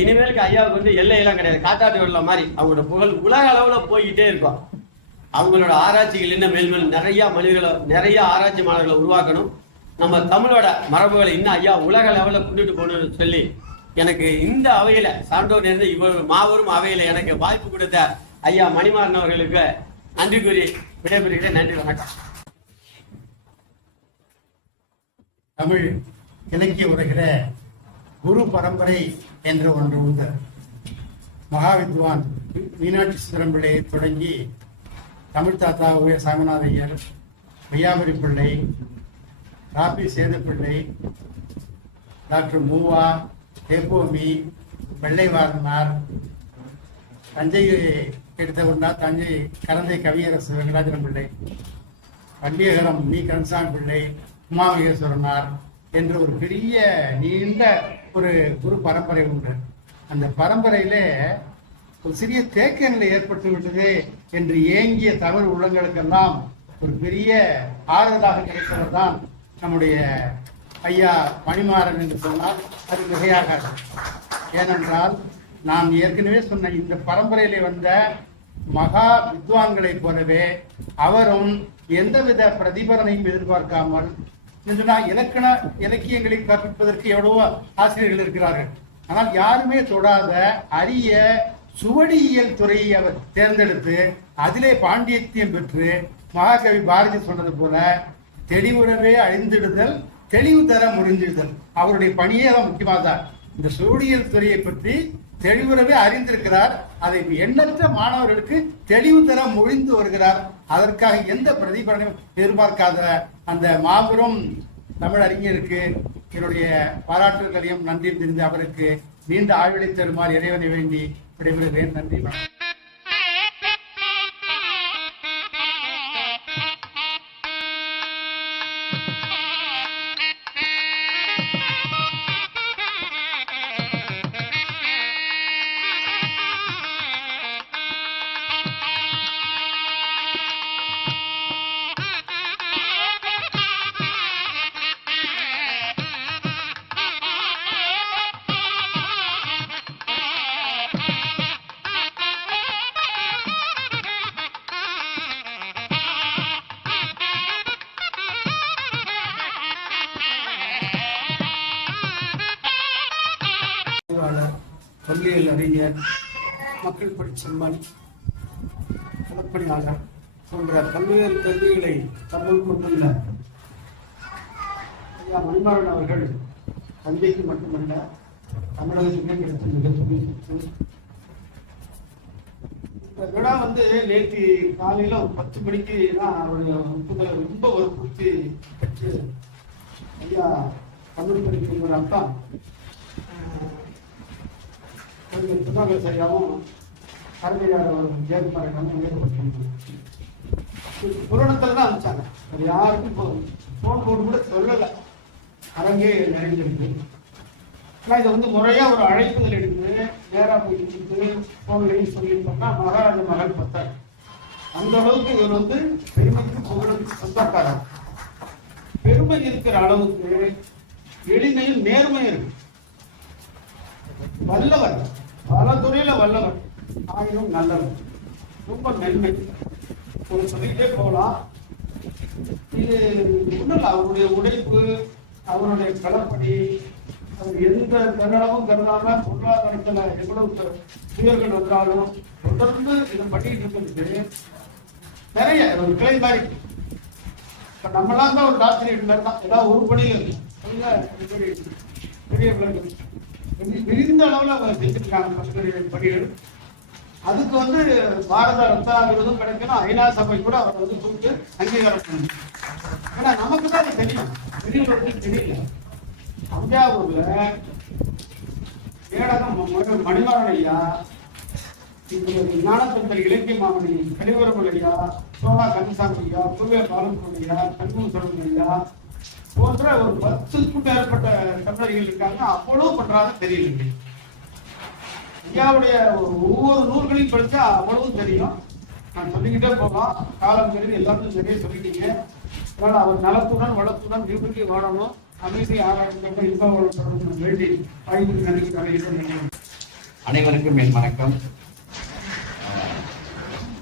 இனிமேலுக்கு ஐயாவுக்கு வந்து எல்லையெல்லாம் கிடையாது. காட்டாற்று வெள்ளம் மாதிரி அவங்களோட புகழ் உலக அளவில் போய்கிட்டே இருக்கும். அவங்களோட ஆராய்ச்சிகள் இன்னும் மேல்மேல் நிறைய ஆராய்ச்சி மாணவர்களை உருவாக்கணும். நம்ம தமிழோட மரபுகளை இன்னும் ஐயா உலக லெவலில் கொண்டுட்டு போகணும்னு சொல்லி எனக்கு இந்த அவையில சான்றோர் இருந்து இவ்வளவு மாபெரும் அவையில எனக்கு வாய்ப்பு கொடுத்த ஐயா மணிமாறன் அவர்களுக்கு நன்றி கூறி விடைபெறுகிறேன். நன்றி, வணக்கம். தமிழ் இலக்கிய உலகில குரு பரம்பரை என்ற ஒன்று உண்டு. மகாவித்வான் மீனாட்சி சுந்தரம் பிள்ளையை தொடங்கி தமிழ் தாத்தா சாமிநாத ஐயர், வையாபுரி பிள்ளை, ராபி சேதுப்பிள்ளை, டாக்டர் மூவா, தேப்போமி, வெள்ளைவாரனார், தஞ்சை எடுத்தவர்னா தஞ்சை கரந்தை கவியரசு வெங்கடாஜலம் பிள்ளை, பள்ளியகரம் மீ கன்சான் பிள்ளை, உமாமகேஸ்வரனார் என்ற ஒரு பெரிய நீண்ட ஒரு குரு பரம்பரை உண்டு. அந்த பரம்பரையிலே ஒரு சிறிய தேக்க நிலை ஏற்பட்டு விட்டது என்று ஏங்கிய தமிழ் உள்ளங்களுக்கெல்லாம் ஒரு பெரிய ஆறுதலாக கிடைத்தவர் தான் நம்முடைய ஐயா மணிமாறன் என்று சொன்னால் அது மிகையாக. ஏனென்றால் நான் ஏற்கனவே சொன்ன இந்த பரம்பரையிலே வந்த மகா வித்வான்களை போலவே அவரும் எந்தவித பிரதிபலனையும் எதிர்பார்க்காமல் இலக்கியங்களை கற்பிப்பதற்கு எவ்வளவோ ஆசிரியர்கள் இருக்கிறார்கள். ஆனால் யாருமே தொடாத அரிய சுவடியியல் துறையை அவர் தேர்ந்தெடுத்து அதிலே பாண்டியத்தியம் பெற்று மகாகவி பாரதி சொன்னது போல தெளிவுறவே அழிந்திடுதல், தெளிவு தர முறிஞ்சிடுதல் அவருடைய பணியே தான் முக்கியமானதான். இந்த சுவடியியல் துறையை பற்றி தெளிவுறவே அறிந்திருக்கிறார். அதை எண்ணற்ற மாணவர்களுக்கு தெளிவு தர முழிந்து வருகிறார். அதற்காக எந்த பிரதிபலனையும் எதிர்பார்க்காத அந்த மாபெரும் தமிழ் அறிஞருக்கு என்னுடைய பாராட்டுகளையும் நன்றி தெரிந்து அவருக்கு நீண்ட ஆய்விலை தருமாறு இறைவனை வேண்டி விடைபெறுகிறேன். நன்றி. பள்ளியில் அறிஞர், மக்கள் பணிச்செம்மல், களப்பணியாளர் போன்ற பல்வேறு கல்விகளை தமிழ் கொண்டுள்ள ஐயா மணிமாறன் அவர்கள் தஞ்சைக்கு மட்டுமல்ல தமிழகத்துக்கே கிடைத்த மிகப்பெரிய சொத்து. இந்த விழா நேற்று காலையில் ஒரு 10 மணிக்கு தான் அவருடைய ஒப்புதலை ரொம்ப வற்புறுத்தி பெற்று ஐயா தமிழ் படிக்கிற அப்பா சரியாகவும் கருமையாளர் ஏற்பாடுகளும் ஈடுபட்டிருந்தாங்க. புராணத்தில் தான் அனுப்பிச்சாங்க. அது யாருக்கும் ஃபோன் போட்டு கூட சொல்லலை. அரங்கே நிறைஞ்சிருக்கு. ஆனால் இதை முறையா ஒரு அழைப்புதல் எடுத்து நேராக போய் கொடுத்து ஃபோன்லையும் சொல்லிட்டோம்னா மகாராஜ மகள் பத்தார். அந்த அளவுக்கு இவர் பெருமைக்கு புகழுக்கு சொந்தக்காரர். பெருமை இருக்கிற அளவுக்கு எளிமையும் நேர்மையும் இருக்கு. வல்லவர், பல துறையில வல்லவர், ஆயிரம் நல்லவர், ரொம்ப மென்மை. ஒரு சொல்லிட்டே போகலாம். இது ஒன்றும் அவருடைய உழைப்பு, அவருடைய களப்பணி, அவர் எந்த தன்னளவும் கருதாம பொருளாதாரத்துல எவ்வளவு துயர்கள் வந்தாலும் தொடர்ந்து இதை பண்ணிட்டு இருக்கிறது நிறைய ஒரு கிளை மாதிரி. இப்ப நம்மளாம் தான் ஒரு டாக்டரேட் மாதிரி தான் ஏதாவது ஒரு பணியில் பெரிய விரிந்த அளவில் அவங்க செஞ்சிருக்காங்க பல்வேறு பணிகள். அதுக்கு பாரத ரத்னா விருதும் கிடைக்கணும். ஐநா சபை கூட அவரை கூப்பிட்டு அங்கீகாரம் பண்ணணும். ஏன்னா நமக்கு தான் அது தெரியும், பெரியவர்களுக்கு தெரியல. தஞ்சாவூர்ல ஏடகம் மணிமாறன் ஐயா, ஞானத்தந்தர் இலக்கிய மாமணி கலிவரமல் ஐயா, சோழா கந்தசாமி ஐயா, பூவே பாலன் ஐயா, கண்மூசரன் ஐயா, போன்ற ஒரு 10க்கும் மேற்பட்ட தமிழர்கள் இருக்காங்க. அவ்வளவு பண்றாங்க தெரியல. ஐயாவுடைய ஒவ்வொரு நூல்களையும் படிச்சா அவ்வளவு தெரியும். நான் சொல்லிக்கிட்டே போகலாம், காலம் தெரிஞ்சு எல்லாத்தையும் சரியா சொல்லிட்டீங்க. அதனால அவர் நலத்துடன் வளத்துடன் விரும்பி வாழணும், அமைதி ஆராய்ச்சி இன்ப வளத்துடன் வேண்டி வாய்ப்பு நன்றி. அனைவருக்கும் என் வணக்கம்.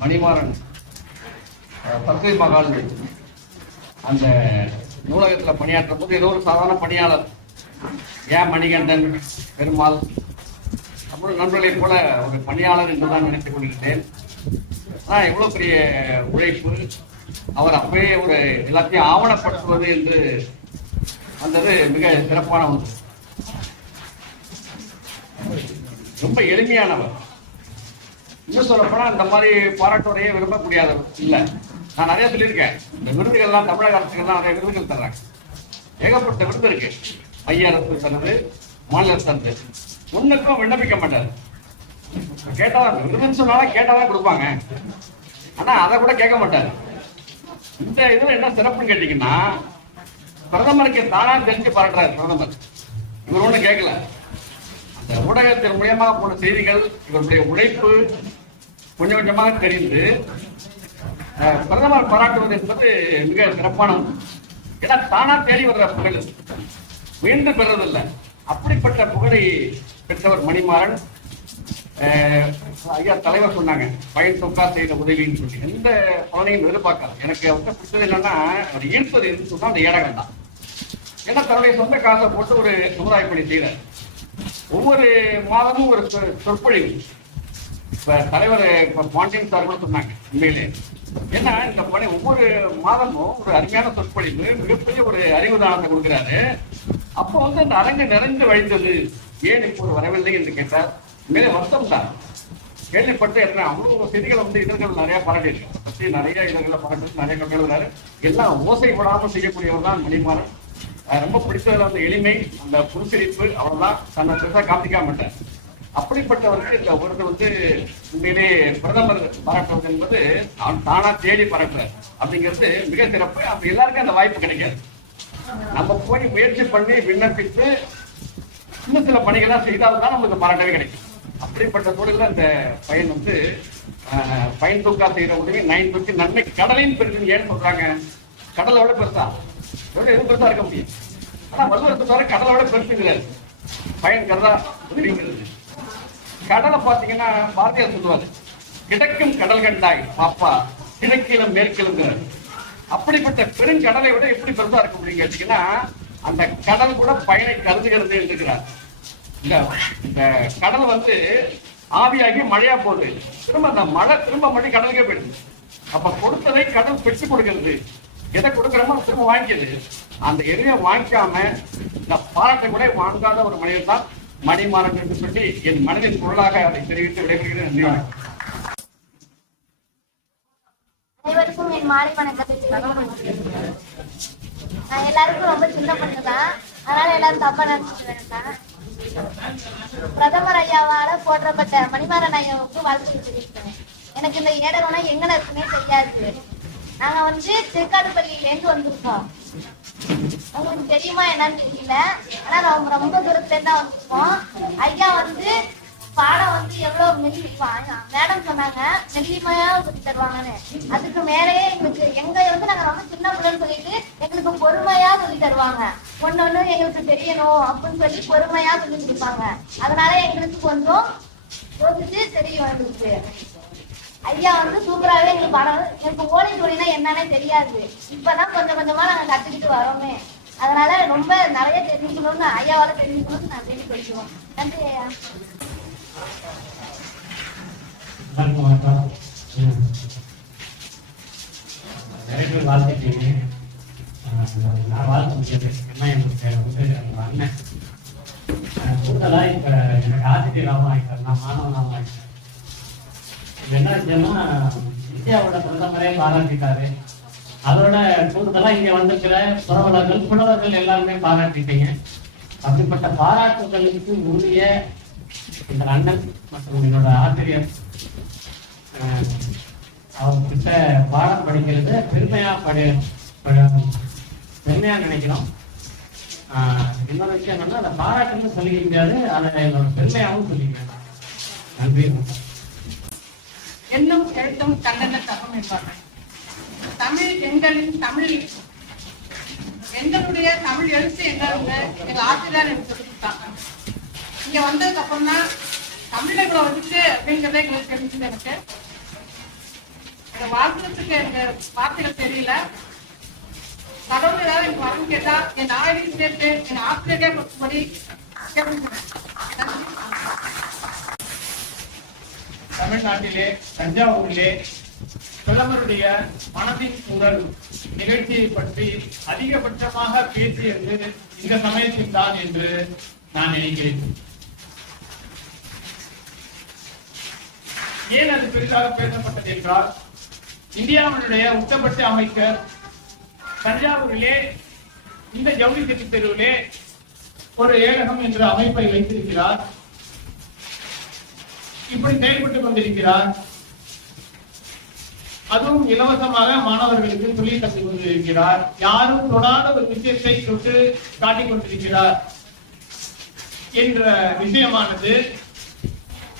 மணிமாறன் தந்தை மகால் அந்த நூலகத்தில் பணியாற்றும் போது ஏதோ ஒரு சாதாரண பணியாளர், ஏன் மணிகண்டன் பெருமாள் அப்புறம் நண்பர்களைப் போல ஒரு பணியாளர் என்றுதான் நினைத்துக் கொண்டிருந்தேன். ஆனால் எவ்வளோ பெரிய உழைப்பு, அவர் அப்பவே ஒரு எல்லாத்தையும் ஆவணப்படுத்துவது என்று வந்தது மிக சிறப்பான ஒன்று. ரொம்ப எளிமையானவர். இன்னும் சொல்லப்போனா இந்த மாதிரி பாராட்டுரையை விரும்பக்கூடியவர் இல்லை. நான் நிறைய சொல்லியிருக்கேன், இந்த விருதுகள்லாம் தமிழக அரசுகள்லாம் நிறைய விருதுகள் தர்றாங்க, ஏகப்பட்ட விருது இருக்கு. மைய அரசு தருது, மாநில அரசு தருது. ஒன்றுக்கும் விண்ணப்பிக்க மாட்டார். கேட்டாதான் விருதுன்னு சொன்னாலும் கேட்டாதான் கொடுப்பாங்க, ஆனா அதை கூட கேட்க மாட்டார். இந்த இதுல என்ன சிறப்புன்னு கேட்டீங்கன்னா, பிரதமருக்கு தானா தெரிஞ்சு பாராட்டுறாரு பிரதமர். இவர் ஒன்றும் கேட்கல. அந்த ஊடகத்தின் மூலியமாக போன செய்திகள், இவருடைய உழைப்பு கொஞ்சம் கொஞ்சமாக தெரிந்து பிரதமர் பாராட்டுவது என்பது மிக சிறப்பான ஒன்று. ஏன்னா தானா தேடி வர்ற புகழ், மீண்டும் பெறுவதில்லை. அப்படிப்பட்ட புகழை பெற்றவர் மணிமாறன். ஐயா தலைவர் சொன்னாங்க, பயன் தொக்கா செய்த உதவின்னு சொல்லி எந்த பலனையும் எதிர்பார்க்காது. எனக்கு வந்து பிடிச்சது என்னன்னா, அவர் ஈர்ப்பது என்று சொன்னா அந்த ஏடகம் தான். ஏன்னா தன்னுடைய சொந்த காசை போட்டு ஒரு சமுதாய பணி செய்கிறார். ஒவ்வொரு மாதமும் ஒரு சொற்பொழிவு. இப்ப தலைவர் பாண்டியன் சார் கூட சொன்னாங்க, உண்மையிலே ஏன்னா இந்த பணி ஒவ்வொரு மாதமும் ஒரு அருமையான சொற்பொழிவு, மிகப்பெரிய ஒரு அறிவுதானத்தை கொடுக்கிறாரு. அப்போ வந்து அந்த அரங்கு நிறைந்து வழிந்தது, ஏன் இப்போ ஒரு வரவில்லை என்று கேட்டார். உண்மையிலே வருத்தம் தான். கேள்விப்பட்டு என்ன அவ்வளவு செய்திகளை வந்து இதழ்கள் நிறைய பாராட்டியிருக்காங்க, பற்றி நிறைய இதழ்களை பாராட்டு நிறைய கட்டுறாரு. எல்லாம் ஓசை விடாமல் செய்யக்கூடியவர் தான் மணிமாறன். ரொம்ப பிடிச்சதுல அந்த எளிமை, அந்த புதுசிரிப்பு, அவ்வளவுதான். தன்னை பெருசா காமிக்காம மாட்டார். அப்படிப்பட்டவருக்கு இந்த விருது வந்து உண்மையிலே பிரதமர் பாராட்டுவது என்பது அவன் தானா தேடி பாராட்டுறார் அப்படிங்கிறது மிக சிறப்பு. அப்ப எல்லாருக்கும் அந்த வாய்ப்பு கிடைக்காது. நம்ம போய் முயற்சி பண்ணி விண்ணப்பித்து இன்னும் சில பணிகள்லாம் செய்தால்தான் நமக்கு பாராட்டவே கிடைக்கும். அப்படிப்பட்ட சூழலில் இந்த பையன் வந்து பயன் தூக்கா செய்யற உதவி 9 தூக்கி நன்மை கடலின் பெருது. ஏன்னு சொல்றாங்க, கடலோட பெருசா எதுவும் பெருசா இருக்க முடியும். ஆனா வள்ளுவரத்தை தவிர கடலோட பெருசுங்கிறாரு பயன் கருதா உதவிங்கிறது. கடலை பார்த்தீங்கன்னா பாரதியார் சொல்லுவாரு, கிழக்கும் கடல் கண்டாய் பாப்பா கிழக்கிலும் மேற்கிலுங்கிறார். அப்படிப்பட்ட பெருங்கடலை விட எப்படி பெருசா இருக்க முடியும் கேட்டீங்கன்னா, அந்த கடல் கூட பயனை கருதுகிறது இருக்கிறார். இந்த கடல் வந்து ஆவியாகி மழையா போகுது, திரும்ப அந்த மழை திரும்ப மழை கடலுக்கே போயிடுது. அப்ப கொடுத்ததை கடல் பெற்று கொடுக்கிறது, எதை கொடுக்குறோமோ திரும்ப வாங்கிக்குது. அந்த எதையை வாங்கிக்காம இந்த பாராட்டை கூட வாங்காத ஒரு மனிதன் தான் மணிமாறன் என்று சொல்லி என் மனதின் பொருளாக அதை தெரிவித்து விடைபெறுகிறேன். நன்றி. அனைவருக்கும் என் மாலை வணக்கத்தை. நான் எல்லாருக்கும் ரொம்ப சின்ன பொண்ணுதான், அதனால எல்லாரும் தப்பா நினைச்சிட்டு வேண்டாம். பிரதமர் ஐயாவால போற்றப்பட்ட மணிமாறன் ஐயாவுக்கு வாழ்த்து தெரிவிக்கிறேன். எனக்கு இந்த ஏடகம்னா எங்க இருக்குன்னே தெரியாது. நாங்க வந்து திருக்காட்டுப்பள்ளியில இருந்து வந்திருக்கோம். உங்களுக்கு தெரியுமா என்னன்னு தெரியல, ஆனா நாங்க ரொம்ப தூரத்துல தான் வந்திருக்கோம். ஐயா வந்து பாடம் வந்து எவ்வளவு மெல்லிப்பாங்க, மேடம் சொன்னாங்க மெல்லிமையா சொல்லி தருவாங்கன்னு. அதுக்கு மேலேயே எங்களுக்கு எங்க வந்து நாங்க ரொம்ப சின்ன பிள்ளைன்னு சொல்லிட்டு எங்களுக்கு பொறுமையா சொல்லி தருவாங்க. ஒன்னொன்னு எங்களுக்கு தெரியணும் அப்படின்னு சொல்லி பொறுமையா சொல்லி கொடுப்பாங்க. அதனால எங்களுக்கு கொஞ்சம் யோசிச்சு தெரியும். எங்களுக்கு ஐயா வந்து சூப்பராகவே எங்களுக்கு பாடம். எனக்கு ஓலை துணினா என்னன்னே தெரியாது, இப்பதான் கொஞ்சம் கொஞ்சமா நாங்க கத்துக்கிட்டு வரோமே. அதனால ரொம்ப நிறைய தெரிஞ்சுக்கணும்னு ஐயாவால தெரிஞ்சுக்கணும்னு நான் வேண்டி சொல்லுவோம். நன்றி ஐயா. நிறைய பேர் வாழ்த்துட்டீங்க. நான் வாழ்த்து முடியாது என்ன எனக்கு அண்ணன் கூடுதலா இப்ப எனக்கு ஆசிரியராகவும் ஆகிட்டார், நான் மாணவனாகவும் ஆகிட்டேன். என்ன விஷயம்னா, இந்தியாவோட பிரதமரே பாராட்டிட்டாரு. அதோட கூடுதலா இங்க வந்திருக்கிற புலவர்கள் எல்லாருமே பாராட்டிட்டீங்க. அப்படிப்பட்ட பாராட்டுகளுக்கு உரிய இந்த அண்ணன் மற்றும் என்னோட ஆசிரியர் அவர்கிட்ட பாடம் படிக்கிறது பெருமையா நினைக்கிறோம். இன்னொரு விஷயம் என்னன்னா, அந்த பாராட்டுன்னு சொல்லிக்க முடியாது, அதை என்னோட பெருமையாகவும் சொல்லிக்கிறேன். நன்றி. எண்ணும் எழுத்தும் கண்டன தகம் என்பார்கள். தமிழ் எண்களின் தமிழ் எங்களுடைய தமிழ் எழுத்து எங்க எங்க ஆசிரியர் எனக்கு சொல்லி கொடுத்தாங்க. இங்க வந்ததுக்கு அப்புறம் தான் தமிழ்ல இவ்வளவு வந்துச்சு அப்படிங்கிறதே எங்களுக்கு தெரிஞ்சது. எனக்கு வாழ்த்துறதுக்கு எனக்கு வார்த்தைகள் தெரியல. கடவுள் ஏதாவது எனக்கு வரணும் கேட்டா என் ஆயுதையும் சேர்த்து என் ஆசிரியரே கொடுக்கும்படி கேட்கிறேன். தமிழ்நாட்டிலே தஞ்சாவூரிலே பிரதமருடைய மனதின் குரல் நிகழ்ச்சியை பற்றி அதிகபட்சமாக பேசியது இந்த சமயத்தில் தான் என்று நான் நினைக்கிறேன். ஏன் அது பெரிதாக பேசப்பட்டது என்றால், இந்தியாவினுடைய உச்சபட்ச அமைச்சர் தஞ்சாவூரிலே இந்த ஜவுளி செட்டி தெருவிலே ஒரு ஏழகம் என்ற அமைப்பை வைத்திருக்கிறார். இப்படி செயல்பட்டுக் கொண்டிருக்கிறார். அதுவும் இலவசமாக மாணவர்களுக்கு சொல்லி கற்றுக் கொண்டிருக்கிறார். யாரும் தொடாத ஒரு விஷயத்தை தொட்டு காட்டிக் கொண்டிருக்கிறார் என்ற விஷயமானது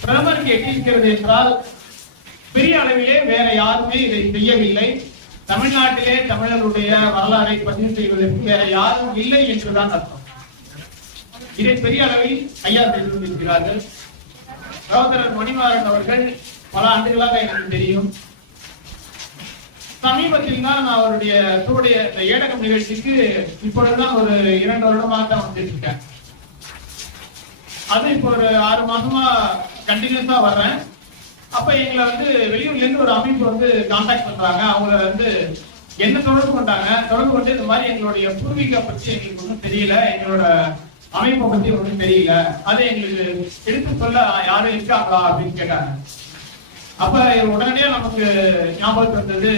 பிரதமருக்கு எட்டியிருக்கிறது என்றால், பெரிய அளவிலே வேற யாருமே இதை செய்யவில்லை. தமிழ்நாட்டிலே தமிழருடைய வரலாறை பதிவு செய்வதற்கு வேற யாரும் இல்லை என்றுதான் அர்த்தம். இதை பெரிய அளவில் ஐயா செய்து கொண்டிருக்கிறார்கள். சகோதரர் மணிமாறன் அவர்கள் பல ஆண்டுகளாக எனக்கு தெரியும். சமீபத்தில் தான் அவருடைய ஏடகம் நிகழ்ச்சிக்கு இப்பொழுதுதான் ஒரு 2 வருடமாக தான் வந்துருக்கேன். அது இப்போ ஒரு 6 மாசமா கண்டினியூஸா வர்றேன். அப்ப எங்களை வெளியூர்ல இருந்து ஒரு அமைப்பு கான்டாக்ட் பண்றாங்க. அவங்க என்ன தொடர்பு கொண்டு இந்த மாதிரி எங்களுடைய பூர்வீக பற்றி எங்களுக்கு ஒன்றும் தெரியல, எங்களோட அமைப்பை பத்தி ஒன்றும் தெரியல, அதை எங்களுக்கு எடுத்து சொல்ல யாரும் இருக்காங்களா அப்படின்னு கேட்டாங்க. அப்ப உடனடியா நமக்கு ஞாபகத்துக்கு வந்தது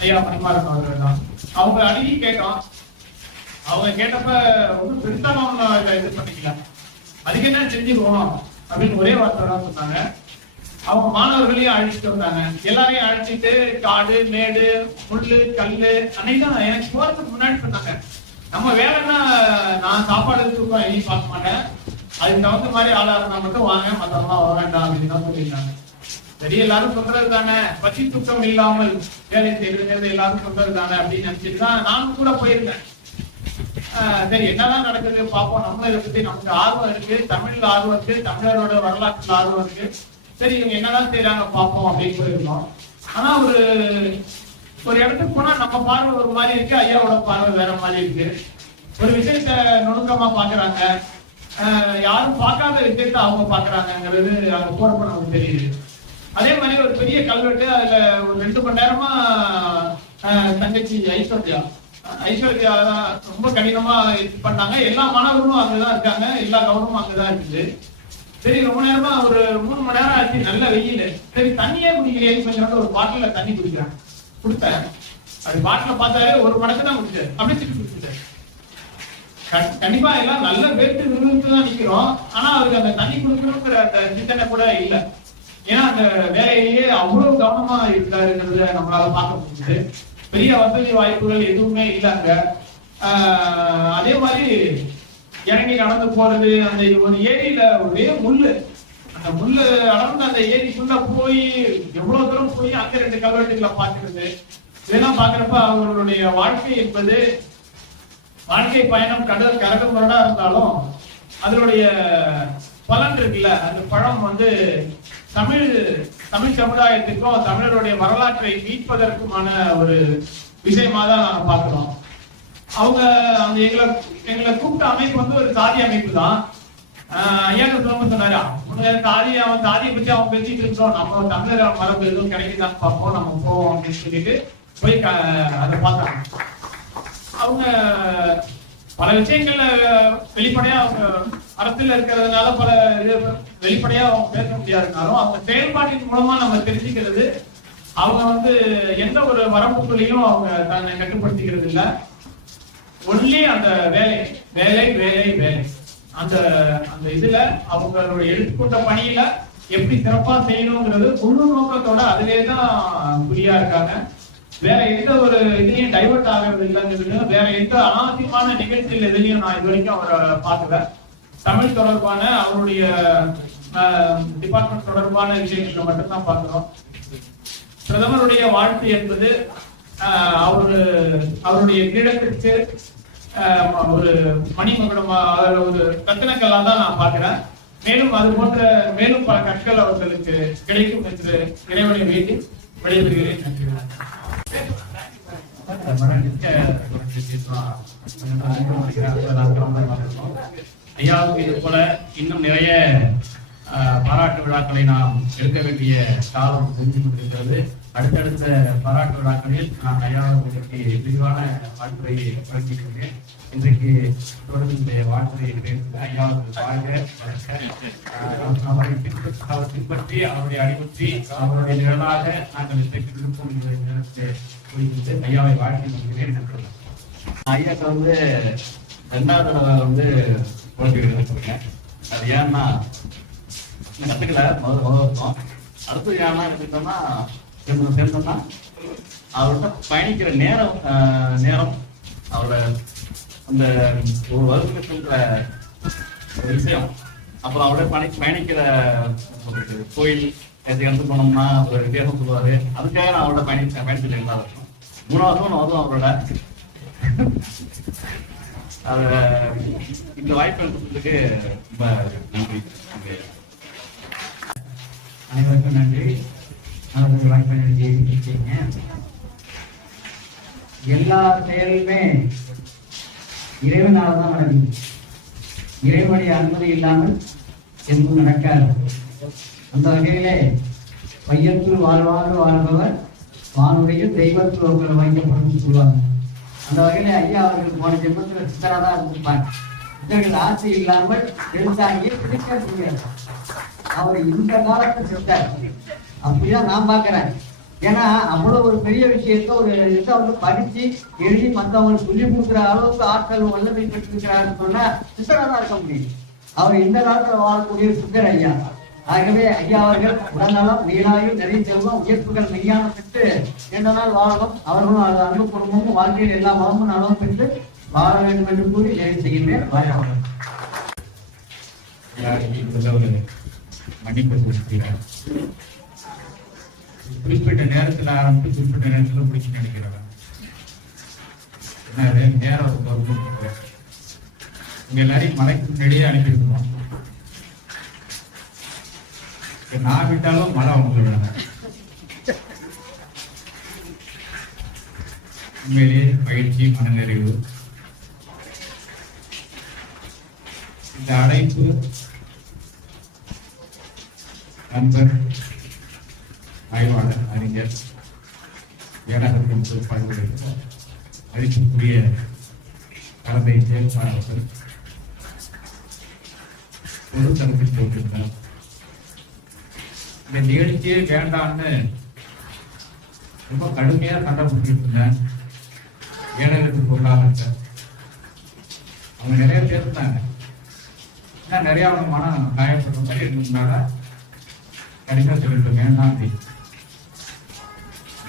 ஐயா மணிமாறன் அவர்கள் தான். அவங்க அணுகி கேட்டோம். அவங்க கேட்டப்ப ஒன்றும் பெருசா நம்ம இது பண்ணிக்கல, அதுக்கு என்ன செஞ்சுக்குவோம் அப்படின்னு ஒரே வார்த்தை தான் சொன்னாங்க. அவங்க மாணவர்களையும் அழைச்சிட்டு வந்தாங்க. எல்லாரையும் அழைச்சிட்டு காடு மேடு முள்ளு கல்லு அன்னைக்குதான் எனக்கு போறதுக்கு முன்னாடி சொன்னாங்க, நம்ம வேலைன்னா நான் சாப்பாடு தூக்கம் எதையும் பார்க்க மாட்டேன், அதுக்கு தகுந்த மாதிரி ஆளா இருந்தா மட்டும் வாங்க, மத்தவங்க வர வேண்டாம் அப்படின்னு தான் சொல்லியிருந்தாங்க. சரி, எல்லாரும் சொல்றது தானே, பசி தூக்கம் இல்லாமல் வேலை செய்யறது எல்லாரும் சொல்றது தானே அப்படின்னு நினைச்சிட்டு தான் நானும் கூட போயிருந்தேன். சரி, என்னதான் நடக்குது பார்ப்போம், நம்மளும் இதை பத்தி நமக்கு ஆர்வம் இருக்கு, தமிழ்ல ஆர்வம் இருக்கு, தமிழரோட வரலாற்றுல ஆர்வம் இருக்கு, சரி இவங்க என்னதான் செய்யறாங்க பார்ப்போம் அப்படின்னு போயிருந்தோம். ஆனா ஒரு இடத்துக்கு போனா நம்ம பார்வை ஒரு மாதிரி இருக்கு, ஐயாவோட பார்வை வேற மாதிரி இருக்கு. ஒரு விஷயத்த நுணுக்கமா பாக்குறாங்க, யாரும் பார்க்காத விஷயத்த அவங்க பாக்குறாங்கிறது அவங்க போறப்ப நமக்கு தெரியுது. அதே மாதிரி ஒரு பெரிய கல்வெட்டு, அதுல ஒரு 2 மணி நேரமா தங்கச்சி ஐஸ்வர்யா தான் ரொம்ப கடினமா இது பண்ணாங்க. எல்லா மாணவர்களும் அங்கதான் இருக்காங்க, எல்லா கவனமும் அங்கதான் இருக்குது. சரி, ரொம்ப நேரமா ஒரு 3 மணி நேரம் ஆச்சு, நல்ல வெயில். சரி, தண்ணியே குடிக்கிறேன் கொஞ்சம், ஒரு பாட்டில தண்ணி குடிக்கிறேன் கொடுத்தேன். அது பாட்டில பார்த்தாரு, ஒரு மடக்கு தான் குடிச்சாரு, அப்படியே திருப்பி குடிச்சிட்டாரு. கண்டிப்பா எல்லாம் நல்ல பேருக்கு விரும்புக்கு தான் நிக்கிறோம், ஆனா அவருக்கு அந்த தண்ணி குடிக்கணுங்கிற அந்த சிந்தனை கூட இல்லை. ஏன்னா அந்த வேலையிலேயே அவ்வளவு கவனமா இருக்காருங்கிறத நம்மளால பார்க்க முடியுது. பெரிய வசதி வாய்ப்புகள் எதுவுமே இல்லைங்க. அதே மாதிரி இறங்கி நடந்து போறது, அந்த ஒரு ஏரியில ஒரே முள்ளு, அந்த முள்ளு அளந்து அந்த ஏரிக்குள்ள போய் எவ்வளவு தூரம் போய் அங்க 2 கல்வெட்டுகளை பார்க்கிறது, இதெல்லாம் பாக்குறப்ப அவர்களுடைய வாழ்க்கை என்பது வாழ்க்கை பயணம் கடல் கரகமுரடா இருந்தாலும் அதனுடைய பலன் இருக்குல்ல, அந்த பழம் தமிழ் சமுதாயத்துக்கும் தமிழருடைய வரலாற்றை மீட்பதற்குமான ஒரு விஷயமா தான் நாங்க பாக்குறோம். அவங்க அந்த எங்களை கூப்பிட்ட அமைப்பு ஒரு சாதி அமைப்பு தான். ஐயா சொன்னாரு, அவன் சாதியை பத்தி அவன் பேசிட்டு இருக்கோம், நம்ம தமிழர் மரபு எதுவும் கிடைக்குதான்னு பார்ப்போம், நம்ம போவோம் அப்படின்னு சொல்லிட்டு போய் அதை பார்த்தாங்க. அவங்க பல விஷயங்கள்ல வெளிப்படையா அவங்க அரசியல் இருக்கிறதுனால பல வெளிப்படையா அவங்க பேச முடியாதுனாலும் அவங்க செயல்பாட்டின் மூலமா நம்ம தெரிஞ்சுக்கிறது, அவங்க எந்த ஒரு வரம்புக்குள்ளேயும் அவங்க தன்னை கட்டுப்படுத்திக்கிறது இல்லை. ஒன்லி அந்த வேலை வேலை வேலை வேலை அந்த அந்த இதுல அவங்களுடைய எடுத்துக்கொண்ட பணியில எப்படி சிறப்பா செய்யணுங்கிறது முழு நோக்கத்தோட அதிலே தான் குறியா இருக்காங்க. வேற எந்த ஒரு இதுலயும் டைவர்ட் ஆகிறது இல்லைங்கிறது வேற எந்த அனாவசியமான நிகழ்ச்சிகள் எதுலையும் நான் இது வரைக்கும் அவரை பார்க்கல. தமிழ் தொடர்பான அவருடைய டிபார்ட்மெண்ட் தொடர்பான விஷயங்களை மட்டும்தான் பார்க்கிறோம். பிரதமருடைய வாழ்த்து என்பது அவருடைய கிரீடத்திற்கு ஒரு மணிமகுடம் ஒரு கத்தனக்கல்லா தான் நான் பார்க்கிறேன். மேலும் அது போன்ற மேலும் பல கற்கள் அவர்களுக்கு கிடைக்கும் என்று இறைவனை வேண்டி விடைபெறுகிறேன். ஐயாவுக்கு இது போல இன்னும் நிறைய பாராட்டு விழாக்களை நாம் எடுக்க வேண்டிய காலம் செஞ்சு கொண்டிருக்கிறது. அடுத்தடுத்த பாராட்டு விழாக்களில் நான் ஐயாவுக்கு விரிவான வாழ்த்துறையை வழங்கியிருக்கிறேன். இன்றைக்கு தொடர்ந்து வாழ்த்துறை ஐயாவுக்கு அவரை பின்பற்றி அவருடைய அடிபற்றி அவருடைய நிழலாக நாங்கள் இன்றைக்கு விருப்பம் குறித்து ஐயாவை வாழ்த்து வருகிறேன். ஐயாக்கு வந்து 2வது தடவை வந்து போட்டிருக்கேன். அது ஏன்னா கத்துக்கல முதல் வருஷம். அடுத்தது ஏன்னா எடுத்துக்கிட்டோம்னா சேர்ந்தோம்னா அவர்கிட்ட பயணிக்கிற நேரம் அவரோட அந்த ஒரு வருஷத்துன்ற ஒரு விஷயம், அப்புறம் அவரோட பயணிக்கிற கோயில் எடுத்து போனோம்னா ஒரு வித்தியாசம் சொல்லுவாரு. அதுக்காக நான் அவரோட பயணிச்சுட்டு இருந்தா இருக்கும். 3வது வருஷம் அதுவும் அவரோட இந்த வாய்ப்பு கொடுத்ததுக்கு ரொம்ப நன்றி. அனைவருக்கும் நன்றி. வாய்ப்பு எல்லா செயலுமே இறைவனால தான் நடக்கும். இறைவனுடைய அனுமதி இல்லாமல் எதுவும் நடக்காது. அந்த வகையிலே பையத்தில் வாழ்பவர் வானுடைய தெய்வத்தில் அவர்களை வைக்கப்படும் சொல்லுவாங்க. அந்த வகையில ஐயா அவர்கள் போன ஜென்மத்தில் சித்தரா தான் இருந்திருப்பாங்க. சித்தர்கள் ஆசை இல்லாமல் எழுத்தாங்கியே பிடிக்க முடியாது. அவர் இந்த காலத்தை சித்தார். அப்படிதான் நான் பாக்குறேன். ஏன்னா அவ்வளவு ஒரு பெரிய விஷயத்த ஒரு இதை வந்து படிச்சு எழுதி மற்றவங்களுக்கு சொல்லி கொடுக்குற அளவுக்கு ஆட்கள் வல்லமை பெற்றிருக்கிறாருன்னு சொன்னா சித்தரா தான் இருக்க முடியும். அவர் இந்த காலத்துல வாழக்கூடிய சித்தர் ஐயா. ஆகவே ஐயா அவர்கள் உடல்நலம் வீணாயும் நிறைய செல்வம் உயர்ப்புகள் மெய்யான பெற்று நீண்ட நாள் வாழணும். அவர்களும் அன்பு குடும்பமும் வாழ்க்கையில் எல்லா வளமும் நலமும் பெற்று வாழ வேண்டும் என்று கூறி நிறைவு செய்கின்றேன். மன்னிப்பு குறிப்பிட்ட நேரத்தில் ஆரம்பித்து குறிப்பிட்ட நேரத்தில் முடிச்சு நினைக்கிறவன் நேரம் உங்க எல்லாரையும் மலைக்கு முன்னாடியே அனுப்பியிருக்கணும். நான் விட்டாலும் மழை வந்துடுவாங்க. உண்மையிலேயே மகிழ்ச்சி, மனநிறைவு. இந்த அழைப்பு நண்பர் ஆய்வாளர் அறிஞர் ஏனாகத்தின் பொறுப்பாளர்கள் மதிப்புக்குரிய கலந்தை செயல்பாளர்கள் பொது தரப்பில் போட்டிருந்தார். இந்த நிகழ்ச்சியே வேண்டாம்னு ரொம்ப கடுமையா சண்டை பிடிச்சிட்டு இருந்தேன். ஏழைகளுக்கு பொருளாதார அவங்க நிறைய பேசுனாங்க. நிறைய அவங்க மனம் காயப்படுற மாதிரி இருந்ததுனால கடிதா சொல்லிட்டு வேண்டாம் அப்படின்னு.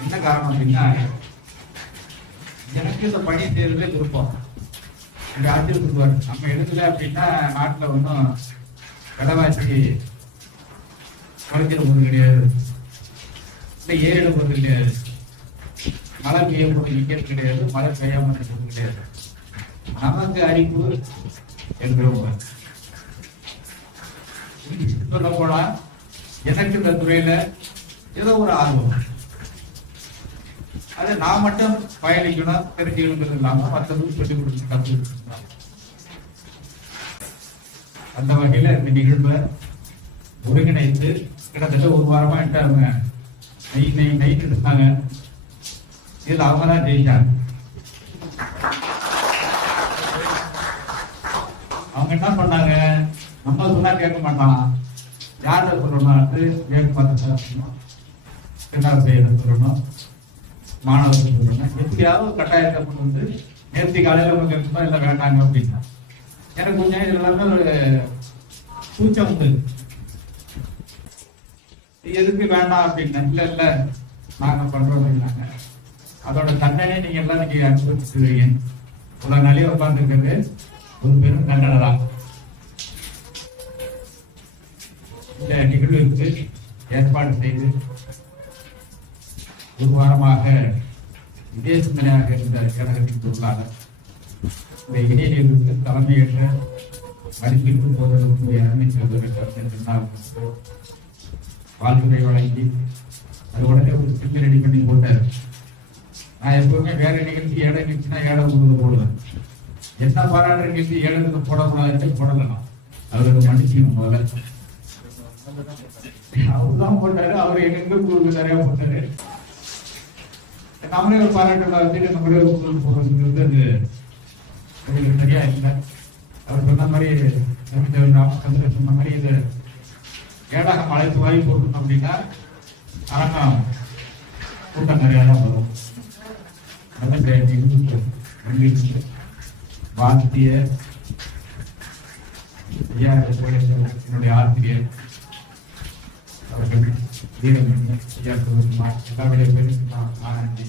என்ன காரணம் அப்படின்னா, எனக்கு இந்த பணி செய்யறதே விருப்பம். இந்த ஆச்சரியப்படுவார். நம்ம எடுக்கல அப்படின்னா நாட்டில் ஒன்றும் விலைவாசி குறைக்கிற போது கிடையாது, இல்லை ஏறிட போது கிடையாது, மழை பெய்ய போது நிற்கிறது கிடையாது, மழை பெய்யாமல் இருக்கிறது கிடையாது. நமக்கு அறிவு என்கிறவங்க சொல்ல போனா எனக்கு இந்த துறையில ஏதோ ஒரு ஆர்வம். அதை நான் மட்டும் பயணிக்கணும், தெரிஞ்சுக்கணுங்கிறது இல்லாம மற்றவங்களுக்கு சொல்லிக் கொடுத்து கற்றுக்கலாம். அந்த வகையில இந்த நிகழ்வை ஒருங்கிணைத்து கிட்டத்தட்ட ஒரு வாரமா அவங்க நைட்டு எடுத்தாங்க. இதுல அவங்க தான் ஜெயிச்சாங்க. அவங்க என்ன பண்ணாங்க, நம்ம சொன்னா கேட்க மாட்டான், யார்கிட்ட சொல்லணும், கேட்க பார்த்து என்ன செய்யற சொல்லணும், மாணவர்கள் சொல்லணும். எப்படியாவது கட்டாயத்தை கொண்டு வந்து நேர்த்தி காலையில அவங்க கேட்கணும், இல்லை வேண்டாங்க அப்படின்னா எனக்கு கொஞ்சம் இது எல்லாமே ஒரு கூச்சம் உண்டு. எதுக்கு வேண்டாம் அப்படின்னா, இல்லை இல்லை நாங்க பண்றோம் அப்படின்னாங்க. அதோட தண்டனை நீங்க எல்லாம் நீங்க அனுபவிச்சுருவீங்க. உலக நாளே உட்கார்ந்துருக்கிறது ஒரு பெரும் தண்டனை தான். இந்த நிகழ்வுக்கு ஏற்பாடு செய்து ஒரு வாரமாக இதே சிந்தனையாக இருந்த கழகத்தின் பொருளாளர் இந்த இடைநிலைக்கு தலைமையேற்ற மதிப்பிற்கு போதற்குரிய அருமை சகோதரர் வாழ்த்துறை வழங்கி அது உடனே ஒரு ஸ்கிரிப்ட் ரெடி பண்ணி போட்டார். நான் எப்பவுமே வேற நிகழ்ச்சி ஏழை நிகழ்ச்சினா ஏழை ஊழல் போடுவேன். என்ன பாராட்டுற நிகழ்ச்சி ஏழைக்கு போடக்கூடாதுன்னு போடலாம். அவருக்கு மன்னிக்கணும் முதல்ல. அவர்தான் போட்டாரு. அவர் எங்க நிறைய போட்டாரு. நம்மளே ஒரு பாராட்டுல வந்து நம்மளே ஊழல் போடுறதுங்கிறது அது சரியா இல்லை. அவர் சொன்ன மாதிரி சொன்ன மாதிரி இது ஏடாக அழைத்து வாங்கி போடணும் அப்படின்னா அரங்கம் கூட்டம் நிறையா தான் வரும். வாழ்த்திய என்னுடைய ஆசிரியர் அவர்கள் வீரமணி ஐயா சிவகுமார் எல்லாருடைய பேருக்கு ஆனந்தி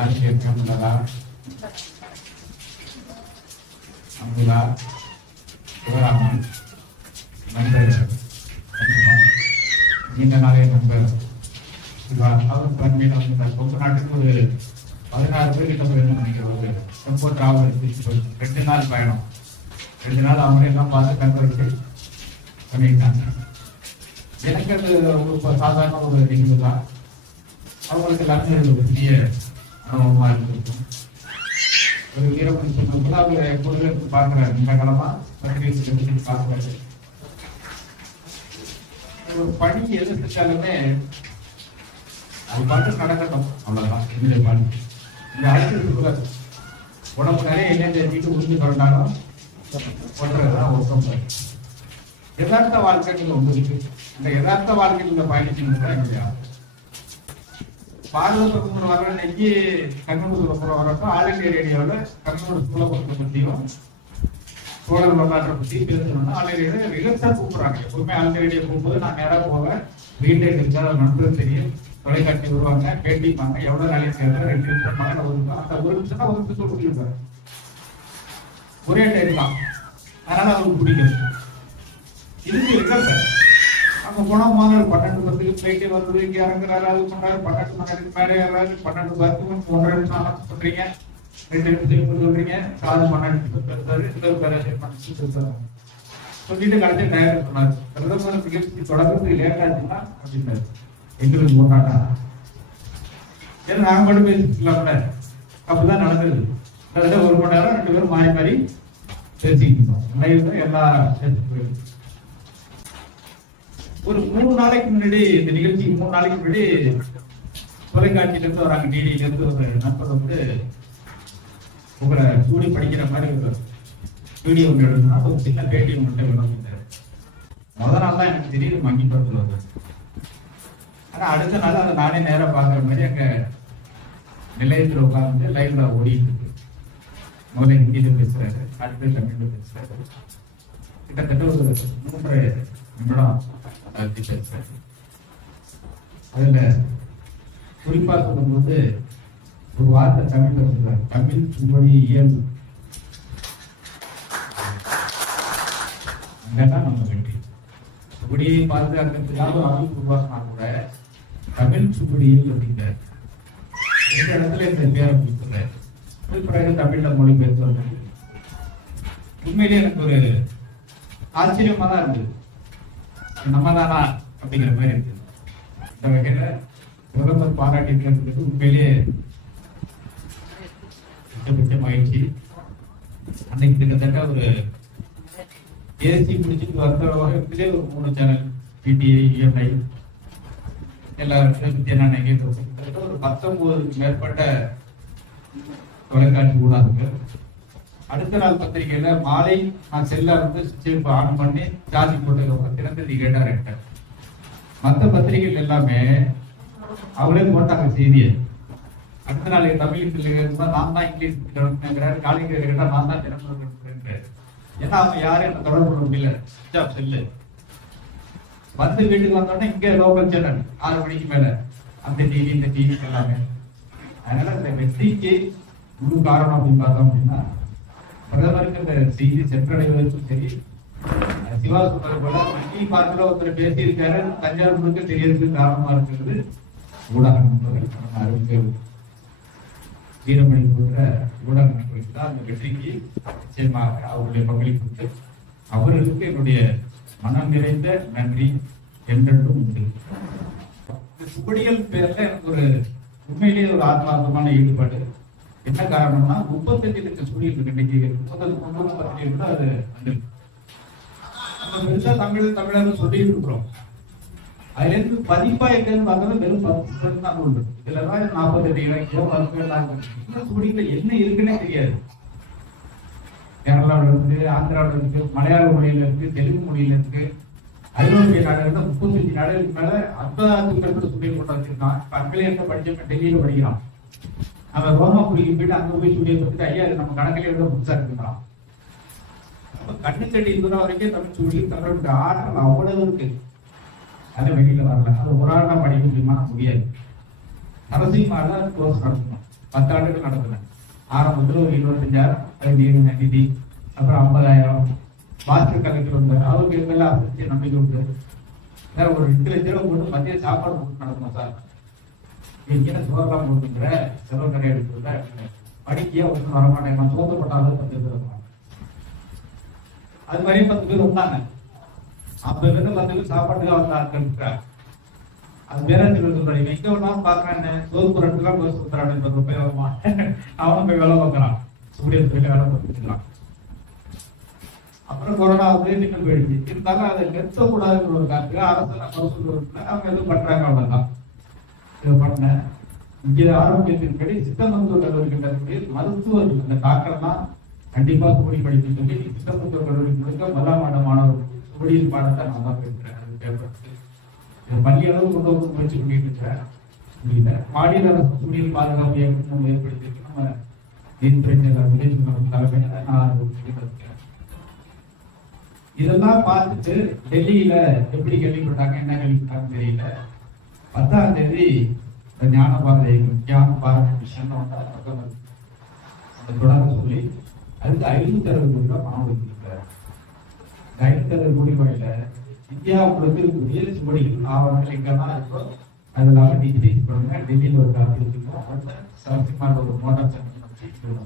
ஆசிரியர் கமலா அமுலா சிவராமன் நண்பர்கள் நீண்ட நாளே நண்பர் அவர் பண்மையில வந்து கொங்கு நாட்டுக்கு ஒரு 16 பேர் கிட்ட வேணும் நினைக்கிறேன். ரொம்ப டிராவல் 2 நாள் பயணம். 2 நாள் அவங்க எல்லாம் பார்த்து கண்பறிச்சு பண்ணிட்டாங்க. எனக்கு அது ஒரு சாதாரண ஒரு நிகழ்வு தான். அவங்களுக்கு எல்லாருமே ஒரு பெரிய அனுபவமா இருந்திருக்கும். ஒரு வீரப்பன் சொன்னபோது அவங்க எப்பொழுது பார்க்கிறாரு இந்த காலமா பார்க்கிறாரு. ஒரு பணி எது செஞ்சாலுமே அது பாட்டு நடக்கட்டும், அவ்வளவுதான். இந்த பணி இந்த அரசியல் உடம்பு நிறைய இளைஞர் வீட்டு உறுதி கொண்டாலும் ஒன்றதுதான் ஒப்பம். யதார்த்த வாழ்க்கைகள் ஒன்று இருக்கு. இந்த யதார்த்த வாழ்க்கையில் பயணிச்சுன்னு என்னுடைய பாதுகாப்பு வர இன்னைக்கு கண்ணூர் வரப்போ ஆல் இண்டியா ரேடியோவில் கண்ணூர் சூழப்பொருத்தை பற்றியும் சோழர் வரலாற்றை பற்றி பேசணும்னா ஆல் இண்டியா ரிலக்ஸாக கூப்பிடுறாங்க. எப்பவுமே ஆல் இண்டியா ரேடியோ போகும்போது நான் நேராக போவேன். வீட்டை இருக்கிற நண்பர் தெரியும், தொலைக்காட்சி வருவாங்க, கேட்டிப்பாங்க, எவ்வளோ நாளைக்கு சேர்ந்து 2 நிமிஷம் அந்த 1 நிமிஷம் 1 நிமிஷம் கொடுத்துருப்பாரு. ஒரே டைம் தான். அதனால அவருக்கு பிடிக்கும். இதுக்கு இருக்கா சார் அங்கே போனால் முதல்ல 12:10 ஃப்ளைட்டு வருது, இங்கே இறங்குறாரு, அது பண்ணாரு, 12 மணி நேரத்துக்கு மேலே ஏறாரு, 12:10 1.5 நிமிஷம் சொல்றீங்க, 2 நிமிஷம் சொல்றீங்க, காது 12 நிமிஷம் பேசுறாரு, சொல்லிட்டு கடைசி டயர் சொன்னாரு. பிரதமர் நிகழ்ச்சி தொடர்ந்து லேட் ஆச்சுன்னா அப்படின்னாரு. எங்களுக்கு போட்டாட்டா ஏன்னா நாங்கள் மட்டும் பேசிக்கலாம்ல. அப்படிதான் நடந்தது. அதில் 1 மணி நேரம் 2 பேரும் மாறி மாறி பேசிக்கிட்டோம். எல்லா ஒரு 3 நாளைக்கு முன்னாடி இந்த நிகழ்ச்சிக்கு 3 நாளைக்கு முன்னாடி தொலைக்காட்சியில இருந்து வராங்க, டிடியில இருந்து ஒரு நண்பர் வந்து உங்களை கூடி படிக்கிற மாதிரி ஒரு வீடியோ ஒன்று எடுக்கணும்னா ஒரு சின்ன பேட்டி ஒன்று வேணும். முதல் நாள் தான் எனக்கு திடீர்னு வங்கி படத்தில் வருது. ஆனா அடுத்த நாள் அதை நானே நேரம் பார்க்குற மாதிரி அங்க நிலையத்தில் உட்கார்ந்து லைவ்ல ஓடிட்டு இருக்கு. முதல்ல ஹிந்தியில பேசுறாரு, அடுத்து தமிழ்ல பேசுறாரு. கிட்டத்தட்ட ஒரு 3 நிமிடம் பேசுறாரு. அதுல குறிப்பா சொல்லும்போது ஒரு வார்த்தை தமிழ்ல சொல்றாரு, தமிழ் சுவடி இயல்பு. அங்கதான் நம்ம வெற்றி. சுவடியை பாதுகாக்கிறதுக்காக ஒரு அமைப்பு உருவாக்கினா கூட தமிழ் சுவடியில் அப்படிங்கிறார். இந்த இடத்துல இந்த பேரை பிடிக்கிறார். பிறகு தமிழ்ல மொழி பேசுவாங்க. உண்மையிலேயே எனக்கு ஒரு ஆச்சரியமா தான் இருந்தது. நம்ம தானா அப்படிங்கிற மாதிரி இருக்கு. இந்த வகையில பிரதமர் பாராட்டிட்டு உண்மையிலேயே மிக மகிழ்ச்சி. அன்னைக்கு கிட்டத்தட்ட ஒரு ஏசி முடிச்சுட்டு வந்த வகையிலே ஒரு 3 சேனல் பிடிஐ, இஎம்ஐ எல்லாருக்கும் கிட்டத்தட்ட ஒரு 19க்கு மேற்பட்ட தொலைக்காட்சி ஊடகங்கள். அடுத்த நாள் பத்திரிகையில மாலை நான் செல்ல வந்து சுவிட்ச் ஆன் பண்ணி சார்ஜ் போட்டதுக்கு தினத்தந்தி கேட்டார். மற்ற பத்திரிகைகள் எல்லாமே அவங்களே போட்டாங்க செய்தியை. அடுத்த நாள் தமிழ் நான் தான் இங்கிலீஷ் கிடக்குங்கிறாரு, காலிங்க கேட்டா நான் தான் தினமலர் கிடக்குறேன். ஏன்னா அவங்க யாரும் என்ன தொடர்பு பண்ண முடியல. செல்லு வந்து வீட்டுக்கு வந்தோடனே இங்க லோக்கல் சேனல் 6 மணிக்கு மேல அந்த டிவி இந்த டிவி எல்லாமே அதனால இந்த வெற்றிக்கு முழு காரணம் அப்படின்னு பார்த்தோம் அப்படின்னா பிரதமருக்கு இந்த செய்தி சென்றடைவதற்கும் சரி, சிவா சொல்றது போல மத்திய பார்க்கல ஒருத்தர் பேசியிருக்காரு தஞ்சாவூர் முழுக்க தெரியறதுக்கு காரணமா இருக்கிறது ஊடக நண்பர்கள், அறிவியல் வீரமணி போன்ற ஊடக நண்பர்களுக்கு தான் அந்த வெற்றிக்கு நிச்சயமாக அவருடைய பங்களிப்பு. அவர்களுக்கு என்னுடைய மனம் நிறைந்த நன்றி என்றென்றும் உண்டு. சுவடிகள் பேர்ல எனக்கு ஒரு உண்மையிலேயே ஒரு ஆத்மார்த்தமான ஈடுபாடு. என்ன காரணம்னா 35 லட்சம் சுவடிகள் இருக்கு. இன்னைக்கு 30 கூட அது வந்து நம்ம பெருசா தமிழர்னு சொல்லிட்டு இருக்கிறோம். அதுல இருந்து பதிப்பா எங்கன்னு பார்த்தோம்னா வெறும் 10% தான் உண்டு. இதுலதான் 40 இலக்கியம் 10 சுவடிகள் என்ன இருக்குன்னே தெரியாது. கேரளாவில் இருக்கு, ஆந்திராவில் இருக்கு, மலையாள மொழியில இருக்கு, தெலுங்கு மொழியில இருக்கு, ஐரோப்பிய நாடுகள் 35 நாடுகளுக்கு மேல 50 சுவடிகள் கொண்டு வச்சிருக்கான். அங்கே என்ன படிச்ச டெல்லியில படிக்கிறான். அவன் ரோமாபுரிக்கு போயிட்டு அங்க போய் சுவடியை பத்தி ஐயா நம்ம கணக்கிலே விட புதுசா இருக்குறான். கண்ணு கட்டி தூரம் வரைக்கும் தமிழ் சுவடியும் தமிழோட ஆற்றல் அவ்வளவு இருக்கு. அது வெளியில வரல. அது ஒரு ஆள் தான் படிக்க முடியுமா? முடியாது. நரசிம்மால கோர்ஸ் நடத்தணும். 10 ஆண்டுகள் நடத்தினேன். ஆரம்பத்தில் ஒரு 25,000 நிதி, அப்புறம் 50,000 மாஸ்டர் கலெக்டர் வந்தார். அவருக்கு இதெல்லாம் அசைச்சு நம்பிக்கை உண்டு. வேற ஒரு 2 லட்சம் ரூபாய் போட்டு மத்திய சாப்பாடு போட்டு நடக்கணும் சார். நீங்க சோறெல்லாம் போட்டுங்கிற செலவு நிறைய எடுத்துருந்த படிக்கையா ஒன்றும் வரமாட்டேன். நான் சோத்த போட்டாலும் 10 பேர் வருவாங்க. அது மாதிரி 10 பேர் வந்தாங்க. 50 பேர் 10 பேர் சாப்பாட்டுக்காக வந்து ஆட்கள் இருக்கிறாங்க. அது பேராட்சிகள் சொல்றாங்க, எங்க வேணாலும் பாக்குறேன் சோறு ரெண்டுலாம் கோர்ஸ் கொடுத்துறாங்க, 10 ரூபாய் வருமா? அவனும் போய் வேலை பார்க்கறான், சூரியத்துறையில வேலை பார்த்துருக்கான். அப்புறம் கொரோனா வந்து நின்று போயிடுச்சு. இருந்தாலும் அதை நிறுத்தக்கூடாதுங்கிற ஒரு காரணத்துக்கு அரசு மருத்துவ அவங்க எதுவும் பண்றாங்க. அவ்வளவுதான் இதை பண்ண. இங்கே ஆரோக்கியத்தின்படி சித்த மருத்துவ கல்லூரிகள் மருத்துவர்கள் அந்த டாக்டர்லாம் கண்டிப்பா சுவடி படிக்க சொல்லி சித்த மருத்துவ கல்லூரி முழுக்க முதலாம் ஆண்டு மாணவர்கள் சுவடியின் பாடத்தை நான் தான் பேசுறேன். அது பேப்பர் பள்ளி அளவு கொண்டு வந்து முயற்சி பண்ணிட்டு இருக்கிறேன். முடியல. மாநில அரசு சுவடியின் பாதுகாப்பு இயக்கம் ஏற்படுத்திட்டு நம்ம நீதித்துறை தலைமையில நான் இருக்கேன். இதெல்லாம் பார்த்துட்டு டெல்லியில எப்படி கேள்விப்பட்டாங்க, என்ன கேள்விப்பட்டாங்கன்னு தெரியல. 10ஆம் தேதி ஞான பாரதி மிஷன் அந்த தொடங்க சொல்லி அதுக்கு 560 கோடி ரூபாய் பணம் ஒதுக்கியிருக்கிறார். 560 கோடி ரூபாயில இந்தியாவுக்கு இருக்கக்கூடிய சுவடிகள் ஆவணங்கள் எங்கெல்லாம் இருக்கோ அதெல்லாம் டிஜிடைஸ் பண்ணுங்க. டெல்லியில் ஒரு காப்பி வச்சுக்கோம். சரசிமார் ஒரு மோட்டார் சைக்கிள்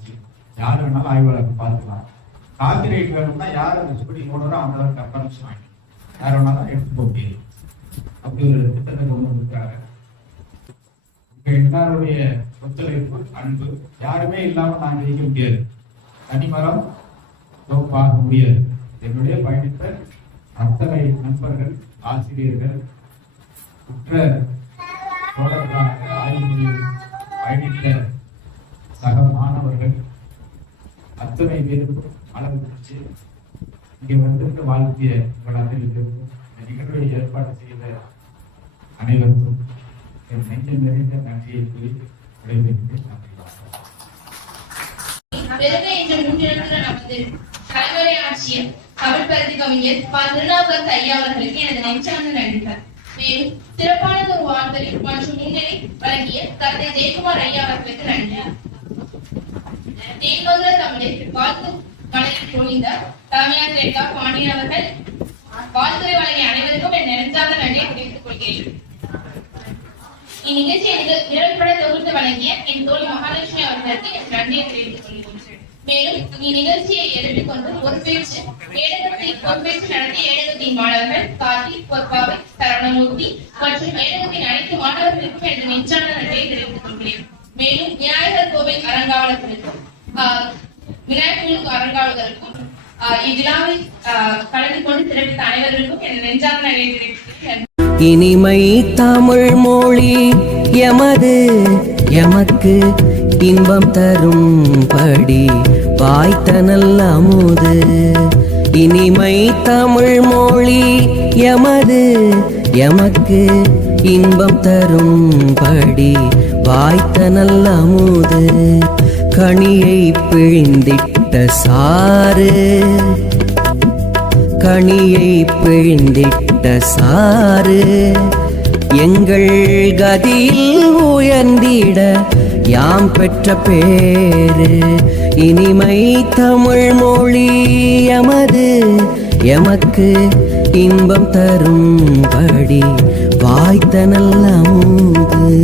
யார் வேணாலும் ஆய்வாளர்கள் பார்த்துக்கலாம். காப்பிரைட் வேணும்னா யார் அந்த சுவடி ஓடுறோ அவங்க பர்மிஷன் வாங்கி யார் வேணாலும் எடுத்து போக முடியும். அப்படி ஒரு திட்டத்தை கொண்டு வந்திருக்காங்க. எல்லாருடைய ஒத்துழைப்பு அன்பு யாருமே இல்லாம நான் ஜெயிக்க முடியாது. தனிமரம் பார்க்க முடியாது. என்னுடைய பயணித்த அத்தனை நண்பர்கள், ஆசிரியர்கள், குற்ற தோழர்களாக ஆய்வு பயணித்த சக மாணவர்கள் அத்தனை பேருக்கும் அளவு பிடிச்சு இங்கே வந்திருக்க வாழ்க்கைய உங்கள் அனைவருக்கும் நிகழ்வை ஏற்பாடு செய்த அனைவருக்கும் என் நெஞ்சம் நிறைந்த நன்றியை கூறி விடைபெறுகிறேன். பெருமை என்ற மூன்றிடத்துல நமது கலைவரை ஆட்சியர் தமிழ்பருத்தி கவிஞர் திருநாவுக்கரசு ஐயா அவர்களுக்கு எனது நெஞ்சார்ந்த நன்றிகள். மேலும் சிறப்பானது ஒரு வாழ்த்தல் மற்றும் முன்னிலை வழங்கிய தந்தை ஜெயக்குமார் ஐயா அவர்களுக்கு நன்றி. தேன்மதுர தமிழில் வாழ்த்து மலையில் பொழிந்த தலைமையாசிரியர் பாண்டியன் அவர்கள் வாழ்த்துறை வழங்கிய அனைவருக்கும் என் நெஞ்சார்ந்த நன்றியை தெரிவித்துக் கொள்கிறேன். இந்நிகழ்ச்சியை நிரல்பட தொகுத்து வழங்கிய என் தோழி மகாலட்சுமி அவர்களுக்கு என் நன்றியை தெரிவித்துக் கொள்கிறேன். மேலும் இந்நிகழ்ச்சியை எடுத்துக்கொண்டு பொறுப்பேற்று நடத்திய ஏடகத்தின் மாணவர்கள் கார்த்தி, பொற்பாவை, சரவணமூர்த்தி மற்றும் ஏடகத்தின் அனைத்து மாணவர்களுக்கும் எனது நெஞ்சான நன்றியை தெரிவித்துக் கொள்கிறேன். மேலும் விநாயகர் கோவில் அறங்காவலர்களுக்கும் விநாயகர் அறங்காவலர்களுக்கும் இவ்விழாவில் கலந்து கொண்டு சிறப்பித்த அனைவருக்கும் எனது நெஞ்சான நன்றியை தெரிவித்துக் இனிமை தமிழ் மொழி எமது எமக்கு இன்பம் தரும்படி வாய்த்த நல்ல அமுது. இனிமை தமிழ் மொழி எமது எமக்கு இன்பம் தரும்படி வாய்த்த நல்ல அமுது. கனியை பிழிந்திட்ட சாறு கனியை பிழிந்திட்ட சாறு எங்கள் கதியில் உயர்ந்திட யாம் பெற்ற பேரு. இனிமை தமிழ் மொழி எமது எமக்கு இன்பம் தரும்படி வாய்த்த நல்ல அமுது.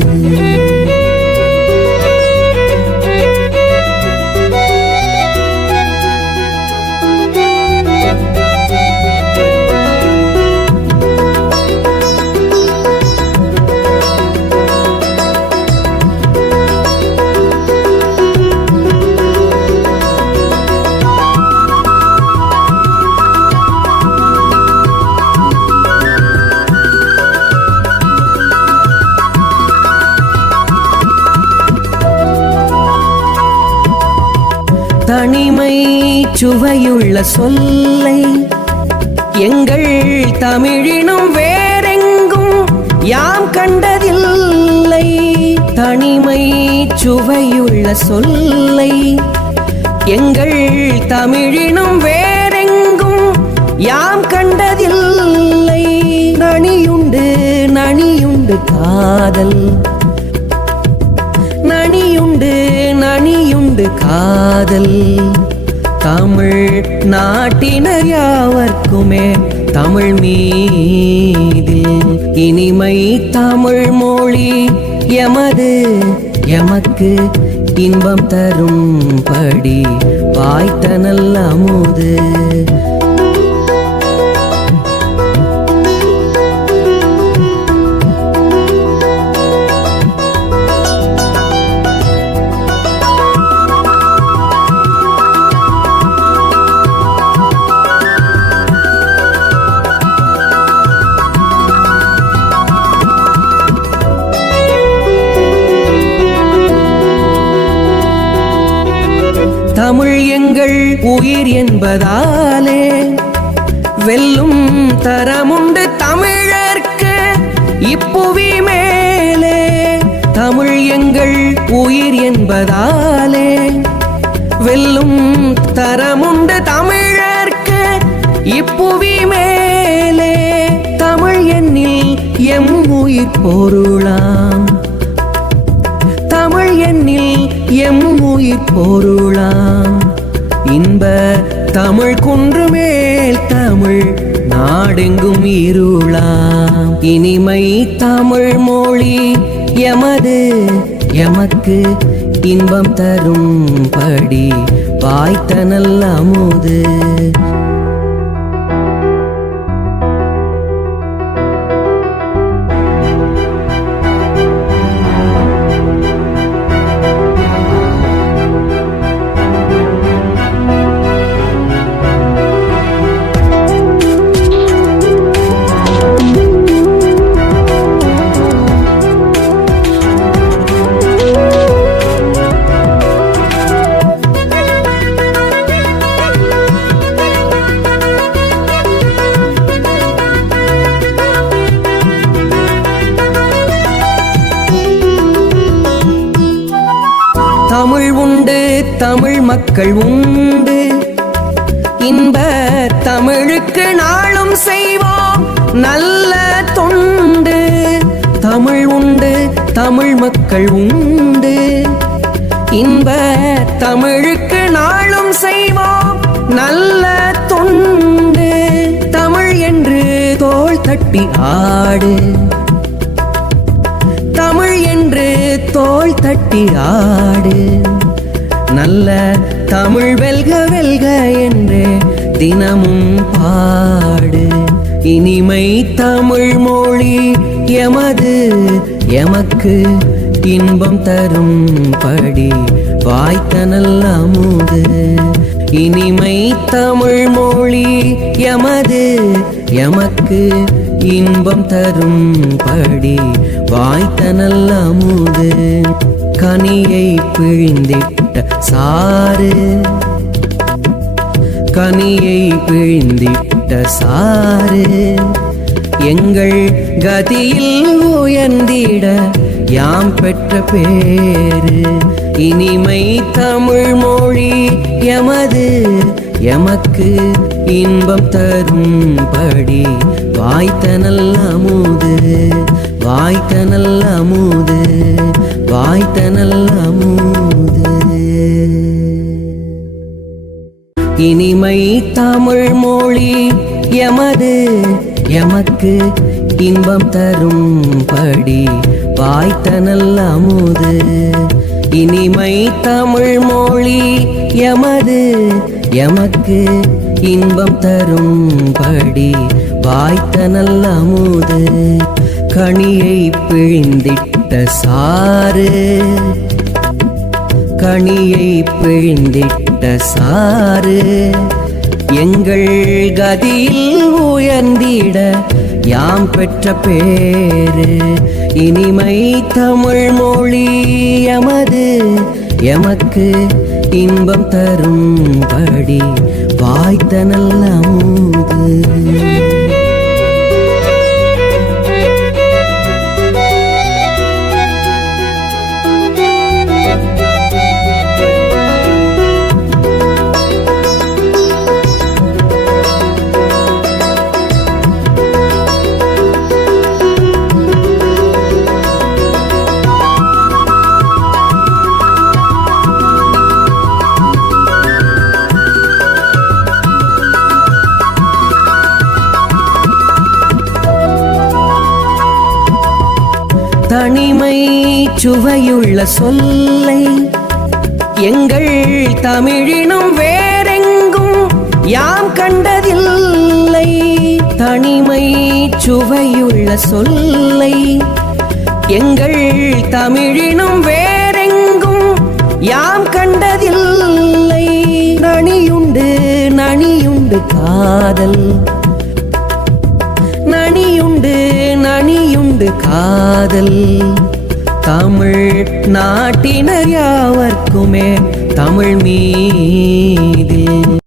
தனிமை சுவையுள்ள சொல்லை எங்கள் தமிழினும் வேறெங்கும் யாம் கண்டதில்லை. தனிமை சுவையுள்ள சொல்லை எங்கள் தமிழினும் வேறெங்கும் யாம் கண்டதில்லை. நனியுண்டு நனியுண்டு காதல், நனியுண்டு நனியுண்டு காதல். தமிழ் நாட்டினர் யாவர்க்குமே தமிழ் மீதில் இனிமை தமிழ் மொழி எமது எமக்கு இன்பம் தரும்படி வாய்த்த நல்ல அமுது. தமிழ் எங்கள் உயிர் என்பதாலே வெல்லும் தரமுண்டு தமிழர்க்கு இப்புவி மேலே. தமிழ் எங்கள் உயிர் என்பதாலே வெல்லும் தரமுண்டு தமிழர்க்கு இப்புவி மேலே. தமிழ் எண்ணில் எம் உயிர் பொருளாம், தமிழ் எண்ணில் எம் உயிர் பொருளாம். இன்ப தமிழ் குன்று மேல் தமிழ் நாடெங்கும் இருளாம். இனிமை தமிழ் மொழி எமது எமக்கு இன்பம் தரும்படி வாய்த்த நல்ல அமுது. தமிழ் உண்டு தமிழ் மக்கள் உண்டு, இன்ப தமிழுக்கு நாளும் செய்வோம் நல்ல தொண்டு. தமிழ் உண்டு தமிழ் மக்கள் உண்டு, இன்ப தமிழுக்கு நாளும் செய்வோம் நல்ல தொண்டு. தமிழ் என்று தோள் தட்டி ஆடு, தமிழ் என்று தோள் தட்டி ஆடு. நல்ல தமிழ் வெல்க வெல்க என்றே தினமும் பாடு. இனிமை தமிழ் மொழி எமது எமக்கு இன்பம் தரும்படி வாய்த்த நல்ல அமுது. இனிமை தமிழ் மொழி எமது எமக்கு இன்பம் தரும்படி வாய்த்த நல்ல அமுது. கனியை பிழிந்திட்ட சாறு, கனியை பிழிந்திட்ட சாறு எங்கள் கதியில் உயர்ந்திட யாம் பெற்ற பேரு. இனிமை தமிழ் மொழி எமது எமக்கு இன்பம் தரும்படி வாய்த்த நல்ல அமுது. வாய்த்த நல்ல அமுது, வாய்த்த நல்ல அமுது. இனிமை தமிழ் மொழி எமது எமக்கு இன்பம் தரும்படி வாய்த்த நல்ல அமுது. இனிமை தமிழ் மொழி எமது எமக்கு இன்பம் தரும்படி வாய்த்த நல்ல அமுது. கனியை பிழிந்திட்ட சாறு, கனியை பிழிந்திட்ட சாறு எங்கள் கதியில் உயர்ந்திட யாம் பெற்ற பேரு. இனிமை தமிழ் மொழி எமது எமக்கு இன்பம் தரும்படி வாய்த்த நல்ல அமுது. தனிமை சுவையுள்ள சொல்லை எங்கள் தமிழினும் வேறெங்கும் யாம் கண்டதில்லை. தனிமை சுவையுள்ள சொல்லை எங்கள் தமிழினும் வேறெங்கும் யாம் கண்டதில்லை. நனியுண்டு நனியுண்டு காதல், நனியுண்டு நனியுண்டு காதல் தமிழ் நாட்டினர் யாவர்க்குமே தமிழ் மீதில்